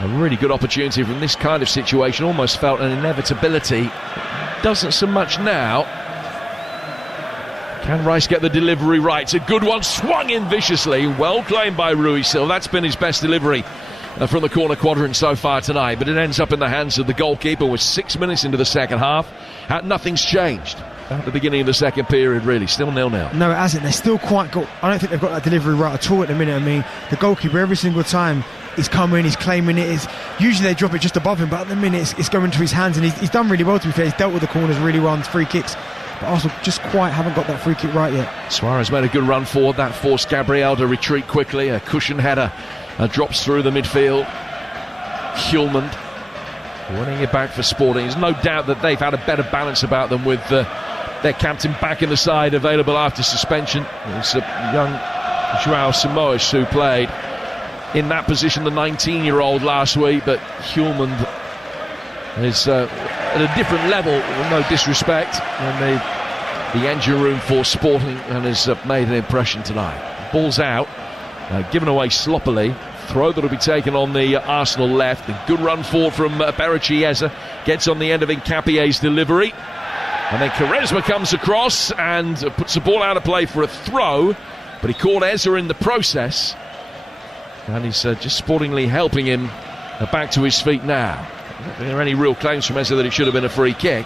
a really good opportunity from this kind of situation almost felt an inevitability. Doesn't so much now. Can Rice get the delivery right? It's a good one, swung in viciously. Well claimed by Rui Silva. That's been his best delivery from the corner quadrant so far tonight, but it ends up in the hands of the goalkeeper with 6 minutes into the second half. Nothing's changed at the beginning of the second period, really. Still 0-0. No, it hasn't. They're still quite good. I don't think they've got that delivery right at all at the minute. I mean, the goalkeeper every single time he's coming, he's claiming it. Usually they drop it just above him, but at the minute it's going to his hands, and he's done really well, to be fair. He's dealt with the corners really well on free kicks, but Arsenal just quite haven't got that free kick right yet. Suarez made a good run forward. That forced Gabriel to retreat quickly. A cushion header drops through the midfield. Hjulmand winning it back for Sporting. There's no doubt that they've had a better balance about them with their captain back in the side, available after suspension. It's a young João Simoes who played in that position, the 19-year-old last week, but Hjulmand is at a different level, no disrespect, in the engine room for Sporting, and has made an impression tonight. Ball's out, given away sloppily. Throw that'll be taken on the Arsenal left. A good run forward from Berrichiesa. Gets on the end of Nkapie's delivery. And then Quaresma comes across and puts the ball out of play for a throw. But he caught Eza in the process. And he's just sportingly helping him back to his feet now. I don't think there are any real claims from Eza that it should have been a free kick.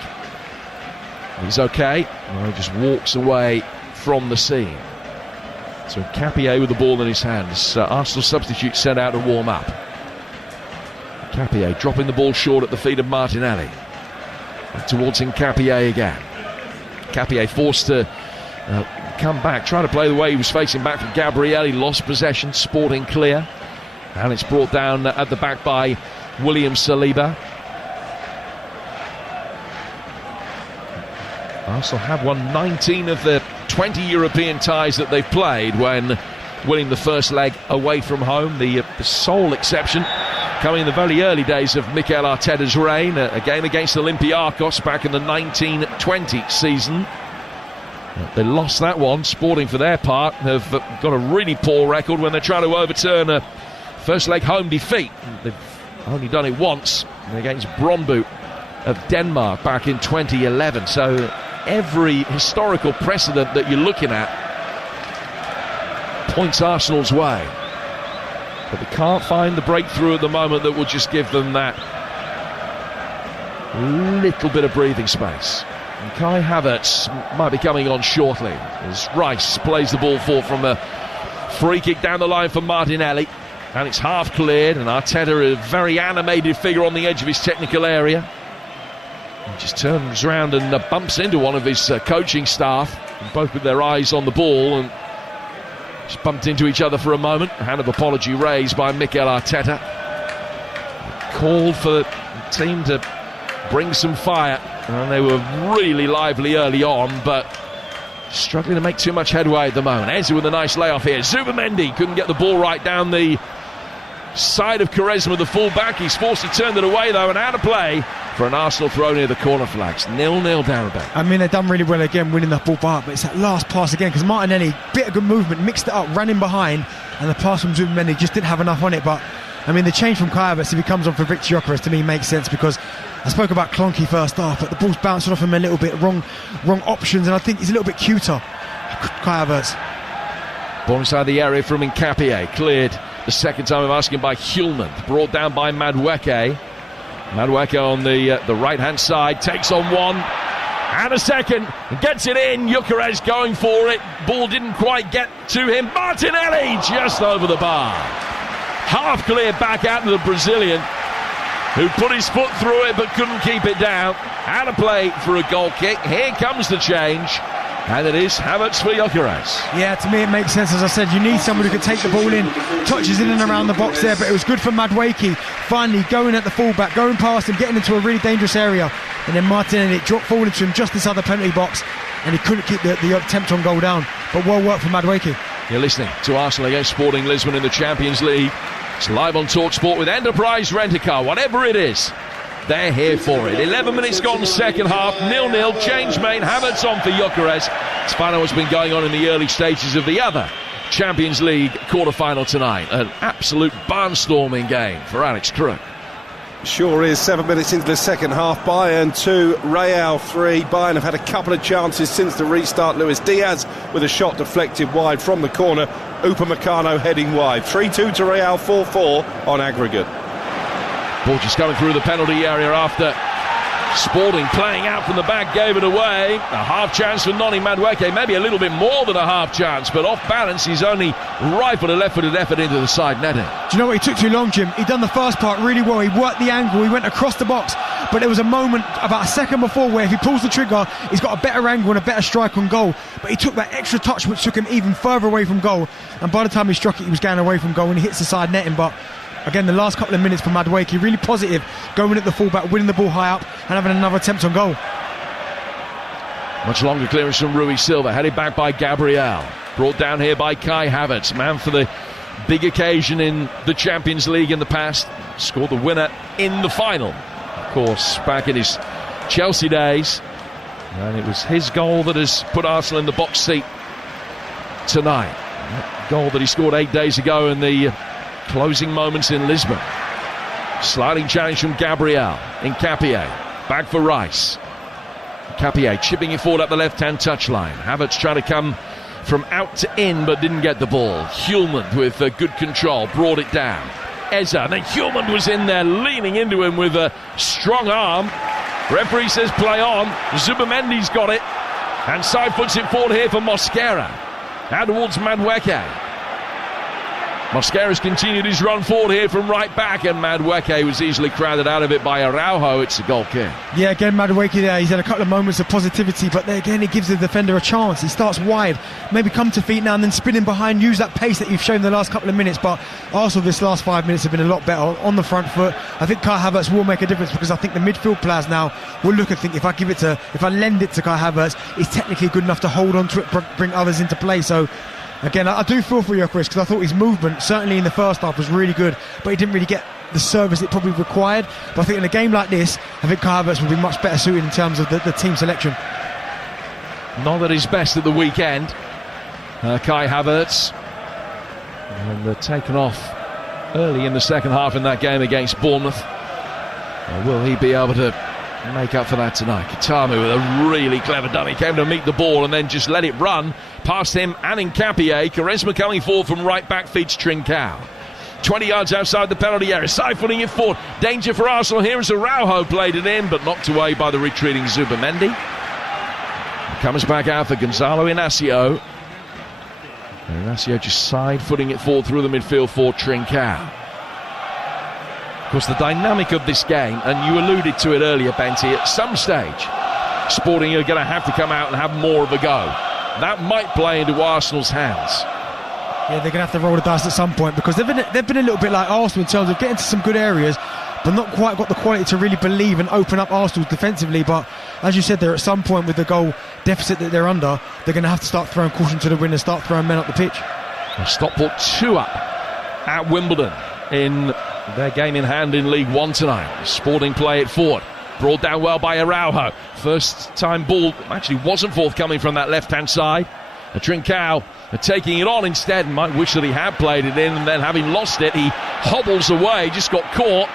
He's okay. He just walks away from the scene. So Nkapie with the ball in his hands. Arsenal substitute sent out to warm up. Nkapie dropping the ball short at the feet of Martinelli. Back towards Nkapie again. Nkapie forced to come back, trying to play the way he was facing back from Gabriel. He lost possession, Sporting clear. And it's brought down at the back by William Saliba. Arsenal have won 19 of the 20 European ties that they've played when winning the first leg away from home. The sole exception coming in the very early days of Mikel Arteta's reign, a game against Olympiacos back in the 1920 season. They lost that one. Sporting, for their part, have got a really poor record when they're trying to overturn a first leg home defeat. They've only done it once against Brøndby of Denmark back in 2011. So every historical precedent that you're looking at points Arsenal's way, but they can't find the breakthrough at the moment that will just give them that little bit of breathing space. And Kai Havertz might be coming on shortly as Rice plays the ball forward from a free kick down the line for Martinelli, and it's half cleared, and Arteta, a very animated figure on the edge of his technical area. He just turns around and bumps into one of his coaching staff, both with their eyes on the ball, and just bumped into each other for a moment. A hand of apology raised by Mikel Arteta. Called for the team to bring some fire, and they were really lively early on, but struggling to make too much headway at the moment. Eze with a nice layoff here. Zubimendi couldn't get the ball right down the side of Quaresma, the full-back. He's forced to turn it away, though, and out of play for an Arsenal throw near the corner flags. 0-0 Darabek. I mean, they've done really well again, winning that ball back, but it's that last pass again, because Martinelli, bit of good movement, mixed it up, ran in behind, and the pass from Zubimendi just didn't have enough on it. But I mean, the change from Kai Havertz, if he comes on for Victor Gyökeres, to me makes sense, because I spoke about Klonky first half, but the ball's bouncing off him a little bit, wrong options, and I think he's a little bit cuter, Kai Havertz. Ball inside the area from Nkapie, cleared the second time of asking by Hjulmand, brought down by Madueke. Madueke on the right-hand side, takes on one, and a second, gets it in. Gyökeres going for it, ball didn't quite get to him. Martinelli just over the bar. Half clear back out to the Brazilian, who put his foot through it but couldn't keep it down. Out of play for a goal kick. Here comes the change, and it is Havertz for Gyökeres. Yeah, to me it makes sense. As I said, you need somebody who can take the ball in, touches in and around the box there, but it was good for Madueke finally going at the fullback, going past him, getting into a really dangerous area, and then Martinelli dropped forward into him just inside the penalty box, and he couldn't keep the attempt on goal down, but well worked for Madueke. You're listening to Arsenal against Sporting Lisbon in the Champions League. It's live on TalkSport with Enterprise Rent-A-Car. Whatever it is, they're here for it. 11 minutes gone, second half, 0-0, change made, Havertz on for Gyökeres. Spano has been going on in the early stages of the other Champions League quarter-final tonight. An absolute barnstorming game for Alex Crook. Sure is. 7 minutes into the second half. Bayern 2, Real 3. Bayern have had a couple of chances since the restart. Luis Diaz with a shot deflected wide from the corner. Upamecano heading wide. 3-2 to Real, 4-4 on aggregate. Ball just coming through the penalty area after Sporting playing out from the back gave it away. A half chance for Noni Madueke, maybe a little bit more than a half chance, but off balance he's only rifled a left-footed effort into the side netting. Do you know what? He took too long, Jim. He done the first part really well. He worked the angle, he went across the box, but there was a moment about a second before where if he pulls the trigger, he's got a better angle and a better strike on goal, but he took that extra touch which took him even further away from goal, and by the time he struck it he was going away from goal and he hits the side netting. But again, the last couple of minutes for Madueke, really positive, going at the fullback, winning the ball high up and having another attempt on goal. Much longer clearance from Rui Silva, headed back by Gabriel, brought down here by Kai Havertz, man for the big occasion in the Champions League in the past, scored the winner in the final, of course, back in his Chelsea days, and it was his goal that has put Arsenal in the box seat tonight. That goal that he scored 8 days ago in the closing moments in Lisbon. Sliding challenge from Gabriel. Nkapie back for Rice. Nkapie chipping it forward up the left-hand touchline. Havertz trying to come from out to in but didn't get the ball. Hjulmand with good control brought it down. Eza, and then Hjulmand was in there leaning into him with a strong arm. Referee says play on. Zubamendi's got it and side foots it forward here for Mosquera. Out towards Madueke. Mosquera's continued his run forward here from right back, and Madueke was easily crowded out of it by Araujo. It's a goal kick. Yeah, again, Madueke there, he's had a couple of moments of positivity, but then again, he gives the defender a chance. He starts wide, maybe come to feet now and then spinning behind, use that pace that you've shown the last couple of minutes, but Arsenal this last 5 minutes have been a lot better on the front foot. I think Kai Havertz will make a difference because I think the midfield players now will look and think if I lend it to Kai Havertz, he's technically good enough to hold on to it, bring others into play. So again, I do feel for you, Chris, because I thought his movement, certainly in the first half, was really good, but he didn't really get the service it probably required. But I think in a game like this, I think Kai Havertz will be much better suited in terms of the team selection. Not at his best at the weekend, Kai Havertz. And they're taken off early in the second half in that game against Bournemouth. Will he be able to make up for that tonight? Katamu with a really clever dummy, came to meet the ball and then just let it run past him and Nkapie. Quaresma coming forward from right back, feeds Trincao. 20 yards outside the penalty area, side-footing it forward. Danger for Arsenal here as Araujo played it in, but knocked away by the retreating Zubamendi. Comes back out for Gonzalo Inacio. And Inacio just side-footing it forward through the midfield for Trincao. Of course, the dynamic of this game, and you alluded to it earlier, Benty, at some stage, Sporting are going to have to come out and have more of a go. That might play into Arsenal's hands. Yeah, they're going to have to roll the dice at some point because they've been a little bit like Arsenal in terms of getting to some good areas, but not quite got the quality to really believe and open up Arsenal defensively. But as you said, they're at some point with the goal deficit that they're under, they're going to have to start throwing caution to the wind and start throwing men up the pitch. Stockport 2 up at Wimbledon in their game in hand in League One tonight. Sporting play it forward. Brought down well by Araujo. First time ball actually wasn't forthcoming from that left-hand side. Trincao taking it on instead, and might wish that he had played it in, and then having lost it, he hobbles away, just got caught.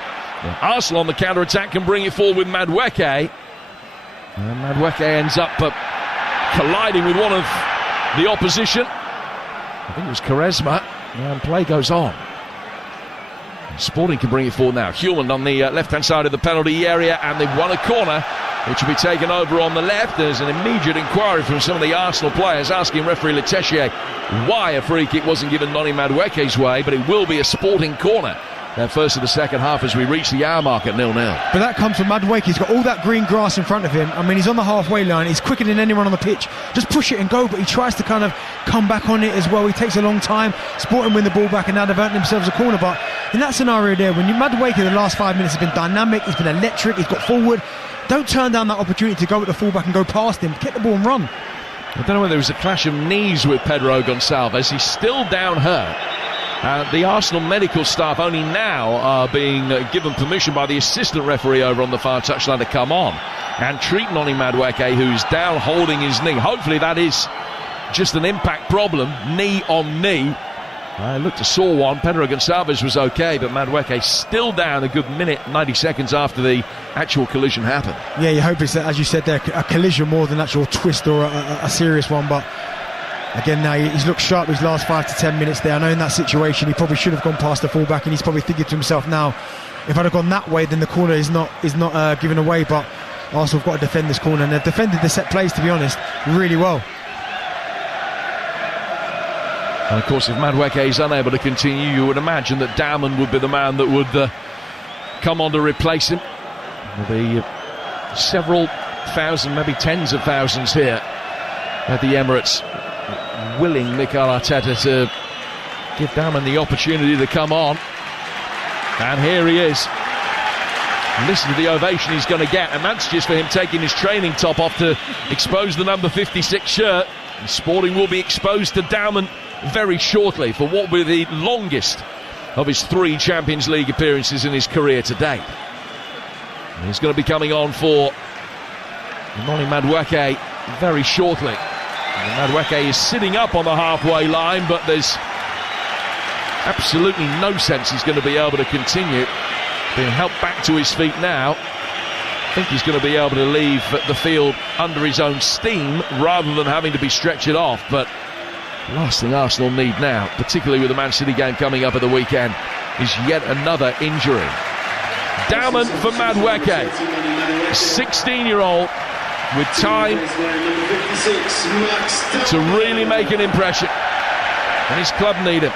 Arsenal on the counter-attack can bring it forward with Madueke. And Madueke ends up colliding with one of the opposition. I think it was Quaresma, and play goes on. Sporting can bring it forward now. Hjulmand on the left-hand side of the penalty area, and they've won a corner, which will be taken over on the left. There's an immediate inquiry from some of the Arsenal players asking referee Letechier why a free kick wasn't given Noni Madueke's way, but it will be a Sporting corner. First of the second half as we reach the hour mark at 0-0. But that comes from Madueke. He's got all that green grass in front of him. I mean, he's on the halfway line. He's quicker than anyone on the pitch. Just push it and go, but he tries to kind of come back on it as well. He takes a long time. Sporting win the ball back, and now they've earned themselves a corner. But in that scenario there, when Madueke the last 5 minutes has been dynamic, he's been electric, he's got forward. Don't turn down that opportunity to go at the fullback and go past him. Get the ball and run. I don't know whether there was a clash of knees with Pedro Gonçalves. He's still down hurt. The Arsenal medical staff only now are being given permission by the assistant referee over on the far touchline to come on and treat Noni Madueke, who's down holding his knee. Hopefully that is just an impact problem, knee on knee. I looked to saw one. Pedro Gonçalves was okay, but Madueke still down a good minute, 90 seconds after the actual collision happened. Yeah, you hope it's, as you said there, a collision more than an actual twist or a serious one. But again, now he's looked sharp his last 5 to 10 minutes there. I know in that situation he probably should have gone past the fullback, and he's probably thinking to himself now, if I'd have gone that way, then the corner is not given away. But Arsenal have got to defend this corner, and they've defended the set plays, to be honest, really well. And of course, if Madueke is unable to continue, you would imagine that Dowman would be the man that would come on to replace him. There'll be several thousand, maybe tens of thousands here at the Emirates, willing Mikel Arteta to give Dowman the opportunity to come on. And here he is. Listen to the ovation he's going to get, and that's just for him taking his training top off to expose the number 56 shirt. And Sporting will be exposed to Dowman very shortly for what will be the longest of his 3 Champions League appearances in his career to date. And he's going to be coming on for Imoni Madueke very shortly. And Madueke is sitting up on the halfway line, but there's absolutely no sense he's going to be able to continue. Being helped back to his feet now. I think he's going to be able to leave the field under his own steam rather than having to be stretched off. But last thing Arsenal need now, particularly with the Man City game coming up at the weekend, is yet another injury. Dowman for Madueke, 16-year-old with time to really make an impression, and his club need him.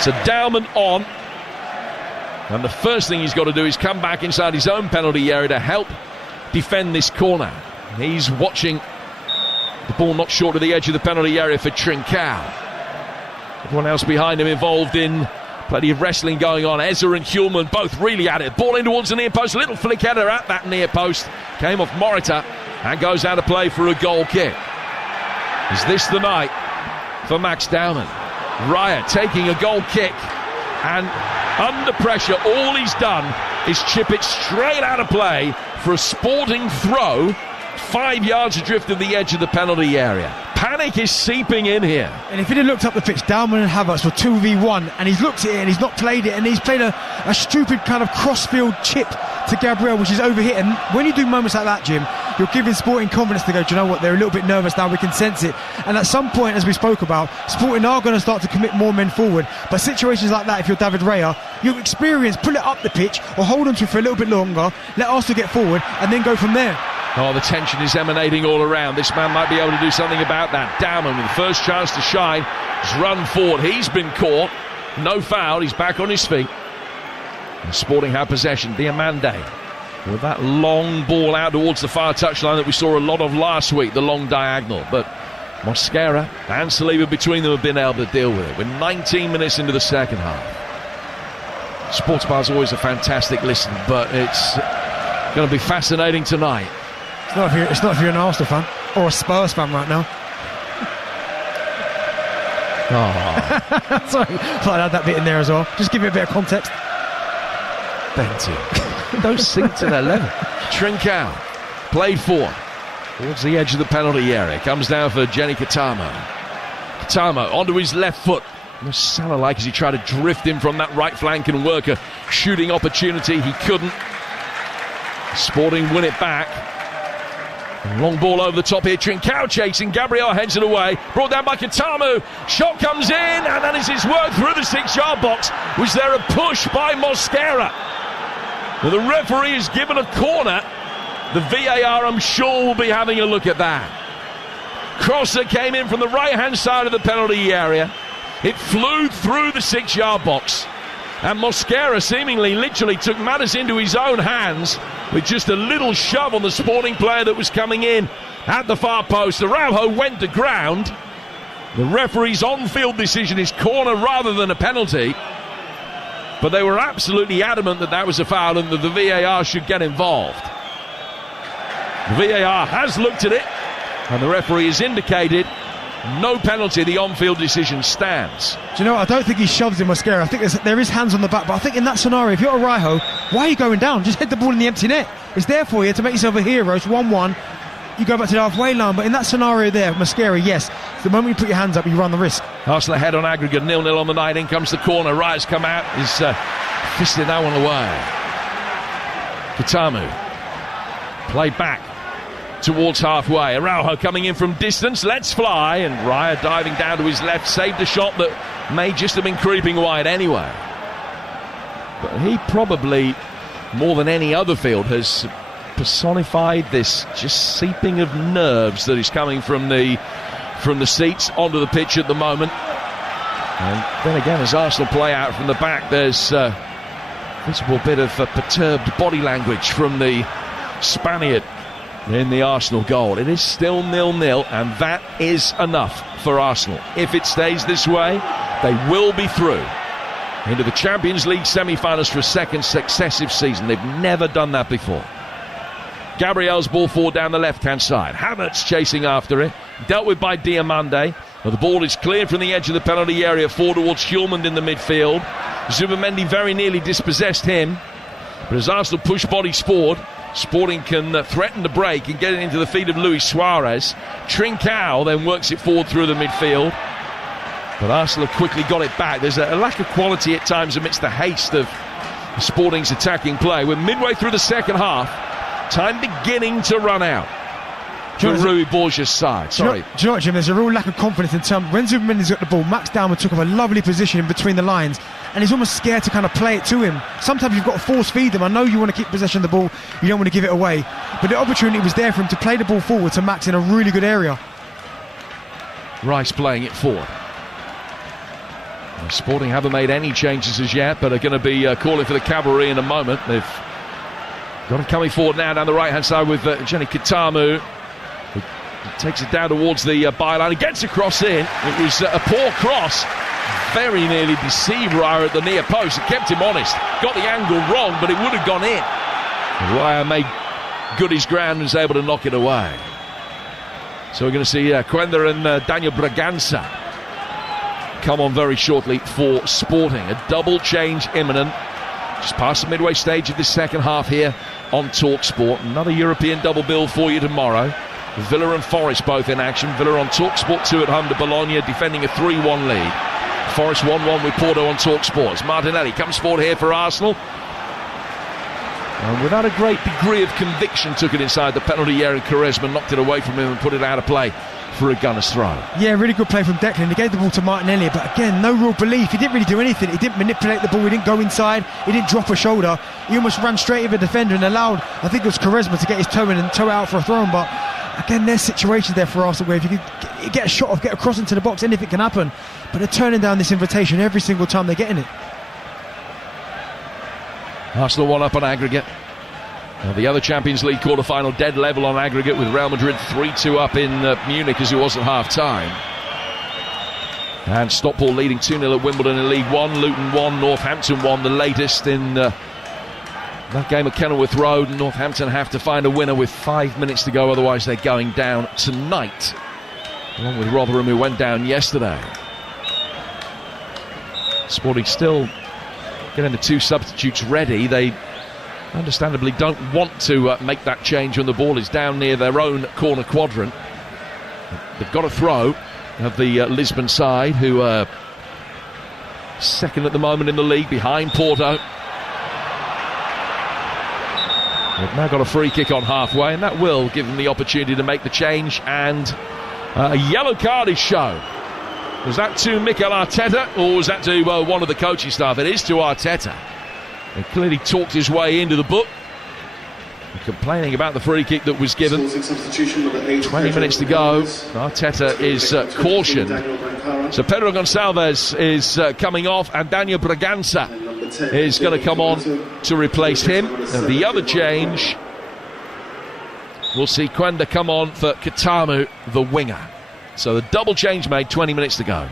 So Dowman on, and the first thing he's got to do is come back inside his own penalty area to help defend this corner. He's watching the ball not short of the edge of the penalty area for Trincao. Everyone else behind him involved in plenty of wrestling going on. Eza and Hulman both really at it. Ball in towards the near post. Little flick header at that near post. Came off Morita and goes out of play for a goal kick. Is this the night for Max Dowman? Raya taking a goal kick, and under pressure all he's done is chip it straight out of play for a Sporting throw 5 yards adrift of the edge of the penalty area. Panic is seeping in here. And if he'd have looked up the pitch, Dowman and Havertz were 2v1, and he's looked at it and he's not played it, and he's played a stupid kind of cross-field chip to Gabriel, which is overhit. And when you do moments like that, Jim, you're giving Sporting confidence to go, do you know what, they're a little bit nervous now, we can sense it. And at some point, as we spoke about, Sporting are going to start to commit more men forward. But situations like that, if you're David Raya, you experience, pull it up the pitch or hold on to it for a little bit longer, let Arsenal get forward and then go from there. Oh, the tension is emanating all around. This man might be able to do something about that. Dowman with the first chance to shine, has run forward. He's been caught. No foul. He's back on his feet. And Sporting have possession. Diamande with that long ball out towards the far touchline that we saw a lot of last week, the long diagonal. But Mosquera and Saliba between them have been able to deal with it. We're 19 minutes into the second half. Sports Bar is always a fantastic listen, but it's going to be fascinating tonight. It's not if you're an Arsenal fan or a Spurs fan right now. Oh. Sorry, I thought I'd add that bit in there as well. Just give it a bit of context. Benty. Don't sink to their level. Trincao played forward towards the edge of the penalty area. Comes down for Jenny Katamo. Katamo onto his left foot. Salah like as he tried to drift in from that right flank and work a shooting opportunity. He couldn't. Sporting win it back. Long ball over the top here. Trincao chasing. Gabriel heads it away. Brought down by Katamu. Shot comes in, and that is his work through the 6-yard box. Was there a push by Mosquera? Well, the referee has given a corner. The VAR, I'm sure, will be having a look at that. Crosser came in from the right-hand side of the penalty area. It flew through the 6-yard box. And Mosquera seemingly literally took matters into his own hands with just a little shove on the Sporting player that was coming in at the far post. Araujo went to ground. The referee's on-field decision is corner rather than a penalty. But they were absolutely adamant that that was a foul and that the VAR should get involved. The VAR has looked at it, and the referee has indicated no penalty. The on-field decision stands. Do you know what? I don't think he shoves in Mosquera. I think there is hands on the back, but I think in that scenario, if you're Araujo, why are you going down? Just hit the ball in the empty net. It's there for you to make yourself a hero. It's 1-1. you go back to the halfway line. But in that scenario there, Mosquera, yes, the moment you put your hands up, you run the risk. Arsenal ahead on aggregate, 0-0 on the night. In comes the corner. Riot's come out. He's fisted that one away. Kitamu. Play back towards halfway. Araujo coming in from distance. Let's fly. And Raya diving down to his left. Saved a shot that may just have been creeping wide anyway. But he probably, more than any other field, has personified this just seeping of nerves that is coming from the seats onto the pitch at the moment. And then again, as Arsenal play out from the back, there's a visible bit of perturbed body language from the Spaniard in the Arsenal goal. It is still 0-0, and that is enough for Arsenal. If it stays this way, they will be through into the Champions League semi-finals for a second successive season. They've never done that before. Gabriel's ball forward down the left-hand side. Havertz chasing after it. Dealt with by Diamande. Well, the ball is cleared from the edge of the penalty area forward towards Hjulmand in the midfield. Zubimendi very nearly dispossessed him. But as Arsenal push bodies forward, Sporting can threaten the break and get it into the feet of Luis Suarez. Trincao then works it forward through the midfield. But Arsenal have quickly got it back. There's a lack of quality at times amidst the haste of Sporting's attacking play. We're midway through the second half. Time beginning to run out for Rui Borges' side. Sorry. Do you know what, Jim? There's a real lack of confidence in terms. When Zubimendi's got the ball, Max Downward took up a lovely position in between the lines, and he's almost scared to kind of play it to him. Sometimes you've got to force feed them. I know you want to keep possession of the ball, you don't want to give it away, but the opportunity was there for him to play the ball forward to Max in a really good area. Rice playing it forward. Sporting haven't made any changes as yet, but are going to be calling for the cavalry in a moment. They've got him coming forward now down the right-hand side with Jenny Kitamu, who takes it down towards the byline and gets a cross in. It was a poor cross. Very nearly deceived Raya at the near post. It kept him honest. Got the angle wrong, but it would have gone in. Raya made good his ground and was able to knock it away. So we're going to see Quenda and Daniel Braganza come on very shortly for Sporting. A double change imminent. Just past the midway stage of this second half here on TalkSport. Another European double bill for you tomorrow. Villa and Forest both in action. Villa on TalkSport 2 at home to Bologna, defending a 3-1 lead. Forest 1-1 with Porto on TalkSport. Martinelli comes forward here for Arsenal. And without a great degree of conviction, took it inside the penalty area, and Quaresma knocked it away from him and put it out of play for a gunner's throw. Yeah, really good play from Declan. He gave the ball to Martinelli, but again, no real belief. He didn't really do anything. He didn't manipulate the ball. He didn't go inside. He didn't drop a shoulder. He almost ran straight over the defender and allowed, I think it was Quaresma, to get his toe in and toe it out for a throw. But again, there's situations there for Arsenal where if you could get a shot off, get a cross into the box, anything can happen. But they're turning down this invitation every single time they're getting it. Arsenal 1 up on aggregate. Now the other Champions League quarter-final dead level on aggregate, with Real Madrid 3-2 up in Munich as it was at half-time. And Stockport leading 2-0 at Wimbledon in League One. Luton 1, Northampton 1, the latest in that game at Kenilworth Road. Northampton have to find a winner with 5 minutes to go, otherwise they're going down tonight, along with Rotherham, who went down yesterday. Sporting still getting the 2 substitutes ready. They understandably don't want to make that change when the ball is down near their own corner quadrant. They've got a throw of the Lisbon side, who are second at the moment in the league behind Porto. They've now got a free kick on halfway, and that will give them the opportunity to make the change, and a yellow card is shown. Was that to Mikel Arteta, or was that to one of the coaching staff? It is to Arteta. He clearly talked his way into the book, complaining about the free kick that was given. 20 minutes to go. Arteta is cautioned. So Pedro Gonçalves is coming off, and Daniel Braganza is going to come on to replace him. And the other change, we'll see Quenda come on for Kitamu, the winger. So the double change made, 20 minutes to go.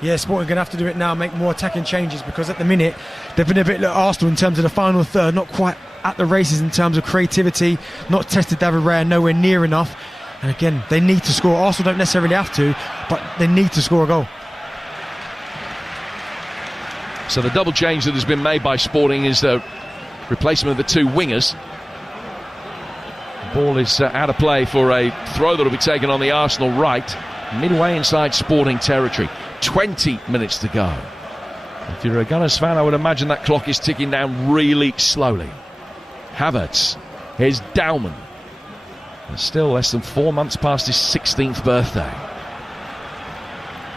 Yeah, Sporting going to have to do it now, make more attacking changes, because at the minute they've been a bit like Arsenal in terms of the final third, not quite at the races in terms of creativity, not tested David Raya nowhere near enough. And again, they need to score. Arsenal don't necessarily have to, but they need to score a goal. So the double change that has been made by Sporting is the replacement of the 2 wingers. Ball is out of play for a throw that will be taken on the Arsenal right, midway inside Sporting territory. 20 minutes to go. If you're a Gunners fan, I would imagine that clock is ticking down really slowly. Havertz, here's Dowman. Still less than 4 months past his 16th birthday.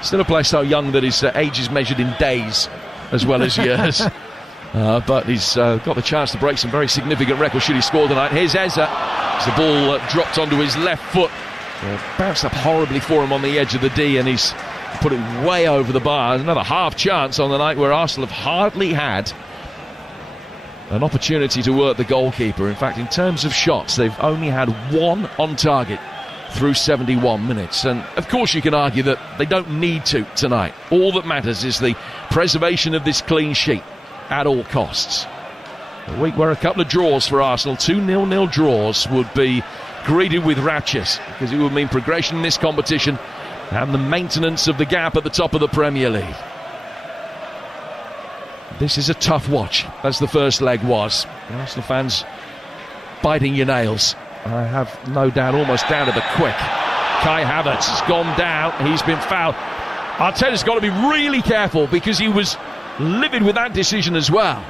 Still a player so young that his age is measured in days as well as years. But he's got the chance to break some very significant records should he score tonight. Here's Eze. As the ball dropped onto his left foot. Bounced up horribly for him on the edge of the D, and he's put it way over the bar. Another half chance on the night where Arsenal have hardly had an opportunity to work the goalkeeper. In fact, in terms of shots, they've only had one on target through 71 minutes. And of course you can argue that they don't need to tonight. All that matters is the preservation of this clean sheet at all costs. A week where a couple of draws for Arsenal, 2 0-0 draws, would be greeted with raptures, because it would mean progression in this competition and the maintenance of the gap at the top of the Premier League. This is a tough watch, as the first leg was. Arsenal fans biting your nails, I have no doubt, almost down to the quick. Kai Havertz has gone down, he's been fouled. Arteta's got to be really careful, because he was livid with that decision as well.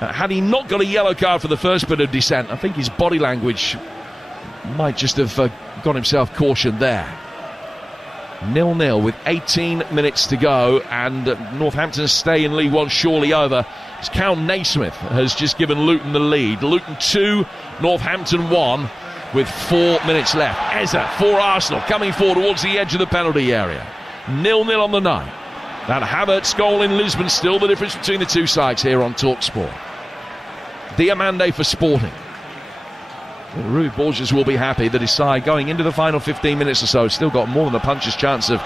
Had he not got a yellow card for the first bit of dissent, I think his body language might just have got himself cautioned there. 0-0 with 18 minutes to go, and Northampton's stay in League One surely over. As Cal Naismith has just given Luton the lead. Luton 2, Northampton 1 with 4 minutes left. Eze for Arsenal, coming forward towards the edge of the penalty area. 0-0 on the night. That Havertz goal in Lisbon still the difference between the two sides here on TalkSport. Diamande for Sporting. Rui Borges will be happy that his side, going into the final 15 minutes or so, has still got more than a puncher's chance of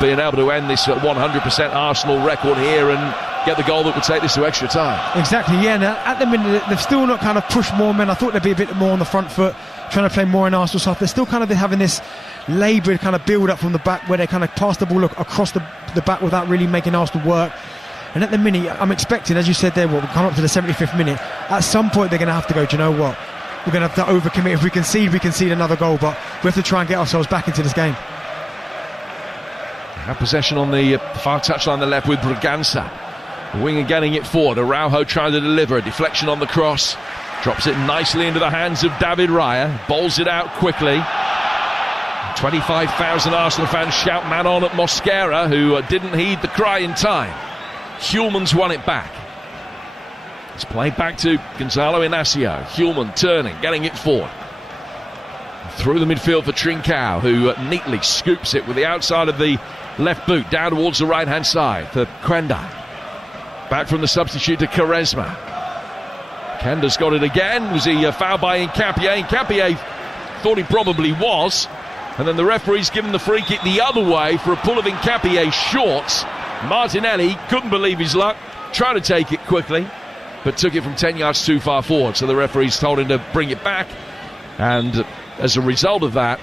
being able to end this 100% Arsenal record here and get the goal that would take this to extra time. Exactly, yeah. Now, at the minute, they've still not kind of pushed more men. I thought they'd be a bit more on the front foot, trying to play more in Arsenal stuff. They're still kind of having this laboured kind of build-up from the back, where they kind of pass the ball across the back without really making Arsenal work. And at the minute, I'm expecting, as you said there, we'll come up to the 75th minute. At some point, they're going to have to go, do you know what? We're going to have to overcommit. If we concede another goal, but we have to try and get ourselves back into this game. Have possession on the far touchline on the left with Bragança. The winger getting it forward. Araujo trying to deliver a deflection on the cross. Drops it nicely into the hands of David Raya. Bowls it out quickly. 25,000 Arsenal fans shout man on at Mosquera, who didn't heed the cry in time. Hulman's won it back. It's played back to Gonzalo Inacio. Hulman turning, getting it forward. Through the midfield for Trincao, who neatly scoops it with the outside of the left boot down towards the right-hand side for Quenda. Back from the substitute to Quaresma. Kenda's got it again. Was he fouled by Nkapie? Nkapie thought he probably was. And then the referee's given the free kick the other way for a pull of Nkapie short. Martinelli couldn't believe his luck, tried to take it quickly, but took it from 10 yards too far forward. So the referee's told him to bring it back. And as a result of that,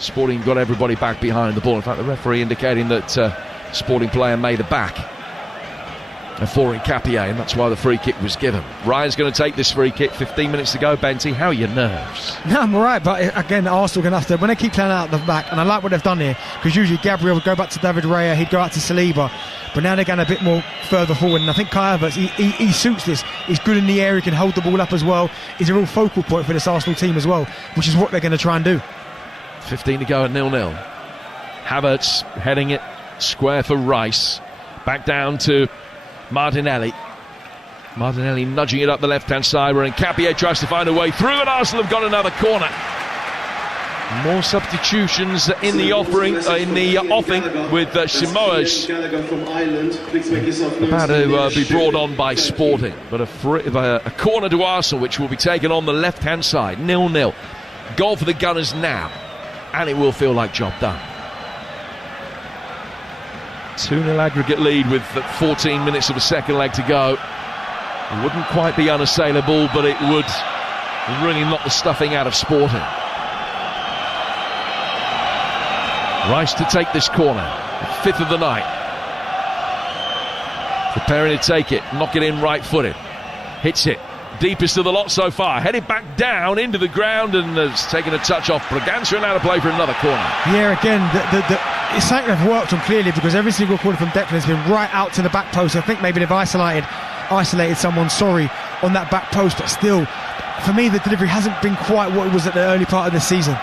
Sporting got everybody back behind the ball. In fact, the referee indicating that Sporting player made a back for Nkapie, and that's why the free kick was given. Ryan's going to take this free kick. 15 minutes to go. Benty, how are your nerves? No, I'm all right, but again, Arsenal going to have to, when they keep playing out the back, and I like what they've done here, because usually Gabriel would go back to David Raya, he'd go out to Saliba, but now they're going a bit more further forward, and I think Kai Havertz, he suits this. He's good in the air, he can hold the ball up as well. He's a real focal point for this Arsenal team as well, which is what they're going to try and do. 15 to go at 0-0. Havertz heading it square for Rice. Back down to Martinelli. Martinelli nudging it up the left-hand side, where Nkapie tries to find a way through, and Arsenal have got another corner. More substitutions in the offing with Simoes about to be brought on by Sporting, but a corner to Arsenal, which will be taken on the left-hand side. 0-0. Goal for the Gunners now, and it will feel like job done. 2-0 aggregate lead with 14 minutes of the second leg to go. It wouldn't quite be unassailable, but it would really knock the stuffing out of Sporting. Rice to take this corner, the fifth of the night. Preparing to take it, knock it in right-footed. Hits it deepest of the lot so far. Headed back down into the ground and has taken a touch off Braganza and out of play for another corner. Yeah, again, it's something they've worked on clearly, because every single corner from Declan has been right out to the back post. I think maybe they've isolated someone, on that back post, but still, for me, the delivery hasn't been quite what it was at the early part of the season.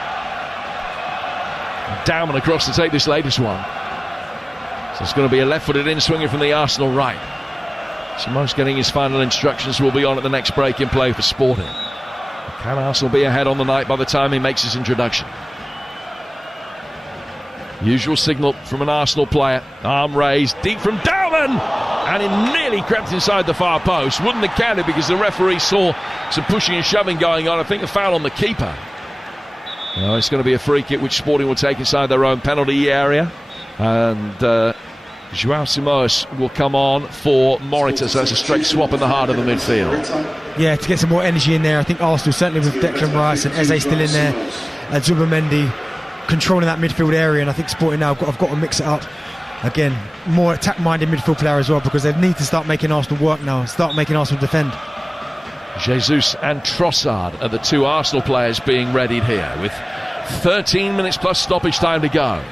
Dowman across to take this latest one. So it's going to be a left-footed in-swinger from the Arsenal right. Simone's getting his final instructions. Will be on at the next break in play for Sporting. Can Arsenal be ahead on the night by the time he makes his introduction? Usual signal from an Arsenal player. Arm raised, deep from Dowman! And it nearly crept inside the far post. Wouldn't have counted because the referee saw some pushing and shoving going on. I think a foul on the keeper. Well, it's going to be a free kick which Sporting will take inside their own penalty area. And João Simões will come on for Morita. So that's a straight swap in the heart of the midfield. Yeah, to get some more energy in there. I think Arsenal, certainly with Declan Rice and Eze still in there, Zubimendi controlling that midfield area, and I think Sporting now have got to mix it up. Again, more attack-minded midfield player as well, because they need to start making Arsenal work now, start making Arsenal defend. Jesus and Trossard are the two Arsenal players being readied here, with 13 minutes plus stoppage time to go.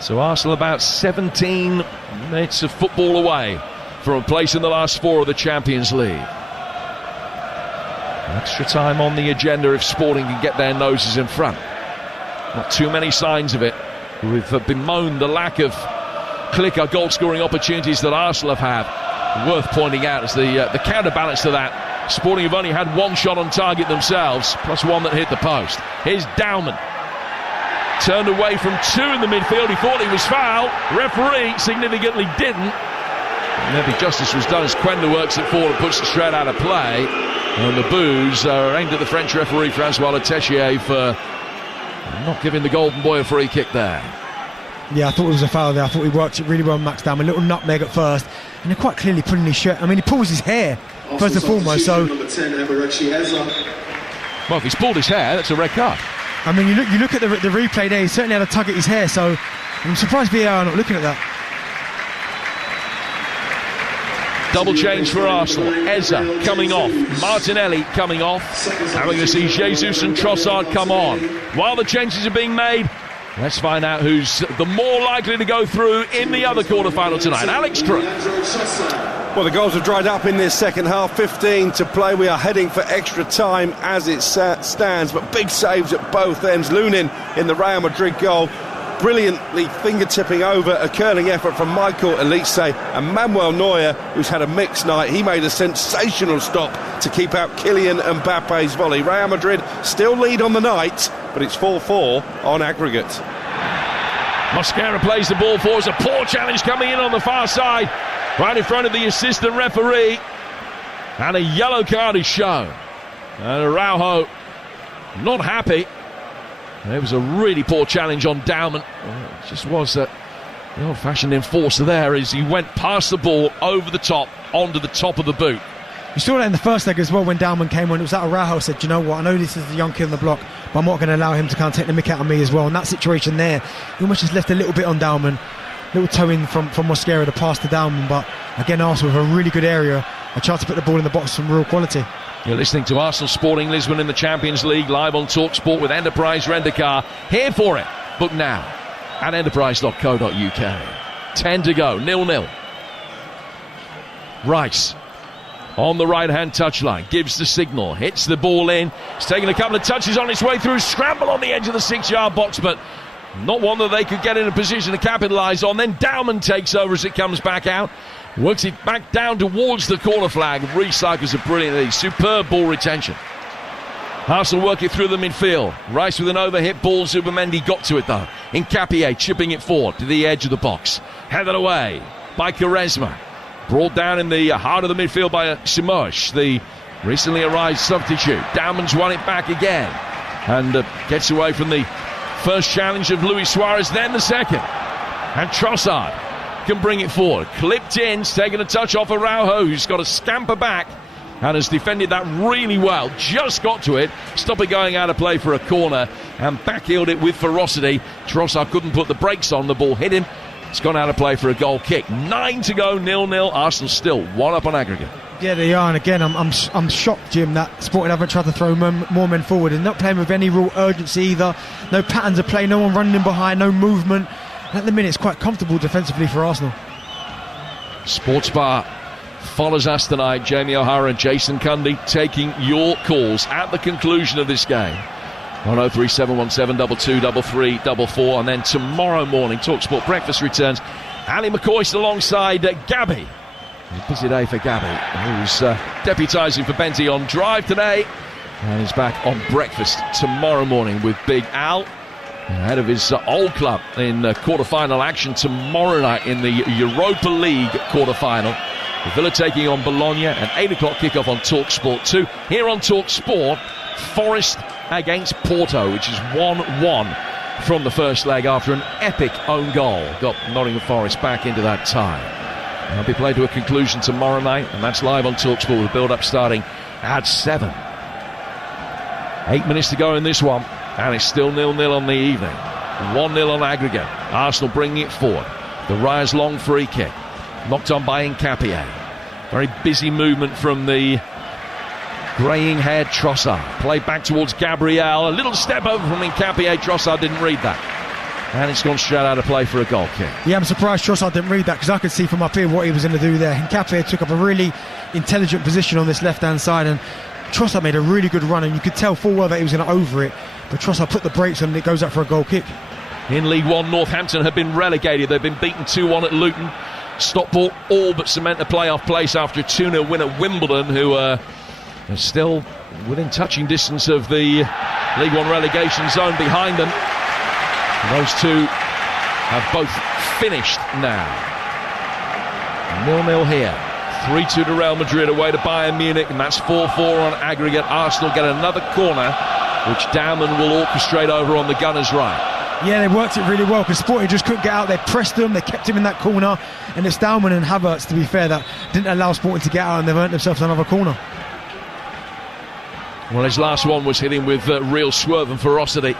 So Arsenal about 17 minutes of football away from a place in the last four of the Champions League. Extra time on the agenda if Sporting can get their noses in front. Not too many signs of it. We've bemoaned the lack of clicker goal-scoring opportunities that Arsenal have had. Worth pointing out is the counterbalance to that. Sporting have only had one shot on target themselves, plus one that hit the post. Here's Dowman. Turned away from two in the midfield. He thought he was fouled. Referee significantly didn't. And maybe justice was done as Quenda works it forward and puts it straight out of play. And the boos are aimed at the French referee Francois Letechier for not giving the golden boy a free kick there. Yeah, I thought it was a foul there. I thought he worked it really well, Max Dowman. A little nutmeg at first, and they're quite clearly pulling his shirt. I mean, he pulls his hair first and foremost. So, well, if he's pulled his hair, that's a red card. I mean, you look at the replay there. He certainly had a tug at his hair. So, I'm surprised VAR are not looking at that. Double change for Arsenal. Eze coming off. Martinelli coming off. And we're going to see Jesus and Trossard come on. While the changes are being made, let's find out who's the more likely to go through in the other quarter-final tonight. Alex Crook. Well, the goals have dried up in this second half. 15 to play. We are heading for extra time as it stands. But big saves at both ends. Lunin in the Real Madrid goal. Brilliantly finger-tipping over a curling effort from Michael Elise, and Manuel Neuer, who's had a mixed night. He made a sensational stop to keep out Kylian Mbappe's volley. Real Madrid still lead on the night, but it's 4-4 on aggregate. Mosquera plays the ball for us. A poor challenge coming in on the far side, right in front of the assistant referee, and a yellow card is shown. And Araujo not happy. It was a really poor challenge on Dowman. It just was the old-fashioned enforcer there as he went past the ball over the top, onto the top of the boot. You saw that in the first leg as well when Dowman came on. It was that Araujo said, you know what, I know this is the young kid on the block, but I'm not going to allow him to kind of take the mick out of me as well. And that situation there, he almost just left a little bit on Dowman. Little toe in from Mosquera to pass to Dowman, but again, Arsenal with a really good area, a chance to put the ball in the box, some real quality. You're listening to Arsenal Sporting Lisbon in the Champions League, live on TalkSport with Enterprise Rent-A-Car. Here for it. Book now at enterprise.co.uk. 10 to go, 0-0. Rice on the right-hand touchline, gives the signal, hits the ball in. It's taken a couple of touches on its way through, scramble on the edge of the 6-yard box, but not one that they could get in a position to capitalise on. Then Dowman takes over as it comes back out. Works it back down towards the corner flag. Recycles it brilliantly. Superb ball retention. Arsenal work it through the midfield. Rice with an overhit ball. Zubimendi got to it though. Nkapie chipping it forward to the edge of the box. Headed away by Quaresma. Brought down in the heart of the midfield by Simões, the recently arrived substitute. Dowman's won it back again. And gets away from the first challenge of Luis Suarez, then the second. And Trossard can bring it forward. Clipped in, taking a touch off Araujo, who's got to scamper back and has defended that really well. Just got to it, stop it going out of play for a corner, and backheeled it with ferocity. Trossard couldn't put the brakes on, the ball hit him. It's gone out of play for a goal kick. 9 to go, 0-0. Arsenal still 1 up on aggregate. Yeah, they are, and again, I'm shocked, Jim, that Sporting haven't tried to throw more men forward and not playing with any real urgency either. No patterns of play, no one running in behind, no movement. At the minute, it's quite comfortable defensively for Arsenal. Sports Bar follows us tonight. Jamie O'Hara and Jason Cundy taking your calls at the conclusion of this game. 103-717-22 3344, and then tomorrow morning, TalkSport Breakfast returns. Ali McCoist alongside Gabby. A busy day for Gabby, who's deputising for Benty on Drive today, and is back on Breakfast tomorrow morning with Big Al, ahead of his old club in quarter-final action tomorrow night in the Europa League quarter-final. Villa taking on Bologna, an 8 o'clock kickoff on TalkSport 2. Here on TalkSport, Forest against Porto, which is 1-1 from the first leg after an epic own goal. Got Nottingham Forest back into that tie. It'll be played to a conclusion tomorrow night, and that's live on TalkSport with the build-up starting at 7. 8 minutes to go in this one, and it's still 0-0 on the evening. 1-0 on aggregate. Arsenal bringing it forward. The Raya's long free kick, knocked on by Nkapie. Very busy movement from the greying-haired Trossard. Play back towards Gabriel. A little step over from Nkapie. Trossard didn't read that. And it's gone straight out of play for a goal kick. Yeah, I'm surprised Trossard didn't read that, because I could see from up here what he was going to do there. Nkapie took up a really intelligent position on this left-hand side, and Trossard made a really good run, and you could tell full well that he was going to over it. But Trossard put the brakes on, and it goes up for a goal kick. In League One, Northampton have been relegated. They've been beaten 2-1 at Luton. Stockport all but cement a playoff place after a 2-0 win at Wimbledon, who are still within touching distance of the League One relegation zone behind them. Those two have both finished now. 0-0 here. 3-2 to Real Madrid away to Bayern Munich, and that's 4-4 on aggregate. Arsenal get another corner, which Dowman will orchestrate over on the Gunners' right. Yeah, they worked it really well, because Sporting just couldn't get out. They pressed them, they kept him in that corner, and it's Dowman and Havertz, to be fair, that didn't allow Sporting to get out, and they've earned themselves another corner. Well, his last one was hitting with real swerve and ferocity.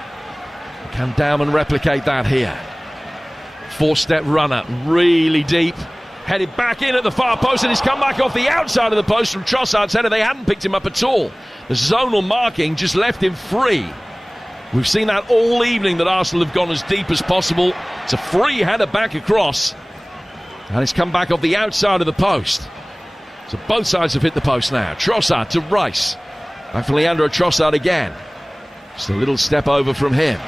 Can Dowman replicate that here? 4-step runner, really deep. Headed back in at the far post, and he's come back off the outside of the post from Trossard's header. They hadn't picked him up at all. The zonal marking just left him free. We've seen that all evening, that Arsenal have gone as deep as possible. It's a free header back across, and it's come back off the outside of the post. So both sides have hit the post now. Trossard to Rice. Back for Leandro Trossard again. Just a little step over from him.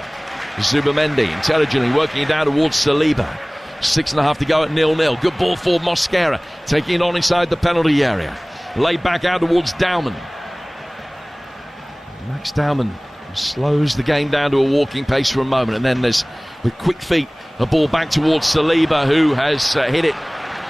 Zubamendi intelligently working it down towards Saliba. 6.5 to go at 0-0. Good ball for Mosquera, taking it on inside the penalty area. Laid back out towards Dowman. Max Dowman slows the game down to a walking pace for a moment, and then there's, with quick feet, a ball back towards Saliba, who has hit it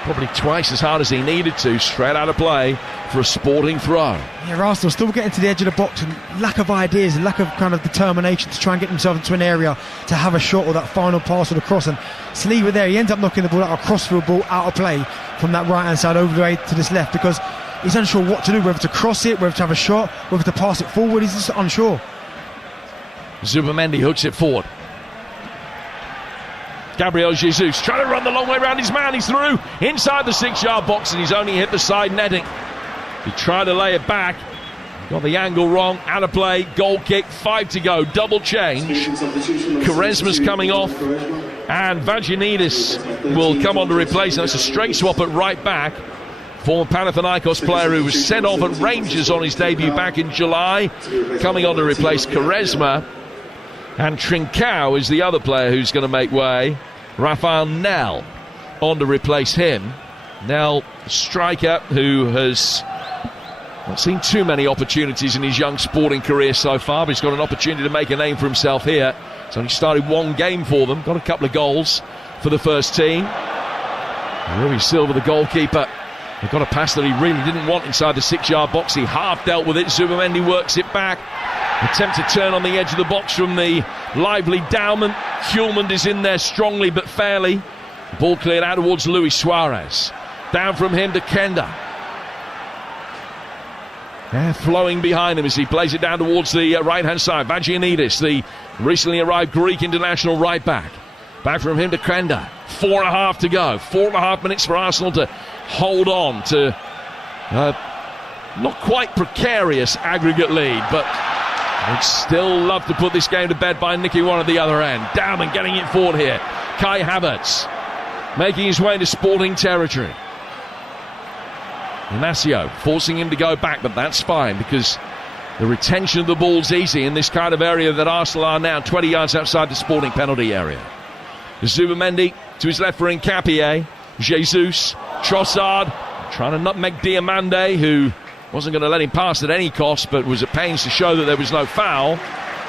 probably twice as hard as he needed to, straight out of play for a Sporting throw. Yeah, Arsenal still getting to the edge of the box, and lack of ideas and lack of kind of determination to try and get themselves into an area to have a shot or that final pass or the cross. And Saliba there, he ends up knocking the ball out, a crossfield ball out of play from that right hand side over the way to this left, because he's unsure what to do, whether to cross it, whether to have a shot, whether to pass it forward. He's just unsure. Zubamendi hooks it forward. Gabriel Jesus trying to run the long way around his man. He's through inside the 6-yard box, and he's only hit the side netting. He tried to lay it back, got the angle wrong, out of play, goal kick, 5 to go, double change. Quaresma's coming off, and Vagianidis will come on to replace him. That's a straight swap at right back. Former Panathinaikos player who was sent off at Rangers on his debut back in July, coming on to replace Quaresma. And Trincao is the other player who's going to make way. Rafael Nel on to replace him. Nel, striker who has not seen too many opportunities in his young Sporting career so far, but he's got an opportunity to make a name for himself here. He's only started one game for them, got a couple of goals for the first team. Rui Silva, the goalkeeper, he got a pass that he really didn't want inside the 6-yard box. He half dealt with it. Zubamendi works it back. Attempted turn on the edge of the box from the lively Dowman. Hjulmand is in there strongly but fairly. Ball cleared out towards Luis Suarez. Down from him to Kenda. Air flowing behind him as he plays it down towards the right-hand side. Vagianidis, the recently arrived Greek international right back. Back from him to Kenda. 4.5 to go. 4.5 minutes for Arsenal to hold on to not quite precarious aggregate lead, but they'd still love to put this game to bed by nicking one at the other end. Dowman getting it forward here. Kai Havertz making his way into Sporting territory. Ignacio forcing him to go back, but that's fine because the retention of the ball's easy in this kind of area that Arsenal are now, 20 yards outside the Sporting penalty area. Zubimendi to his left for Nkapie. Jesus, Trossard trying to nutmeg Diamande, who wasn't going to let him pass at any cost, but was at pains to show that there was no foul.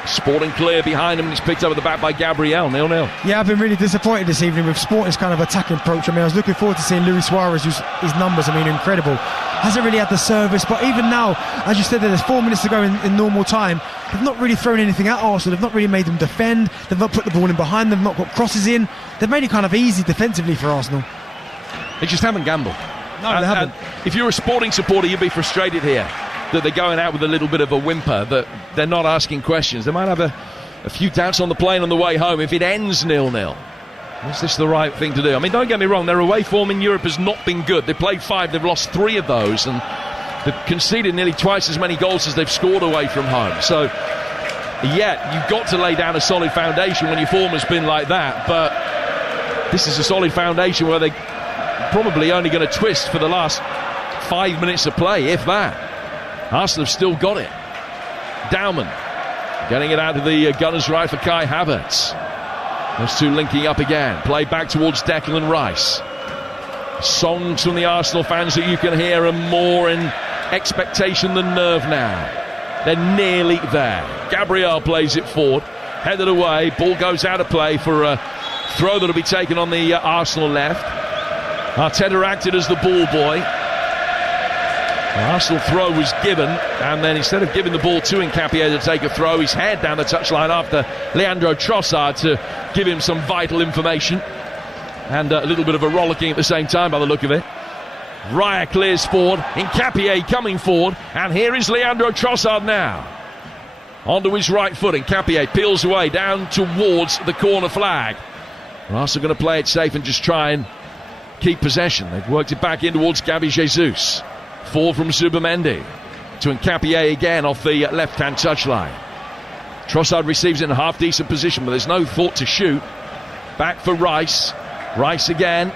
Sporting clear behind him, and it's picked up at the back by Gabriel. 0-0. Yeah, I've been really disappointed this evening with Sporting's kind of attacking approach. I mean, I was looking forward to seeing Luis Suarez, whose his numbers, I mean, incredible. Hasn't really had the service, but even now, as you said, there's 4 minutes to go in normal time. They've not really thrown anything at Arsenal. They've not really made them defend. They've not put the ball in behind them. They've not got crosses in. They've made it kind of easy defensively for Arsenal. They just haven't gambled. No, they haven't. If you're a Sporting supporter, you'd be frustrated here that they're going out with a little bit of a whimper, that they're not asking questions. They might have a few doubts on the plane on the way home. If it ends 0-0, is this the right thing to do? I mean, don't get me wrong, their away form in Europe has not been good. They've played 5, they've lost 3 of those, and they've conceded nearly twice as many goals as they've scored away from home. So, yeah, you've got to lay down a solid foundation when your form has been like that, but this is a solid foundation where they're probably only going to twist for the last 5 minutes of play, if that. Arsenal have still got it. Dowman getting it out to the Gunners' right for Kai Havertz. Those two linking up again. Play back towards Declan Rice. Songs from the Arsenal fans that you can hear are more in expectation than nerve now. They're nearly there. Gabriel plays it forward. Headed away. Ball goes out of play for a throw that'll be taken on the Arsenal left. Arteta acted as the ball boy. The Arsenal throw was given, and then instead of giving the ball to Nkapie to take a throw, he's head down the touchline after Leandro Trossard to give him some vital information. And a little bit of a rollicking at the same time by the look of it. Raya clears forward, Nkapie coming forward, and here is Leandro Trossard now. Onto his right foot, Nkapie peels away down towards the corner flag. And Arsenal going to play it safe and just try and keep possession. They've worked it back in towards Gabi Jesus. 4 from Zubimendi to Nkapie again off the left-hand touchline. Trossard receives it in a half-decent position, but there's no thought to shoot. Back for Rice. Rice again.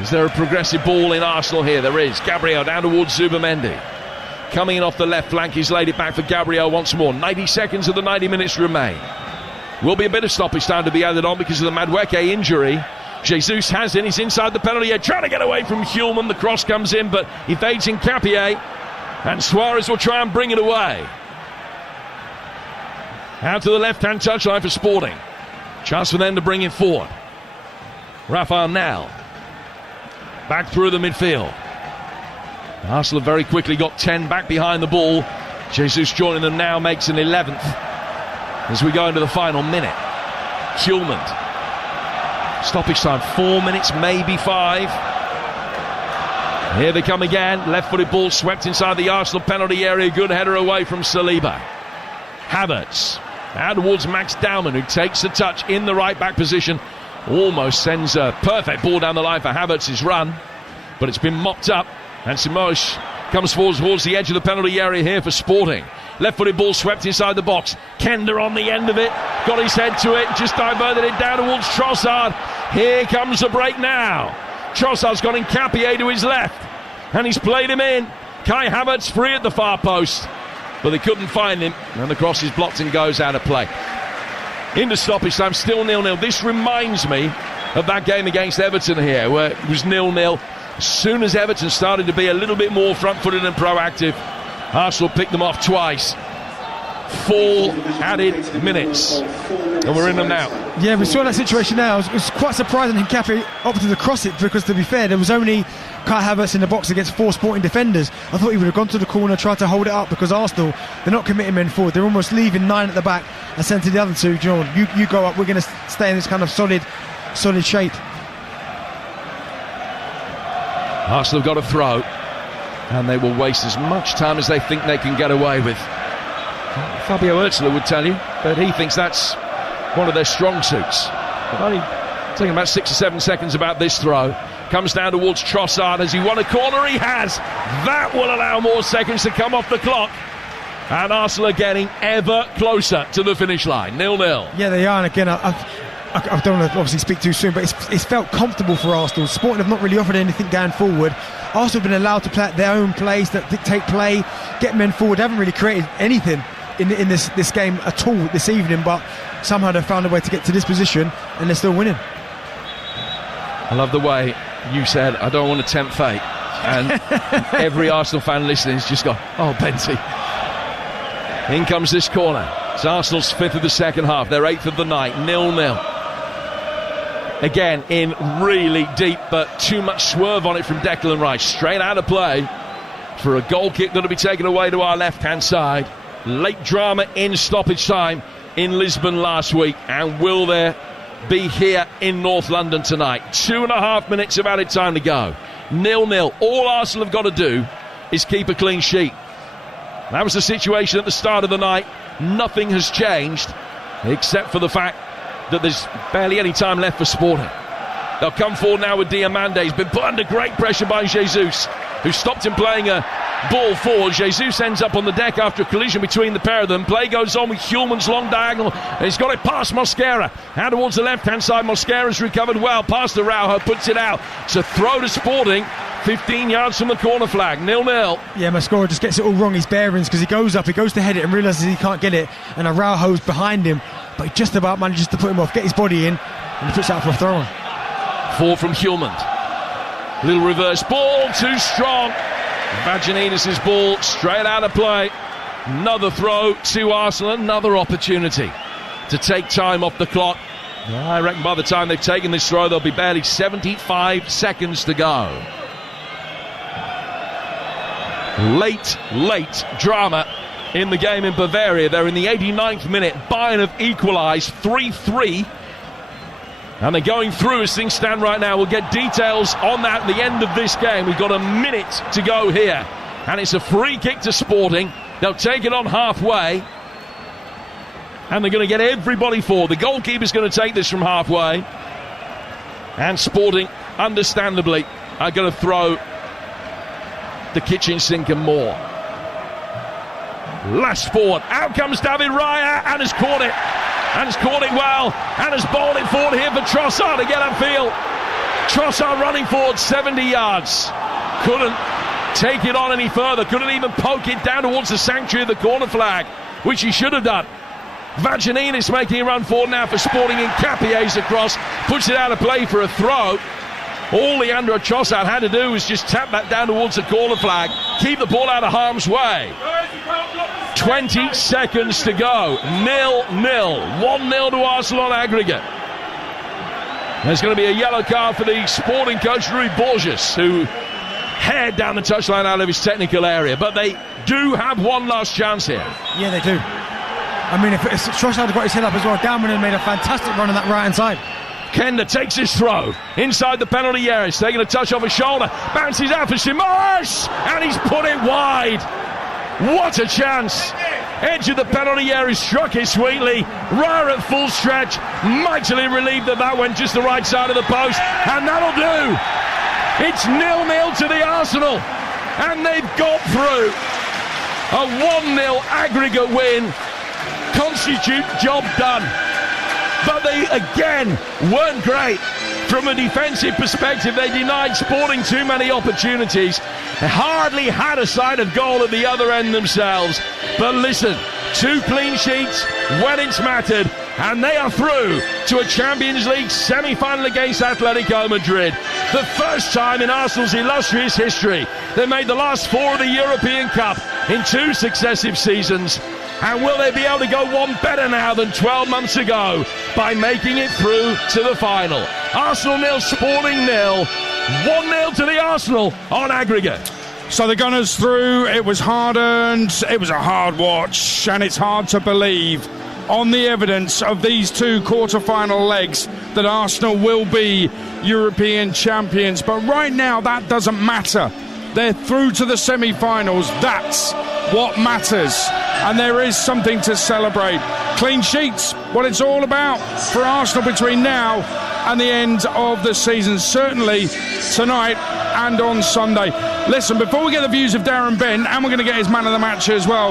Is there a progressive ball in Arsenal here? There is. Gabriel down towards Zubimendi. Coming in off the left flank, he's laid it back for Gabriel once more. 90 seconds of the 90 minutes remain. Will be a bit of stoppage time to be added on because of the Madueke injury. Jesus has in, he's inside the penalty area, trying to get away from Hulman. The cross comes in, but evades Nkapie, and Suarez will try and bring it away. Out to the left-hand touchline for Sporting. Chance for them to bring it forward. Rafael Nel. Back through the midfield. Arsenal have very quickly got 10 back behind the ball. Jesus joining them now makes an 11th as we go into the final minute. Hulman. Stoppage time, 4 minutes, maybe 5. Here they come again. Left-footed ball swept inside the Arsenal penalty area. Good header away from Saliba. Havertz out towards Max Dowman, who takes the touch in the right-back position. Almost sends a perfect ball down the line for Havertz's run. But it's been mopped up. And Simosh comes forward towards the edge of the penalty area here for Sporting. Left-footed ball swept inside the box. Kender on the end of it. Got his head to it. Just diverted it down towards Trossard. Here comes the break now. Trossard's got Nkapie to his left. And he's played him in. Kai Havertz free at the far post. But they couldn't find him. And the cross is blocked and goes out of play. Into stoppage time, still 0-0. This reminds me of that game against Everton here, where it was 0-0. As soon as Everton started to be a little bit more front-footed and proactive, Arsenal picked them off twice. 4 added minutes. And we're in them now. Yeah, we saw that situation now. It was quite surprising Nkapie opted to cross it because, to be fair, there was only Kai Havertz in the box against 4 Sporting defenders. I thought he would have gone to the corner, tried to hold it up, because Arsenal, they're not committing men forward. They're almost leaving 9 at the back and sent to the other 2. John, you go up. We're going to stay in this kind of solid shape. Arsenal have got a throw, and they will waste as much time as they think they can get away with. Fabio Öztler would tell you that he thinks that's one of their strong suits. But only taking about 6 or 7 seconds about this throw. Comes down towards Trossard. Has he won a corner? He has. That will allow more seconds to come off the clock. And Arsenal are getting ever closer to the finish line. 0-0. Yeah, they are. And again, I don't want to obviously speak too soon, but it's felt comfortable for Arsenal. Sporting have not really offered anything going forward. Arsenal have been allowed to play at their own plays that dictate play, get men forward. They haven't really created anything in this game at all this evening, but somehow they've found a way to get to this position and they're still winning. I love the way you said, I don't want to tempt fate. And every Arsenal fan listening has just gone, oh, Benty. In comes this corner. It's Arsenal's 5th of the second half, their 8th of the night, 0-0. Again, in really deep, but too much swerve on it from Declan Rice. Straight out of play for a goal kick that'll be taken away to our left-hand side. Late drama in stoppage time in Lisbon last week. And will there be here in North London tonight? 2.5 minutes of added time to go. 0-0. All Arsenal have got to do is keep a clean sheet. That was the situation at the start of the night. Nothing has changed except for the fact that there's barely any time left for Sporting. They'll come forward now with Diamande. He's been put under great pressure by Jesus, who stopped him playing a ball forward. Jesus ends up on the deck after a collision between the pair of them. Play goes on with Hulman's long diagonal. He's got it past Mosquera. Out towards the left-hand side. Mosquera's recovered well. Past the Araujo, puts it out. It's a throw to Sporting. 15 yards from the corner flag. 0-0. Yeah, Mosquera just gets it all wrong, his bearings, because he goes to head it and realises he can't get it. And Araujo's behind him, but he just about manages to put him off, get his body in, and he puts it out for a throw-on. 4 from Hulman. Little reverse ball, too strong. Vagininus' ball straight out of play. Another throw to Arsenal, another opportunity to take time off the clock. I reckon by the time they've taken this throw, there'll be barely 75 seconds to go. Late drama in the game in Bavaria. They're in the 89th minute. Bayern have equalised 3-3. And they're going through as things stand right now. We'll get details on that at the end of this game. We've got a minute to go here. And it's a free kick to Sporting. They'll take it on halfway. And they're going to get everybody forward. The goalkeeper's going to take this from halfway. And Sporting, understandably, are going to throw the kitchen sink and more. Last forward. Out comes David Raya and has caught it. And has caught it well. And has bowled it forward here for Trossard to get upfield. Trossard running forward 70 yards. Couldn't take it on any further. Couldn't even poke it down towards the sanctuary of the corner flag, which he should have done. Vagininus making a run forward now for Sporting, and Capier's across. Puts it out of play for a throw. All Leandro Trossard had to do was just tap that down towards the corner flag, keep the ball out of harm's way. 20 seconds to go. 0-0. 1-0 to Arsenal on aggregate. There's going to be a yellow card for the Sporting coach, Rui Borges, who haired down the touchline out of his technical area. But they do have one last chance here. Yeah, they do. I mean, if Trossard had got his head up as well, Dalman made a fantastic run on that right-hand side. Kenda takes his throw inside the penalty area. He's taking a touch off his shoulder. Bounces out for Simões, and he's put it wide. What a chance. Edge of the penalty area, struck it sweetly. Raya at full stretch. Mightily relieved that went just the right side of the post. And that'll do. It's 0-0 to the Arsenal. And they've got through. A 1-0 aggregate win. Constitute job done. But they, again, weren't great. From a defensive perspective, they denied Sporting too many opportunities. They hardly had a sight of goal at the other end themselves. But listen, 2 clean sheets when it's mattered, and they are through to a Champions League semi-final against Atletico Madrid. The first time in Arsenal's illustrious history. They made the last 4 of the European Cup in 2 successive seasons. And will they be able to go one better now than 12 months ago by making it through to the final? Arsenal 0, Sporting 0. 1-0 to the Arsenal on aggregate. So the Gunners through. It was hard-earned. It was a hard watch. And it's hard to believe on the evidence of these 2 quarter-final legs that Arsenal will be European champions. But right now, that doesn't matter. They're through to the semi-finals. That's what matters. And there is something to celebrate. Clean sheets, what it's all about for Arsenal between now and the end of the season, certainly tonight and on Sunday. Listen, before we get the views of Darren Bent, and we're going to get his man of the match as well,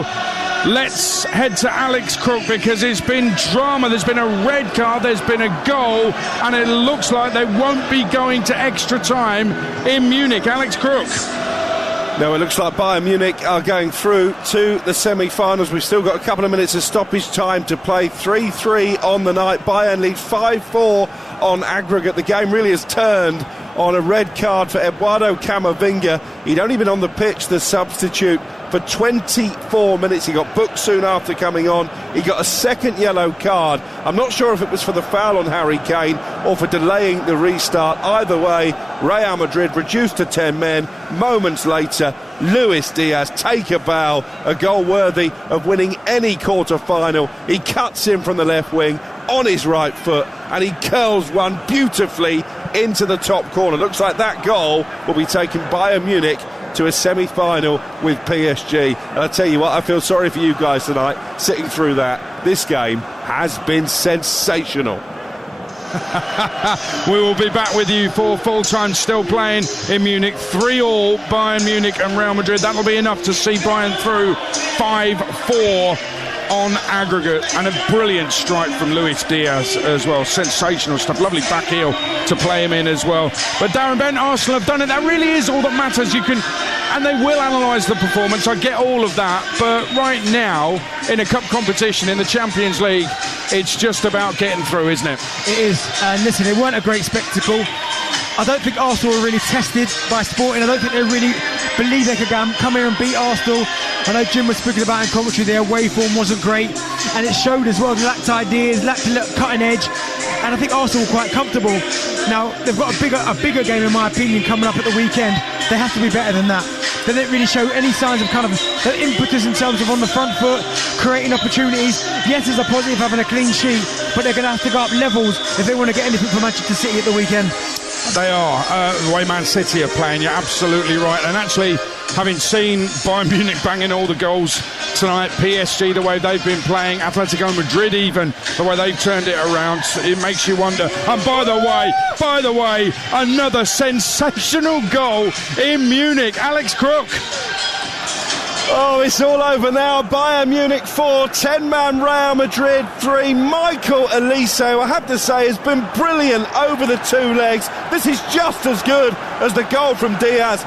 let's head to Alex Crook, because it's been drama. There's been a red card, there's been a goal, and it looks like they won't be going to extra time in Munich. Alex Crook. No, it looks like Bayern Munich are going through to the semi-finals. We've still got a couple of minutes of stoppage time to play. 3-3 on the night. Bayern lead 5-4 on aggregate. The game really has turned on a red card for Eduardo Camavinga. He'd only been on the pitch, the substitute, for 24 minutes. He got booked soon after coming on. He got a second yellow card. I'm not sure if it was for the foul on Harry Kane or for delaying the restart. Either way, Real Madrid reduced to 10 men. Moments later, Luis Diaz take a bow, a goal worthy of winning any quarter-final. He cuts in from the left wing on his right foot, and he curls one beautifully into the top corner. Looks like that goal will be taking Bayern Munich to a semi-final with PSG. And I tell you what, I feel sorry for you guys tonight sitting through that. This game has been sensational. We will be back with you for full time, still playing in Munich. 3-3 Bayern Munich and Real Madrid. That'll be enough to see Bayern through 5-4 on aggregate, and a brilliant strike from Luis Diaz as well. Sensational stuff. Lovely back heel to play him in as well. But Darren Bent, Arsenal have done it. That really is all that matters. You can, and they will analyse the performance. I get all of that, but right now in a cup competition in the Champions League, it's just about getting through, isn't it? It is. And listen, it weren't a great spectacle. I don't think Arsenal were really tested by Sporting. I don't think they really believe they could come here and beat Arsenal. I know Jim was speaking about in commentary, their away form wasn't great, and it showed as well. They lacked ideas, lacked a cutting edge, and I think Arsenal were quite comfortable. Now they've got a bigger game, in my opinion, coming up at the weekend. They have to be better than that. They didn't really show any signs of kind of the impetus in terms of on the front foot, creating opportunities. Yes, there's a positive having a clean sheet, but they're going to have to go up levels if they want to get anything from Manchester City at the weekend. They are. The way Man City are playing, you're absolutely right. And actually, having seen Bayern Munich banging all the goals tonight, PSG, the way they've been playing, Atletico Madrid even, the way they've turned it around, it makes you wonder. And by the way, another sensational goal in Munich. Alex Crook. Oh, it's all over now. Bayern Munich 4, 10-man Real Madrid 3. Michael Olise, I have to say, has been brilliant over the two legs. This is just as good as the goal from Diaz.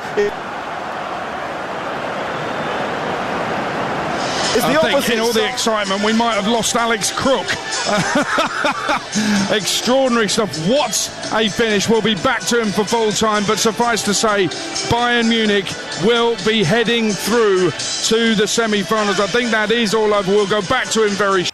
I think in all the excitement we might have lost Alex Crook. Extraordinary stuff. What a finish. We'll be back to him for full time, but suffice to say, Bayern Munich will be heading through to the semi-finals. I think that is all over. We'll go back to him very